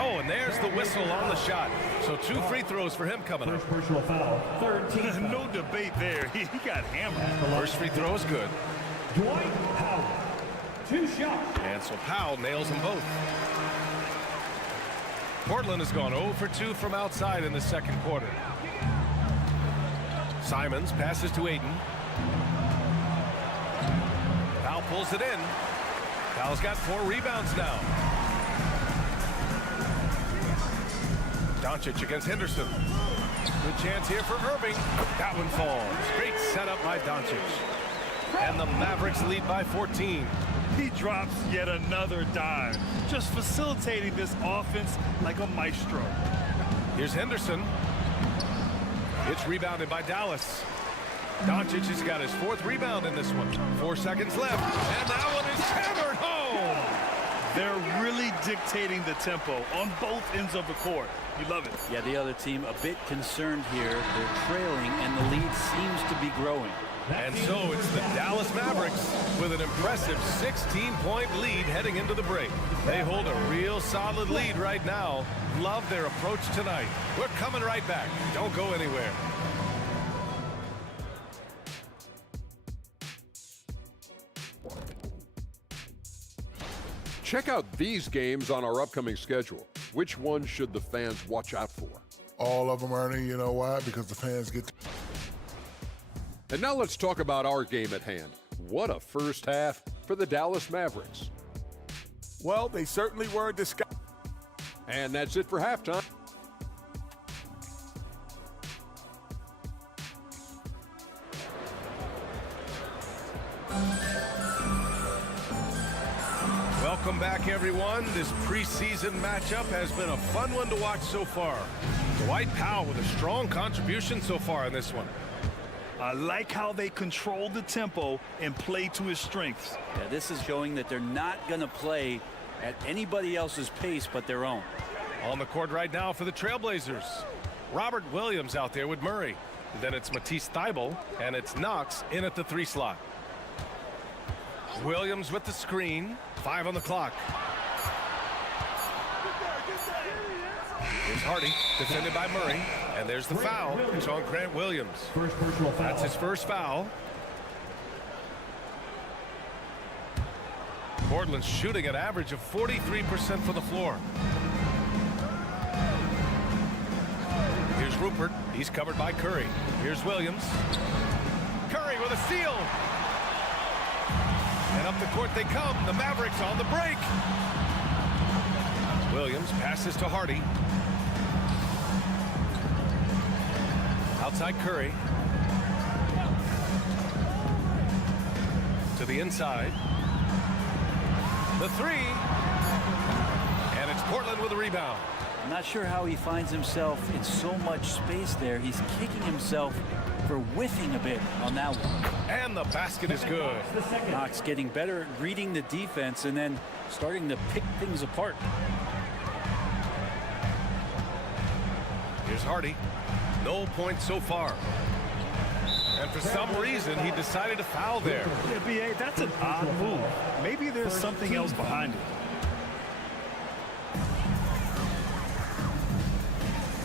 Oh, and there's the whistle on the shot. So 2 free throws for him coming up. First personal foul, third team. No debate there. He got hammered. First free throw is good. Dwight Powell, 2 shots. And so Powell nails them both. Portland has gone 0 for 2 from outside in the second quarter. Simons passes to Aiden. Powell pulls it in. Powell's got 4 rebounds now. Doncic against Henderson. Good chance here for Irving. That one falls. Great setup by Doncic. And the Mavericks lead by 14. He drops yet another dime, just facilitating this offense like a maestro. Here's Henderson. It's rebounded by Dallas. Doncic has got his 4th rebound in this one. 4 seconds left, and that one is hammered home. They're really dictating the tempo on both ends of the court. You love it. Yeah, the other team a bit concerned here. They're trailing, and the lead seems to be growing. And so it's the Dallas Mavericks with an impressive 16-point lead heading into the break. They hold a real solid lead right now. Love their approach tonight. We're coming right back. Don't go anywhere. Check out these games on our upcoming schedule. Which ones should the fans watch out for? All of them, Ernie. You know why? Because the fans get And now let's talk about our game at hand. What a first half for the Dallas Mavericks. Well, they certainly were discussed. And that's it for halftime. Welcome back, everyone. This preseason matchup has been a fun one to watch so far. Dwight Powell with a strong contribution so far in this one. I like how they control the tempo and play to his strengths. Yeah, this is showing that they're not going to play at anybody else's pace but their own. On the court right now for the Trailblazers. Robert Williams out there with Murray. Then it's Matisse Thybulle, and it's Knox in at the 3 slot. Williams with the screen. 5 on the clock. Here's Hardy, defended by Murray. And there's the foul. It's on Grant Williams. First personal foul. That's his first foul. Portland's shooting an average of 43% from the floor. Here's Rupert. He's covered by Curry. Here's Williams. Curry with a steal. And up the court they come. The Mavericks on the break. Williams passes to Hardy. Outside Curry. To the inside. The 3. And it's Portland with a rebound. I'm not sure how he finds himself in so much space there. He's kicking himself for whiffing a bit on that one. And the basket is good. Knox getting better at reading the defense and then starting to pick things apart. Here's Hardy. No points so far. And for some reason, he decided to foul there. Yeah, B.A., that's an odd move. Maybe there's something else behind it.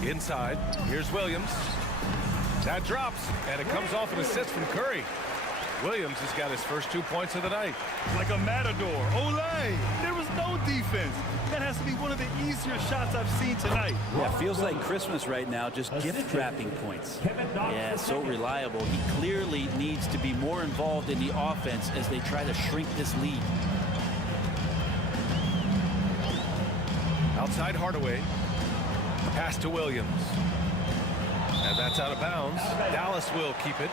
Inside, here's Williams. That drops, and it comes off an assist from Curry. Williams has got his first 2 points of the night. Like a matador. Olay! There was no defense. That has to be one of the easier shots I've seen tonight. Yeah, feels like Christmas right now, just gift wrapping points. Yeah, so reliable. He clearly needs to be more involved in the offense as they try to shrink this lead. Outside Hardaway. Pass to Williams. And that's out of bounds. Dallas will keep it.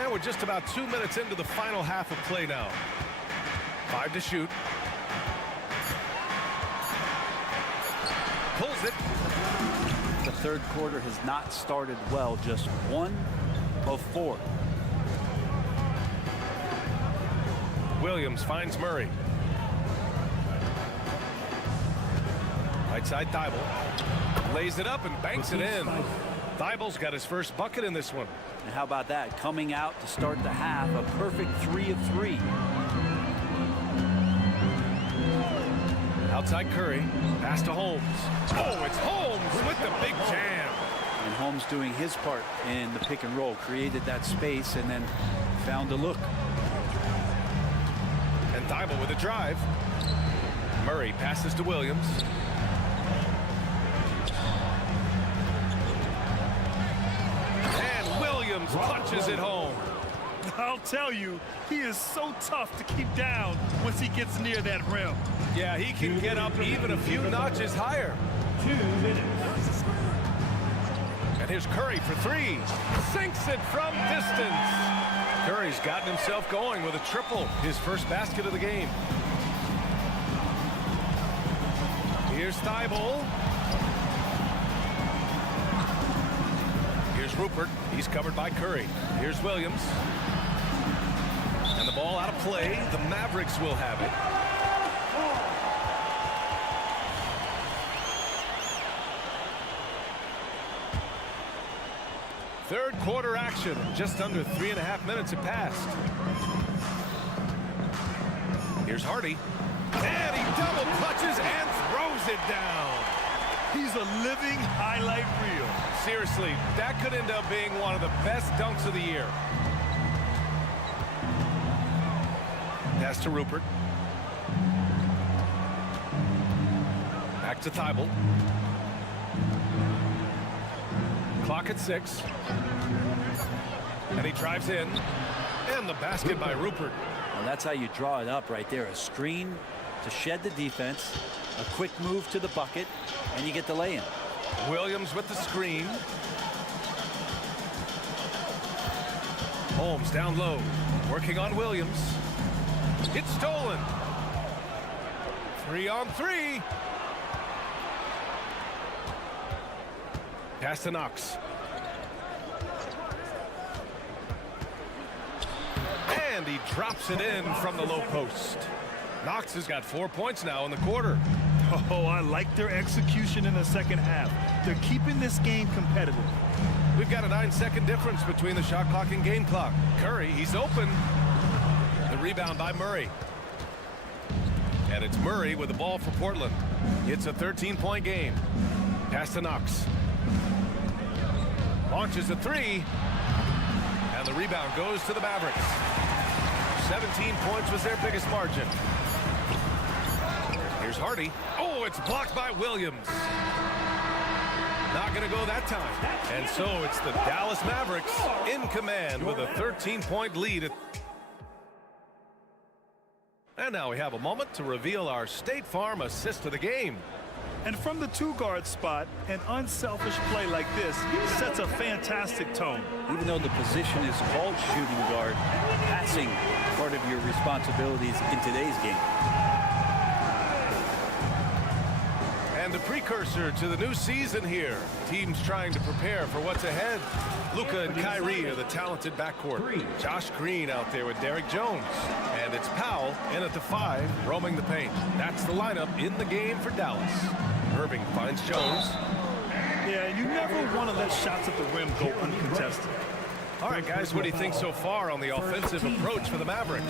And we're just about 2 minutes into the final half of play now. 5 to shoot. Pulls it. The third quarter has not started well, just 1 of 4. Williams finds Murray. Right side Thibault. Lays it up and banks it in. Thibault's got his first bucket in this one. And how about that? Coming out to start the half, a perfect 3 of 3. Outside Curry. Pass to Holmes. Oh, it's Holmes with the big jam. And Holmes doing his part in the pick and roll. Created that space and then found a look. And Thibault with a drive. Murray passes to Williams. And Williams punches it home. I'll tell you, he is so tough to keep down once he gets near that rim. Yeah, he can get up even a few notches higher. 2 minutes. And here's Curry for 3. Sinks it from distance. Curry's gotten himself going with a triple, his first basket of the game. Here's Thibault. Here's Rupert. He's covered by Curry. Here's Williams. And the ball out of play. The Mavericks will have it. Third quarter action. Just under 3.5 minutes have passed. Here's Hardy. And he double clutches and throws it down. He's a living highlight reel. Seriously, that could end up being one of the best dunks of the year. Pass to Rupert. Back to Thibault. Clock at 6. And he drives in. And the basket by Rupert. Well, that's how you draw it up right there. A screen to shed the defense, a quick move to the bucket, and you get the lay-in. Williams with the screen. Holmes down low, working on Williams. It's stolen. 3 on 3. Pass to Knox. And he drops it in from the low post. Knox has got 4 points now in the quarter. Oh, I like their execution in the second half. They're keeping this game competitive. We've got a 9-second difference between the shot clock and game clock. Curry, he's open. The rebound by Murray. And it's Murray with the ball for Portland. It's a 13-point game. Pass to Knox. Launches a 3. And the rebound goes to the Mavericks. 17 points was their biggest margin. Here's Hardy. Oh, it's blocked by Williams. Not going to go that time. And so it's the Dallas Mavericks in command with a 13-point lead. And now we have a moment to reveal our State Farm assist of the game. And from the 2-guard spot, an unselfish play like this sets a fantastic tone. Even though the position is called shooting guard, passing part of your responsibilities in today's game. And a precursor to the new season here. Teams trying to prepare for what's ahead. Luka and Kyrie are the talented backcourt. Josh Green out there with Derek Jones. And it's Powell in at the 5, roaming the paint. That's the lineup in the game for Dallas. Irving finds Jones. Yeah, you never want to let shots at the rim go uncontested. All right, guys, what do you think so far on the offensive approach for the Mavericks?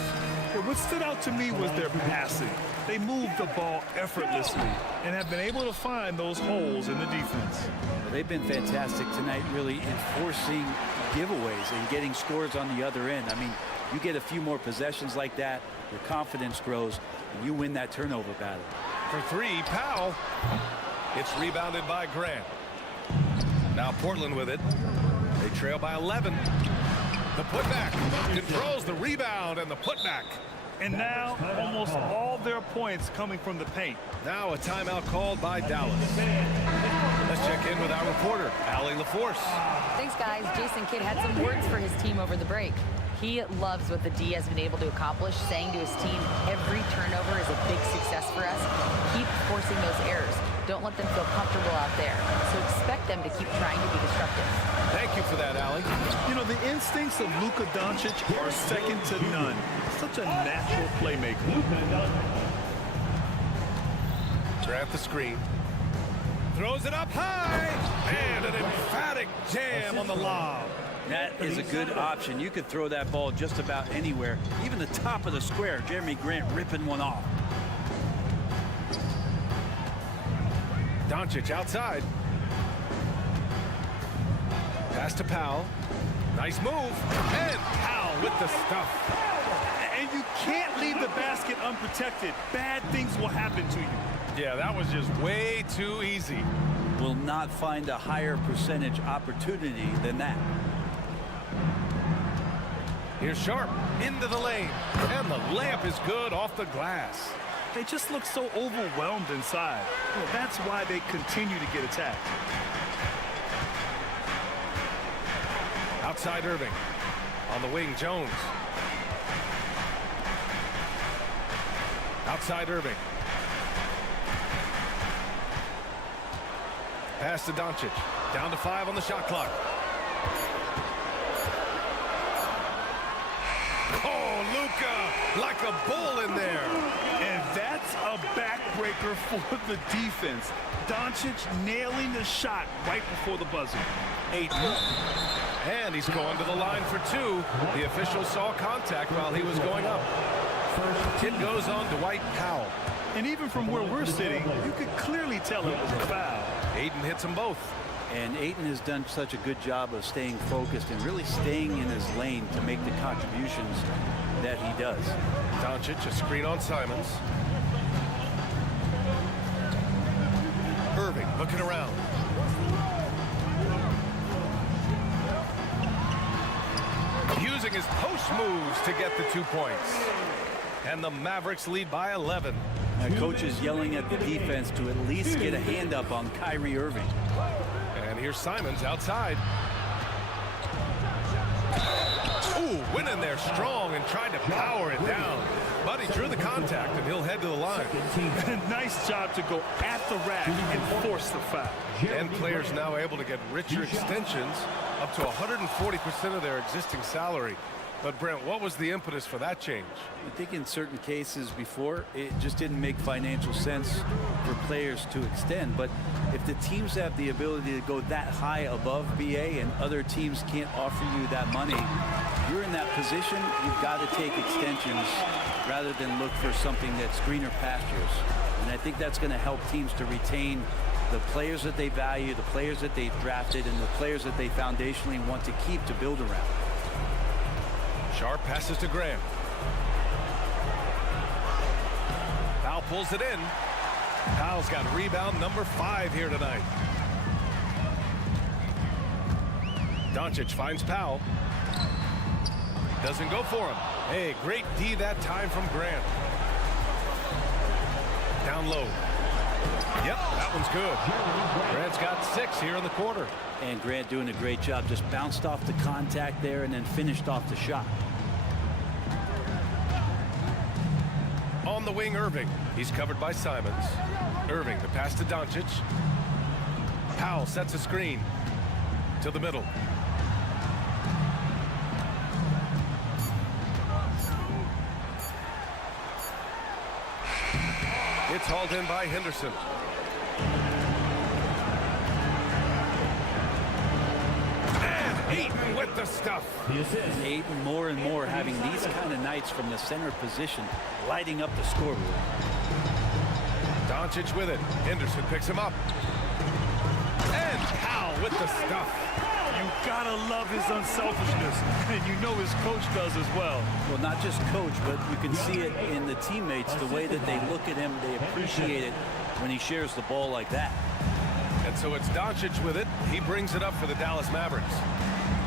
Well, what stood out to me was their passing. They moved the ball effortlessly and have been able to find those holes in the defense. Well, they've been fantastic tonight, really enforcing giveaways and getting scores on the other end. I mean, you get a few more possessions like that, your confidence grows, and you win that turnover battle. For 3, Powell. It's rebounded by Grant. Now Portland with it. They trail by 11. The putback controls the rebound and the putback. And now almost all their points coming from the paint. Now a timeout called by Dallas. Let's check in with our reporter, Allie LaForce. Thanks, guys. Jason Kidd had some words for his team over the break. He loves what the D has been able to accomplish, saying to his team, every turnover is a big success for us. Keep forcing those errors. Don't let them feel comfortable out there. So expect them to keep trying to be disruptive. Thank you for that, Allie. You know, the instincts of Luka Doncic are second to none. Such a natural playmaker. Grant the screen. Throws it up high. And an emphatic jam on the lob. That is a good option. You could throw that ball just about anywhere. Even the top of the square. Jeremy Grant ripping one off. Doncic outside. Pass to Powell. Nice move. And Powell with the stuff. And you can't leave the basket unprotected. Bad things will happen to you. Yeah, that was just way too easy. Will not find a higher percentage opportunity than that. Here's Sharp into the lane. And the layup is good off the glass. They just look so overwhelmed inside. Well, that's why they continue to get attacked. Outside Irving. On the wing, Jones. Outside Irving. Pass to Doncic. Down to 5 on the shot clock. Oh, Luka, like a bull in there. And that's a backbreaker for the defense. Doncic nailing the shot right before the buzzer. 8. And he's going to the line for 2. The official saw contact while he was going up. It goes on Dwight Powell. And even from where we're sitting, you could clearly tell it was a foul. Ayton hits them both. And Ayton has done such a good job of staying focused and really staying in his lane to make the contributions that he does. Doncic, a screen on Simons. Irving looking around. Using his post moves to get the 2 points. And the Mavericks lead by 11. Coach is yelling at the defense to at least get a hand up on Kyrie Irving. And here's Simons outside. Ooh, went in there strong and tried to power it down. But he drew the contact, and he'll head to the line. Nice job to go at the rack and force the foul. And players now able to get richer extensions, up to 140% of their existing salary. But, Brent, what was the impetus for that change? I think in certain cases before, it just didn't make financial sense for players to extend. But if the teams have the ability to go that high above BA and other teams can't offer you that money, you're in that position, you've got to take extensions rather than look for something that's greener pastures. And I think that's going to help teams to retain the players that they value, the players that they've drafted, and the players that they foundationally want to keep to build around. Sharp passes to Graham. Powell pulls it in. Powell's got rebound number 5 here tonight. Doncic finds Powell. Doesn't go for him. Hey, great D that time from Grant. Down low. Yep, that one's good. Grant's got 6 here in the quarter. And Grant doing a great job. Just bounced off the contact there and then finished off the shot. On the wing, Irving. He's covered by Simons. Irving, the pass to Doncic. Powell sets a screen to the middle. It's hauled in by Henderson. And Ayton with the stuff. Ayton more and more having these kind of nights from the center position, lighting up the scoreboard. Doncic with it. Henderson picks him up. And Powell with the stuff. You gotta love his unselfishness, and you know his coach does as well. Well, not just coach, but you can see it in the teammates, the way that they look at him. They appreciate it when he shares the ball like that. And so it's Doncic with it. He brings it up for the Dallas Mavericks.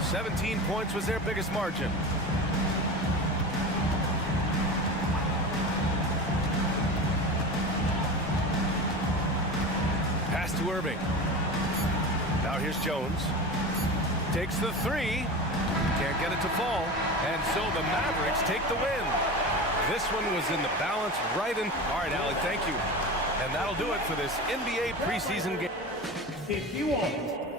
17 points was their biggest margin. Pass to Irving. Now here's Jones. Takes the three. Can't get it to fall. And so the Mavericks take the win. This one was in the balance right in. All right, Alec, thank you. And that'll do it for this NBA preseason game. If you want.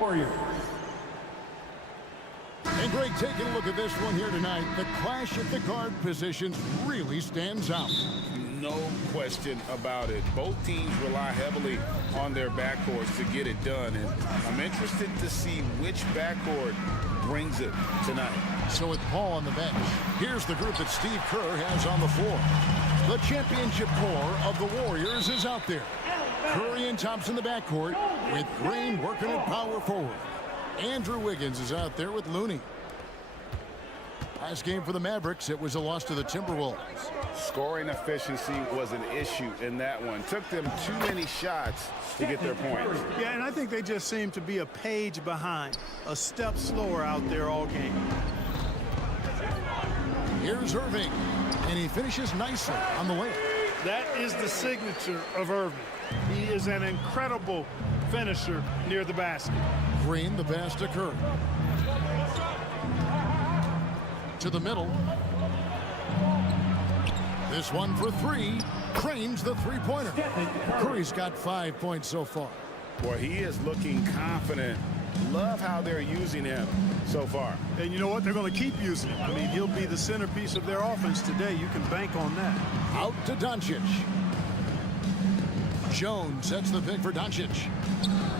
Warriors. And Greg, taking a look at this one here tonight, the clash at the guard positions really stands out. No question about it. Both teams rely heavily on their backcourts to get it done, and I'm interested to see which backcourt brings it tonight. So with Paul on the bench, here's the group that Steve Kerr has on the floor. The championship core of the Warriors is out there. Curry and Thompson in the backcourt, with Green working at power forward. Andrew Wiggins is out there with Looney. Last game for the Mavericks, it was a loss to the Timberwolves. Scoring efficiency was an issue in that one. Took them too many shots to get their points. Yeah, and I think they just seem to be a page behind, a step slower out there all game. Here's Irving, and he finishes nicely on the way. That is the signature of Irving. He is an incredible finisher near the basket. Green, the pass to Curry. To the middle. This one for three. Cranes the three-pointer. Curry's got 5 points so far. Boy, he is looking confident. Love how they're using him so far. And you know what? They're going to keep using him. I mean, he'll be the centerpiece of their offense today. You can bank on that. Out to Doncic. Jones sets the pick for Doncic.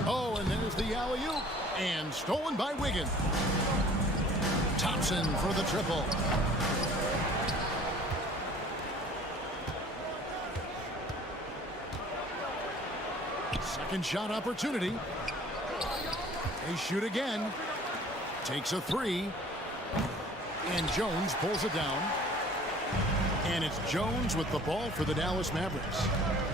Oh, and there's the alley-oop. And stolen by Wiggins. Thompson for the triple. Second shot opportunity. They shoot again. Takes a three. And Jones pulls it down. And it's Jones with the ball for the Dallas Mavericks.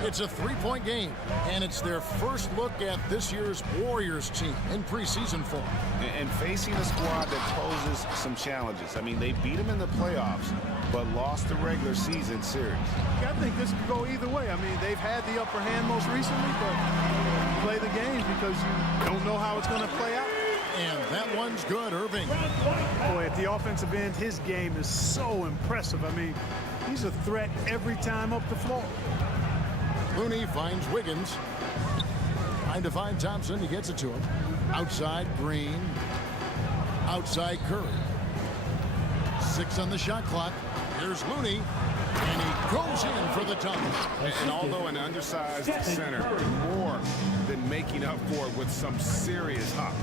It's a three-point game, and it's their first look at this year's Warriors team in preseason form. And facing a squad that poses some challenges. I mean, they beat them in the playoffs, but lost the regular season series. I think this could go either way. I mean, they've had the upper hand most recently, but play the games because you don't know how it's going to play out. And that one's good, Irving. Boy, at the offensive end, his game is so impressive. I mean, he's a threat every time up the floor. Looney finds Wiggins. Trying to find Thompson. He gets it to him. Outside, Green. Outside, Curry. 6 on the shot clock. Here's Looney. And he goes in for the dunk. And although an undersized center, more than making up for it with some serious hops.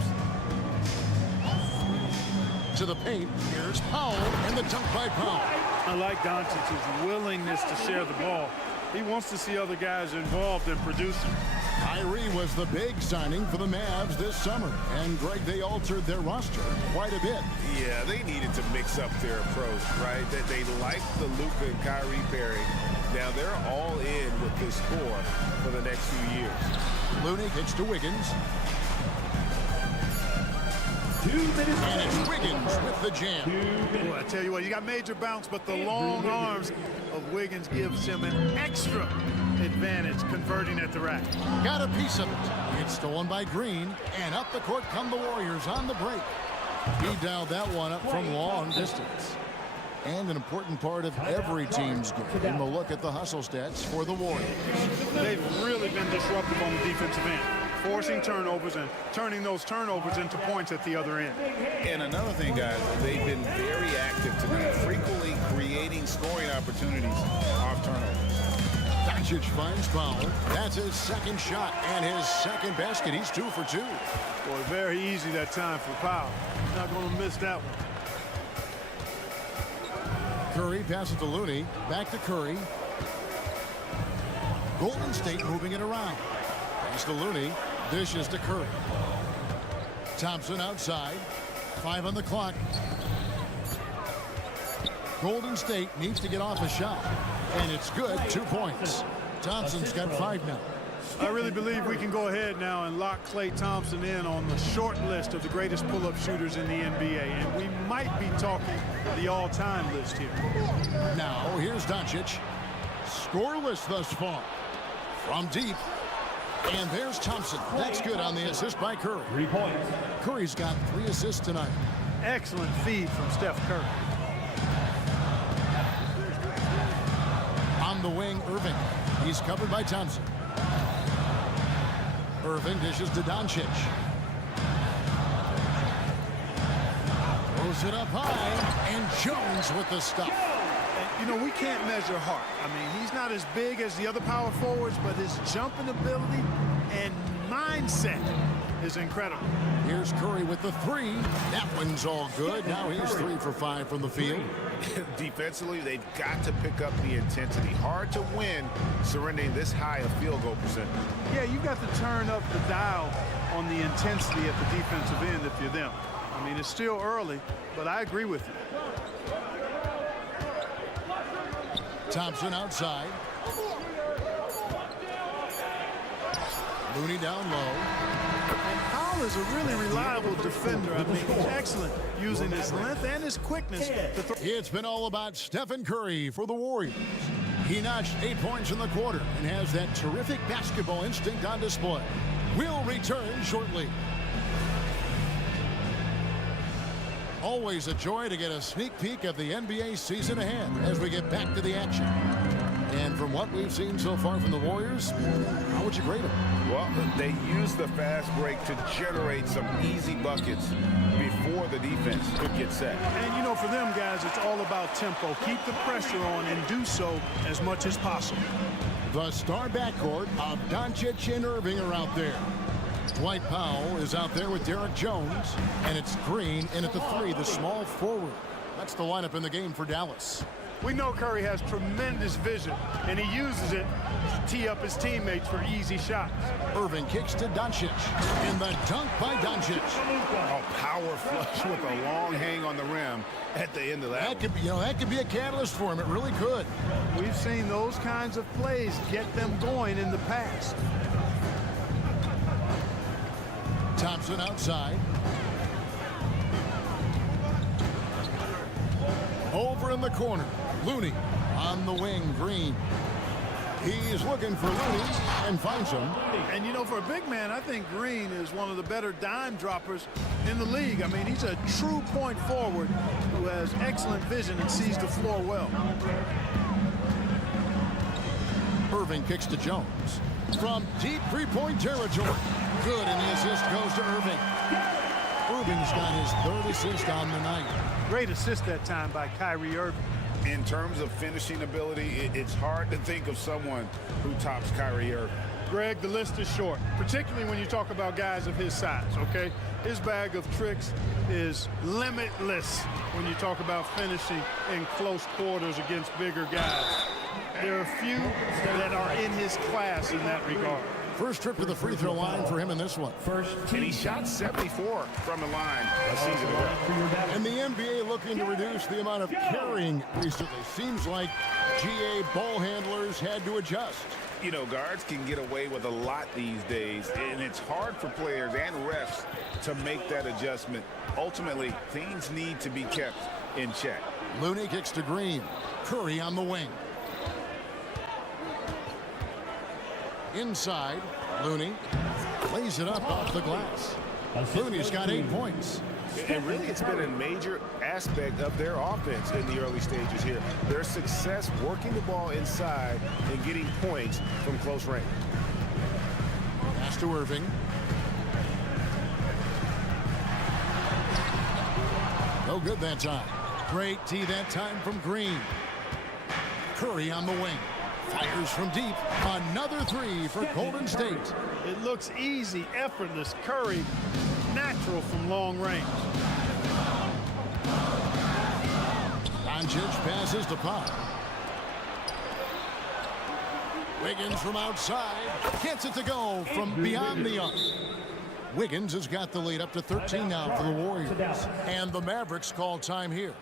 To the paint. Here's Powell, and the dunk by Powell. I like Doncic's willingness to share the ball. He wants to see other guys involved in producing. Kyrie was the big signing for the Mavs this summer. And, Greg, they altered their roster quite a bit. Yeah, they needed to mix up their approach, right? They liked the Luka and Kyrie pairing. Now they're all in with this core for the next few years. Looney gets to Wiggins. 2 minutes. And it's Wiggins with the jam. Boy, I tell you what, you got major bounce, but the long arms of Wiggins gives him an extra advantage converting at the rack. Got a piece of it. It's stolen by Green, and up the court come the Warriors on the break. He dialed that one up from long distance. And an important part of every team's game, the look at the hustle stats for the Warriors. They've really been disruptive on the defensive end, forcing turnovers and turning those turnovers into points at the other end. And another thing, guys, they've been very active tonight, frequently creating scoring opportunities off turnovers. Doncic finds Powell. That's his second shot and his second basket. He's 2 for 2. Boy, very easy that time for Powell. Not going to miss that one. Curry passes to Looney. Back to Curry. Golden State moving it around. Pass to Looney. Dishes to Curry. Thompson outside. 5 on the clock. Golden State needs to get off a shot. And it's good. 2 points. Thompson's got 5 now. I really believe we can go ahead now and lock Klay Thompson in on the short list of the greatest pull-up shooters in the NBA. And we might be talking the all-time list here. Now, here's Doncic. Scoreless thus far. From deep. And there's Thompson. That's good on the assist by Curry. 3 points. Curry's got 3 assists tonight. Excellent feed from Steph Curry. On the wing, Irving. He's covered by Thompson. Irving dishes to Doncic. Lays it up high, and Jones with the stuff. You know, we can't measure Hart. I mean, he's not as big as the other power forwards, but his jumping ability and mindset is incredible. Here's Curry with the three. That one's all good. Now he's 3 for 5 from the field. Defensively, they've got to pick up the intensity. Hard to win surrendering this high a field goal percentage. Yeah, you got to turn up the dial on the intensity at the defensive end if you're them. I mean, it's still early, but I agree with you. Thompson outside. Looney down low. And Powell is a really reliable defender. I mean, he's excellent using his length and his quickness to throw. It's been all about Stephen Curry for the Warriors. He notched 8 points in the quarter and has that terrific basketball instinct on display. We'll return shortly. Always a joy to get a sneak peek of the NBA season ahead as we get back to the action. And from what we've seen so far from the Warriors, how would you grade them? Well, they use the fast break to generate some easy buckets before the defense could get set. And, you know, for them guys, it's all about tempo. Keep the pressure on and do so as much as possible. The star backcourt of Doncic and Irving are out there. Dwight Powell is out there with Derek Jones, and it's Green in at the three, the small forward. That's the lineup in the game for Dallas. We know Curry has tremendous vision, and he uses it to tee up his teammates for easy shots. Irving kicks to Doncic, and the dunk by Doncic. Oh, power flush with a long hang on the rim at the end of that. That could be a catalyst for him. It really could. We've seen those kinds of plays get them going in the past. Thompson outside. Over in the corner. Looney on the wing. Green. He's looking for Looney and finds him. And, you know, for a big man, I think Green is one of the better dime droppers in the league. I mean, he's a true point forward who has excellent vision and sees the floor well. Irving kicks to Jones. From deep three-point territory. Good, and the assist goes to Irving. Irving's got his third assist on the night. Great assist that time by Kyrie Irving. In terms of finishing ability, it's hard to think of someone who tops Kyrie Irving. Greg, the list is short, particularly when you talk about guys of his size, okay? His bag of tricks is limitless when you talk about finishing in close quarters against bigger guys. There are few that are in his class in that regard. First trip to the free throw line for him in this one. And he shot 74 from the line a season ago. And the NBA looking to reduce the amount of carrying recently. Seems like GA ball handlers had to adjust. You know, guards can get away with a lot these days, and it's hard for players and refs to make that adjustment. Ultimately, things need to be kept in check. Looney kicks to Green. Curry on the wing. Inside, Looney lays it up off the glass. Looney's got 8 points. And really, it's been a major aspect of their offense in the early stages here. Their success working the ball inside and getting points from close range. Pass to Irving. No good that time. Great tee that time from Green. Curry on the wing. Fires from deep. Another three for Golden State. It looks easy, effortless. Curry, natural from long range. Doncic passes to Pop. Wiggins from outside. Gets it to go from beyond the arc. Wiggins has got the lead up to 13 now for the Warriors. And the Mavericks call time here.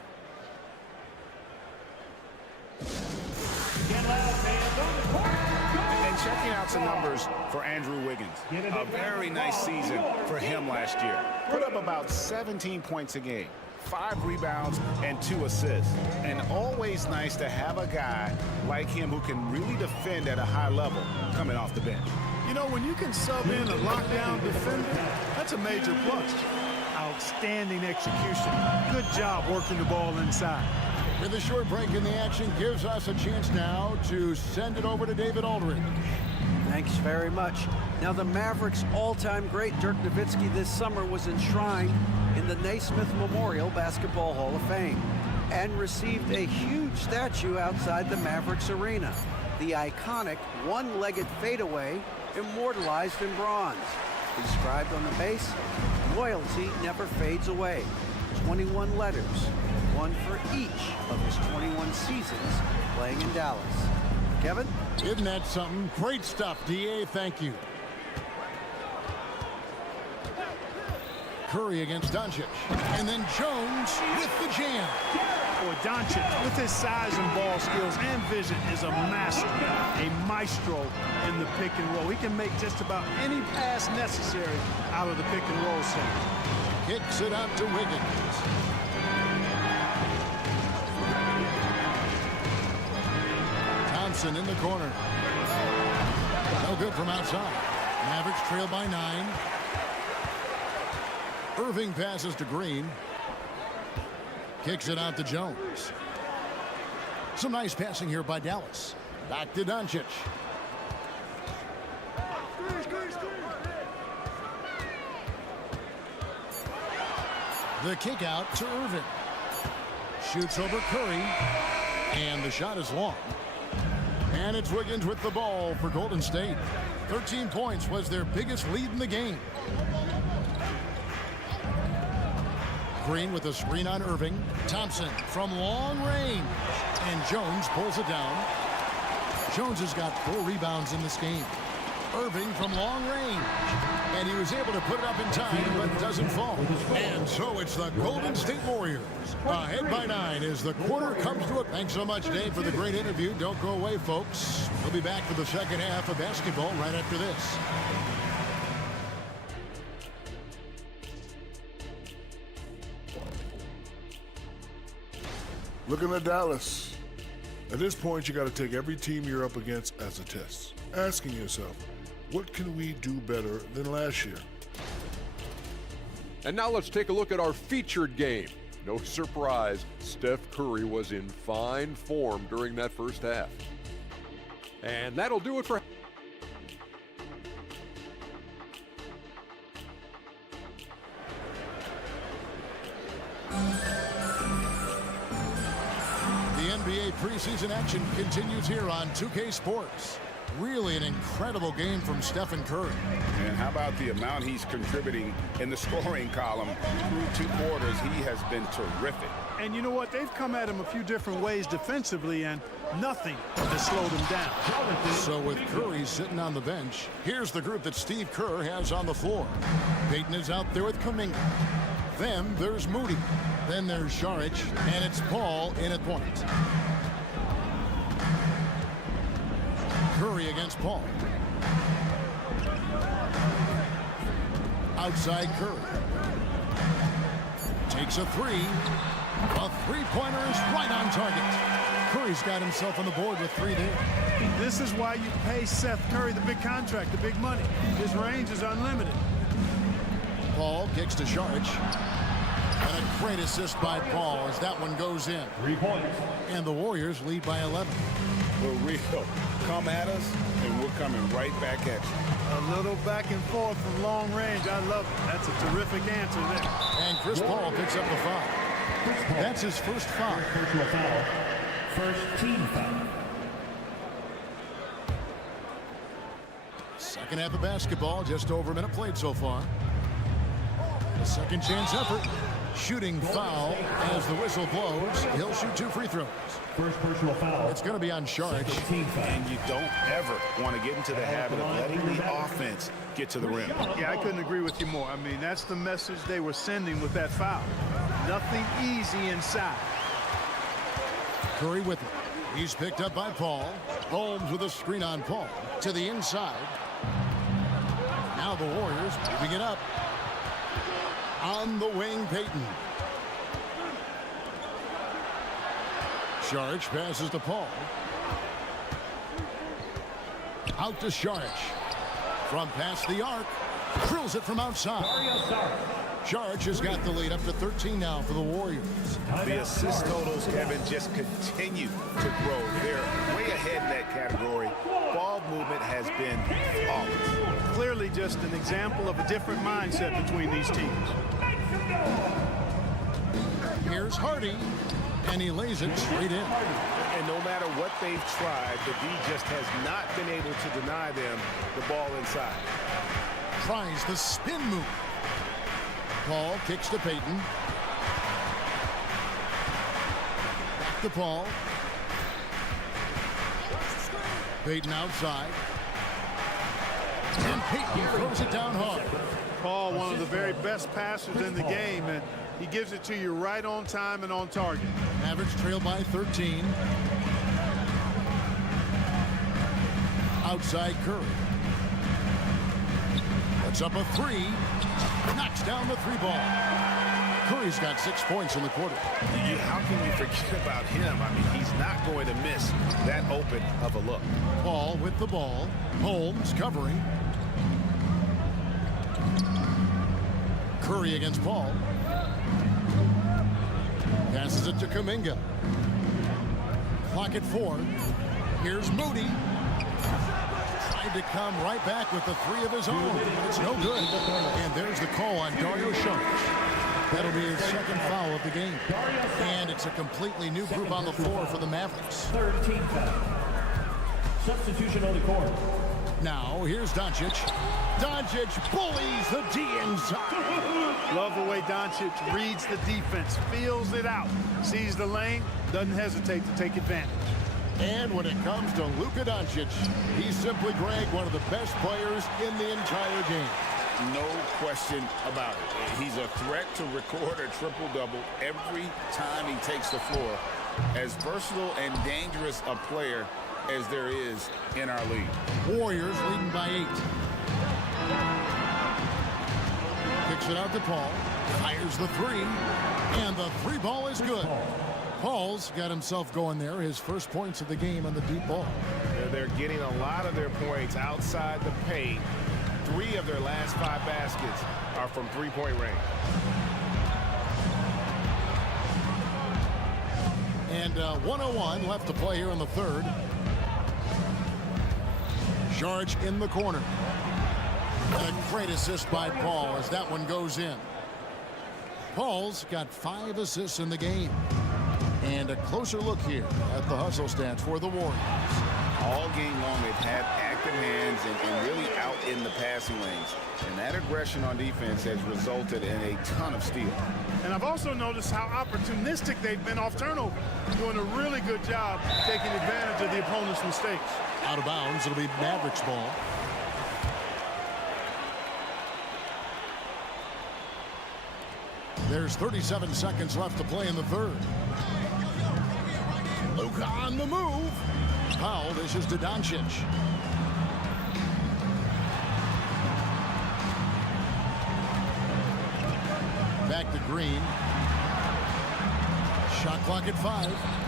And checking out some numbers for Andrew Wiggins. A very nice season for him last year. Put up about 17 points a game, 5 rebounds, and 2 assists. And always nice to have a guy like him who can really defend at a high level coming off the bench. You know, when you can sub in a lockdown defender, that's a major plus. Outstanding execution. Good job working the ball inside. With a short break in the action gives us a chance now to send it over to David Aldridge Thanks very much. Now, the Mavericks' all-time great Dirk Nowitzki this summer was enshrined in the Naismith Memorial Basketball Hall of Fame and received a huge statue outside the Mavericks arena. The iconic one-legged fadeaway immortalized in bronze. Inscribed on the base, loyalty never fades away. 21 letters, one for each of his 21 seasons playing in Dallas. Kevin? Isn't that something? Great stuff, D.A. Thank you. Curry against Doncic. And then Jones with the jam. Boy, Doncic, with his size and ball skills and vision, is a master, a maestro in the pick and roll. He can make just about any pass necessary out of the pick and roll set. Kicks it out to Wiggins. Thompson in the corner. No good from outside. Mavericks trail by 9. Irving passes to Green. Kicks it out to Jones. Some nice passing here by Dallas. Back to Doncic. The kick out to Irving. Shoots over Curry. And the shot is long. And it's Wiggins with the ball for Golden State. 13 points was their biggest lead in the game. Green with a screen on Irving. Thompson from long range. And Jones pulls it down. Jones has got 4 rebounds in this game. Irving from long range. And he was able to put it up in time, but doesn't fall. And so it's the Golden State Warriors. Ahead by 9 as the quarter comes to a... Thanks so much, Dave, for the great interview. Don't go away, folks. We'll be back for the second half of basketball right after this. Looking at Dallas. At this point, you got to take every team you're up against as a test. Asking yourself, what can we do better than last year? And now let's take a look at our featured game. No surprise, Steph Curry was in fine form during that first half. And that'll do it for... NBA preseason action continues here on 2K Sports. Really an incredible game from Stephen Curry. And how about the amount he's contributing in the scoring column through 2 quarters? He has been terrific. And you know what? They've come at him a few different ways defensively, and nothing has slowed him down. So with Curry sitting on the bench, here's the group that Steve Kerr has on the floor. Payton is out there with Kuminga. Then there's Moody. Then there's Saric, and it's Paul in at point. Curry against Paul. Outside Curry. Takes a 3. A three-pointer is right on target. Curry's got himself on the board with 3 there. This is why you pay Seth Curry the big contract, the big money. His range is unlimited. Paul kicks to Saric. And a great assist by Paul as that one goes in. 3 points. And the Warriors lead by 11. For real. Come at us, and we're coming right back at you. A little back and forth from long range. I love it. That's a terrific answer there. And Chris Paul picks up the foul. That's his first foul. Personal foul. First team foul. Second half of basketball, just over a minute played so far. A second chance effort. Shooting foul as the whistle blows. He'll shoot 2 free throws. First personal foul. It's going to be on Saric. And you don't ever want to get into the habit of letting the offense get to the rim. Yeah, I couldn't agree with you more. I mean, that's the message they were sending with that foul. Nothing easy inside. Curry with it. He's picked up by Paul. Holmes with a screen on Paul. To the inside. Now the Warriors moving it up. On the wing, Payton. Saric passes to Paul. Out to Saric. From past the arc. Drills it from outside. Saric has got the lead up to 13 now for the Warriors. The assist totals, Kevin, just continue to grow. They're way ahead in that category. Ball movement that has been flawless. Clearly just an example of a different mindset between these teams. Here's Hardy, and he lays it straight in. And no matter what they've tried, the D just has not been able to deny them the ball inside. Tries the spin move. Paul kicks to Peyton. Back to Paul. Peyton outside. And Peyton throws it down hard. Paul, one of the very best passers in the game, and he gives it to you right on time and on target. Mavericks trail by 13. Outside Curry. Puts up a three. Knocks down the three ball. Curry's got 6 points in the quarter. How can you forget about him? I mean, he's not going to miss that open of a look. Paul with the ball. Holmes covering. Curry against Paul. Passes it to Kuminga. Clock at 4. Here's Moody. Tried to come right back with the three of his own. It's no good. And there's the call on Dario Saric. That'll be his second foul of the game. And it's a completely new group on the floor for the Mavericks. Third team foul. Substitution on the court. Now, here's Doncic. Doncic bullies the D inside. Love the way Doncic reads the defense, feels it out, sees the lane, doesn't hesitate to take advantage. And when it comes to Luka Doncic, he's simply, Greg, one of the best players in the entire game. No question about it. He's a threat to record a triple-double every time he takes the floor. As versatile and dangerous a player as there is in our league. Warriors leading by 8. Kicks it out to Paul. Fires the three. And the three ball is good. Paul's got himself going there. His first points of the game on the deep ball. They're getting a lot of their points outside the paint. 3 of their last 5 baskets are from three-point range. And 101 left to play here in the third. George in the corner. And a great assist by Paul as that one goes in. Paul's got 5 assists in the game. And a closer look here at the hustle stats for the Warriors. All game long, they've had active hands and really out in the passing lanes. And that aggression on defense has resulted in a ton of steals. And I've also noticed how opportunistic they've been off turnover. Doing a really good job taking advantage of the opponent's mistakes. Out of bounds, it'll be Mavericks ball. There's 37 seconds left to play in the third. Luka on the move. Foul dishes to Doncic. Back to Green. Shot clock at 5.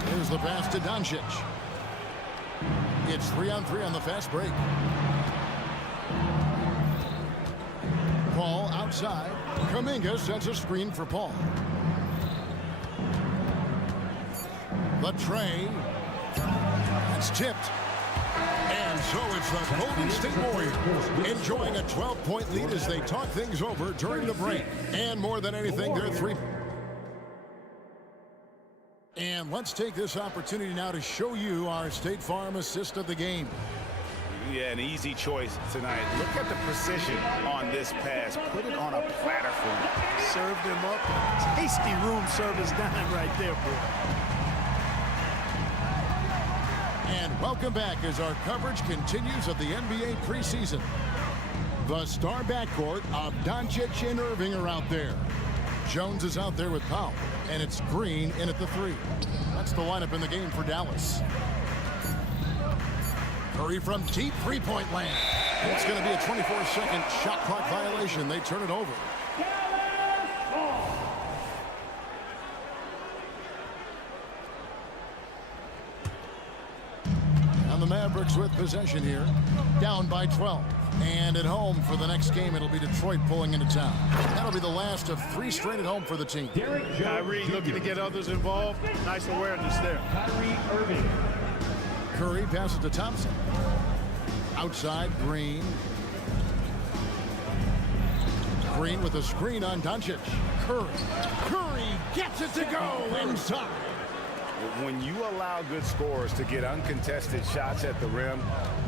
Here's the pass to Doncic. It's 3-on-3 on the fast break. Paul outside. Kuminga sets a screen for Paul. The tray. It's tipped. And so it's the Golden State Warriors enjoying a 12-point lead as they talk things over during the break. And more than anything, they're 3. And let's take this opportunity now to show you our State Farm assist of the game. Yeah, an easy choice tonight. Look at the precision on this pass. Put it on a platter for him. Served him up. Tasty room service dime right there, boy. And welcome back as our coverage continues of the NBA preseason. The star backcourt of Doncic and Irving are out there. Jones is out there with Powell, and it's Green in at the 3. That's the lineup in the game for Dallas. Curry from deep three-point land. It's going to be a 24-second shot clock violation. They turn it over. And the Mavericks with possession here, down by 12. And at home for the next game, it'll be Detroit pulling into town. That'll be the last of 3 straight at home for the team. Kyrie looking to get others involved. Nice awareness there. Kyrie Irving. Curry passes to Thompson. Outside, Green. Green with a screen on Doncic. Curry. Curry gets it to go inside. When you allow good scorers to get uncontested shots at the rim,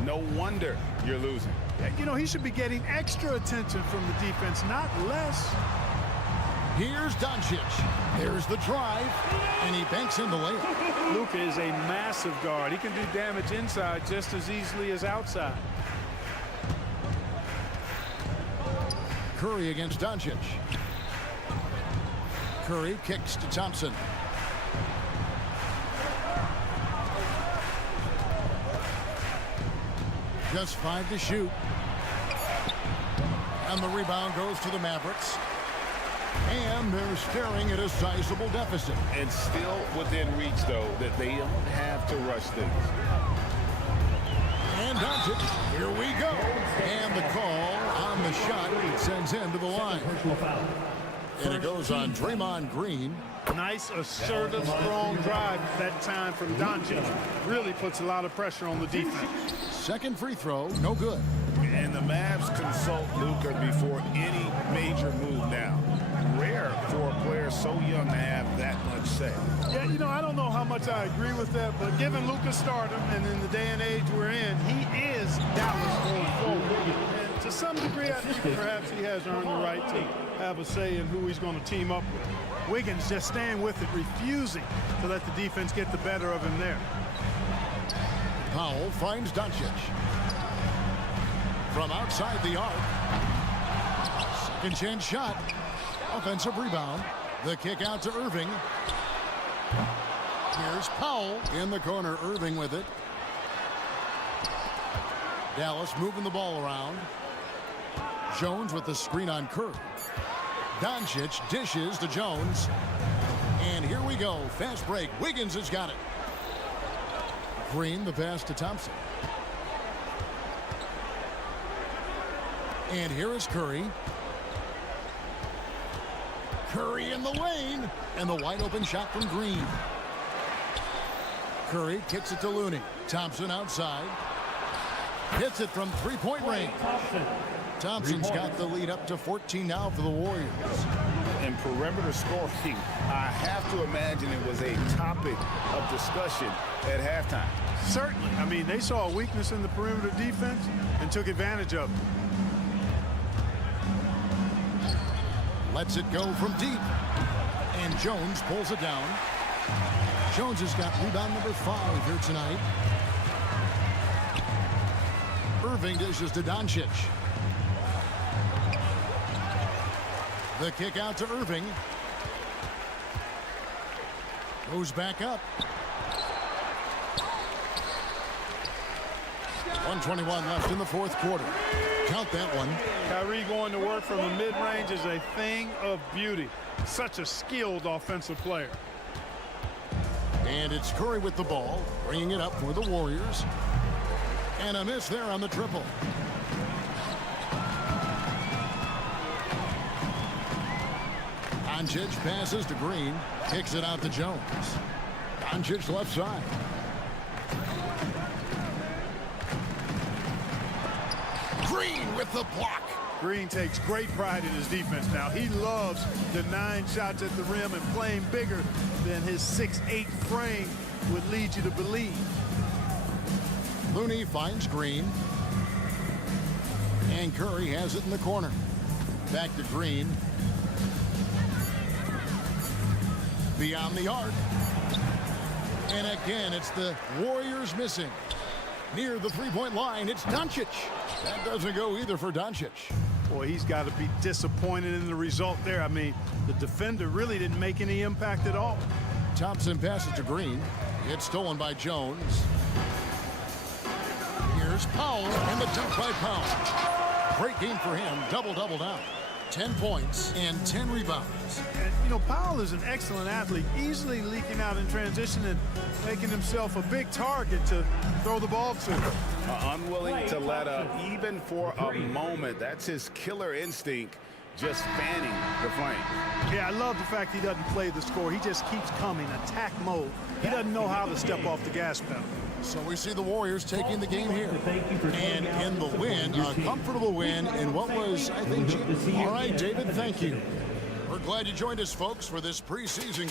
no wonder you're losing. You know, he should be getting extra attention from the defense, not less. Here's Doncic. There's the drive, and he banks in the layup. Luka is a massive guard. He can do damage inside just as easily as outside. Curry against Doncic. Curry kicks to Thompson. Just 5 to shoot. And the rebound goes to the Mavericks. And they're staring at a sizable deficit. And still within reach, though, that they don't have to rush things. And Doncic, here we go. And the call on the shot sends him to the line. And it goes on Draymond Green. Nice, assertive, strong drive that time from Doncic. Really puts a lot of pressure on the defense. Second free throw, no good. And the Mavs consult Luka before any major move now. Rare for a player so young to have that much say. Yeah, you know, I don't know how much I agree with that, but given Luka's stardom and in the day and age we're in, he is Dallas going forward. And to some degree, I think perhaps he has earned the right to have a say in who he's going to team up with. Wiggins just staying with it, refusing to let the defense get the better of him there. Powell finds Doncic. From outside the arc. Second chance shot. Offensive rebound. The kick out to Irving. Here's Powell in the corner. Irving with it. Dallas moving the ball around. Jones with the screen on Curry. Doncic dishes to Jones. And here we go. Fast break. Wiggins has got it. Green the pass to Thompson. And here is Curry. Curry in the lane. And the wide open shot from Green. Curry kicks it to Looney. Thompson outside. Hits it from three-point range. Thompson's got the lead up to 14 now for the Warriors. And perimeter scoring, I have to imagine it was a topic of discussion at halftime. Certainly. I mean, they saw a weakness in the perimeter defense and took advantage of it. Lets it go from deep. And Jones pulls it down. Jones has got rebound number 5 here tonight. Irving dishes to Doncic. The kick out to Irving. Goes back up. 1:21 left in the fourth quarter. Count that one. Kyrie going to work from the mid-range is a thing of beauty. Such a skilled offensive player. And it's Curry with the ball, bringing it up for the Warriors. And a miss there on the triple. Doncic passes to Green, kicks it out to Jones. Doncic left side. Green with the block. Green takes great pride in his defense now. He loves denying shots at the rim and playing bigger than his 6'8" frame would lead you to believe. Looney finds Green. And Curry has it in the corner. Back to Green. Beyond the arc. And again, it's the Warriors missing. Near the three-point line, it's Doncic. That doesn't go either for Doncic. Boy, he's got to be disappointed in the result there. I mean, the defender really didn't make any impact at all. Thompson passes to Green. It's stolen by Jones. Here's Powell, and the dunk by Powell. Great game for him. Double-double down. 10 points and 10 rebounds. And, you know, Powell is an excellent athlete, easily leaking out in transition and making himself a big target to throw the ball to. Unwilling to let up even for a moment. That's his killer instinct, just fanning the flame. Yeah, I love the fact he doesn't play the score. He just keeps coming, attack mode. He doesn't know how to step off the gas pedal. So we see the Warriors taking the game here. And in the win, a comfortable win in what was, I think, all right, David, thank you. We're glad you joined us, folks, for this preseason.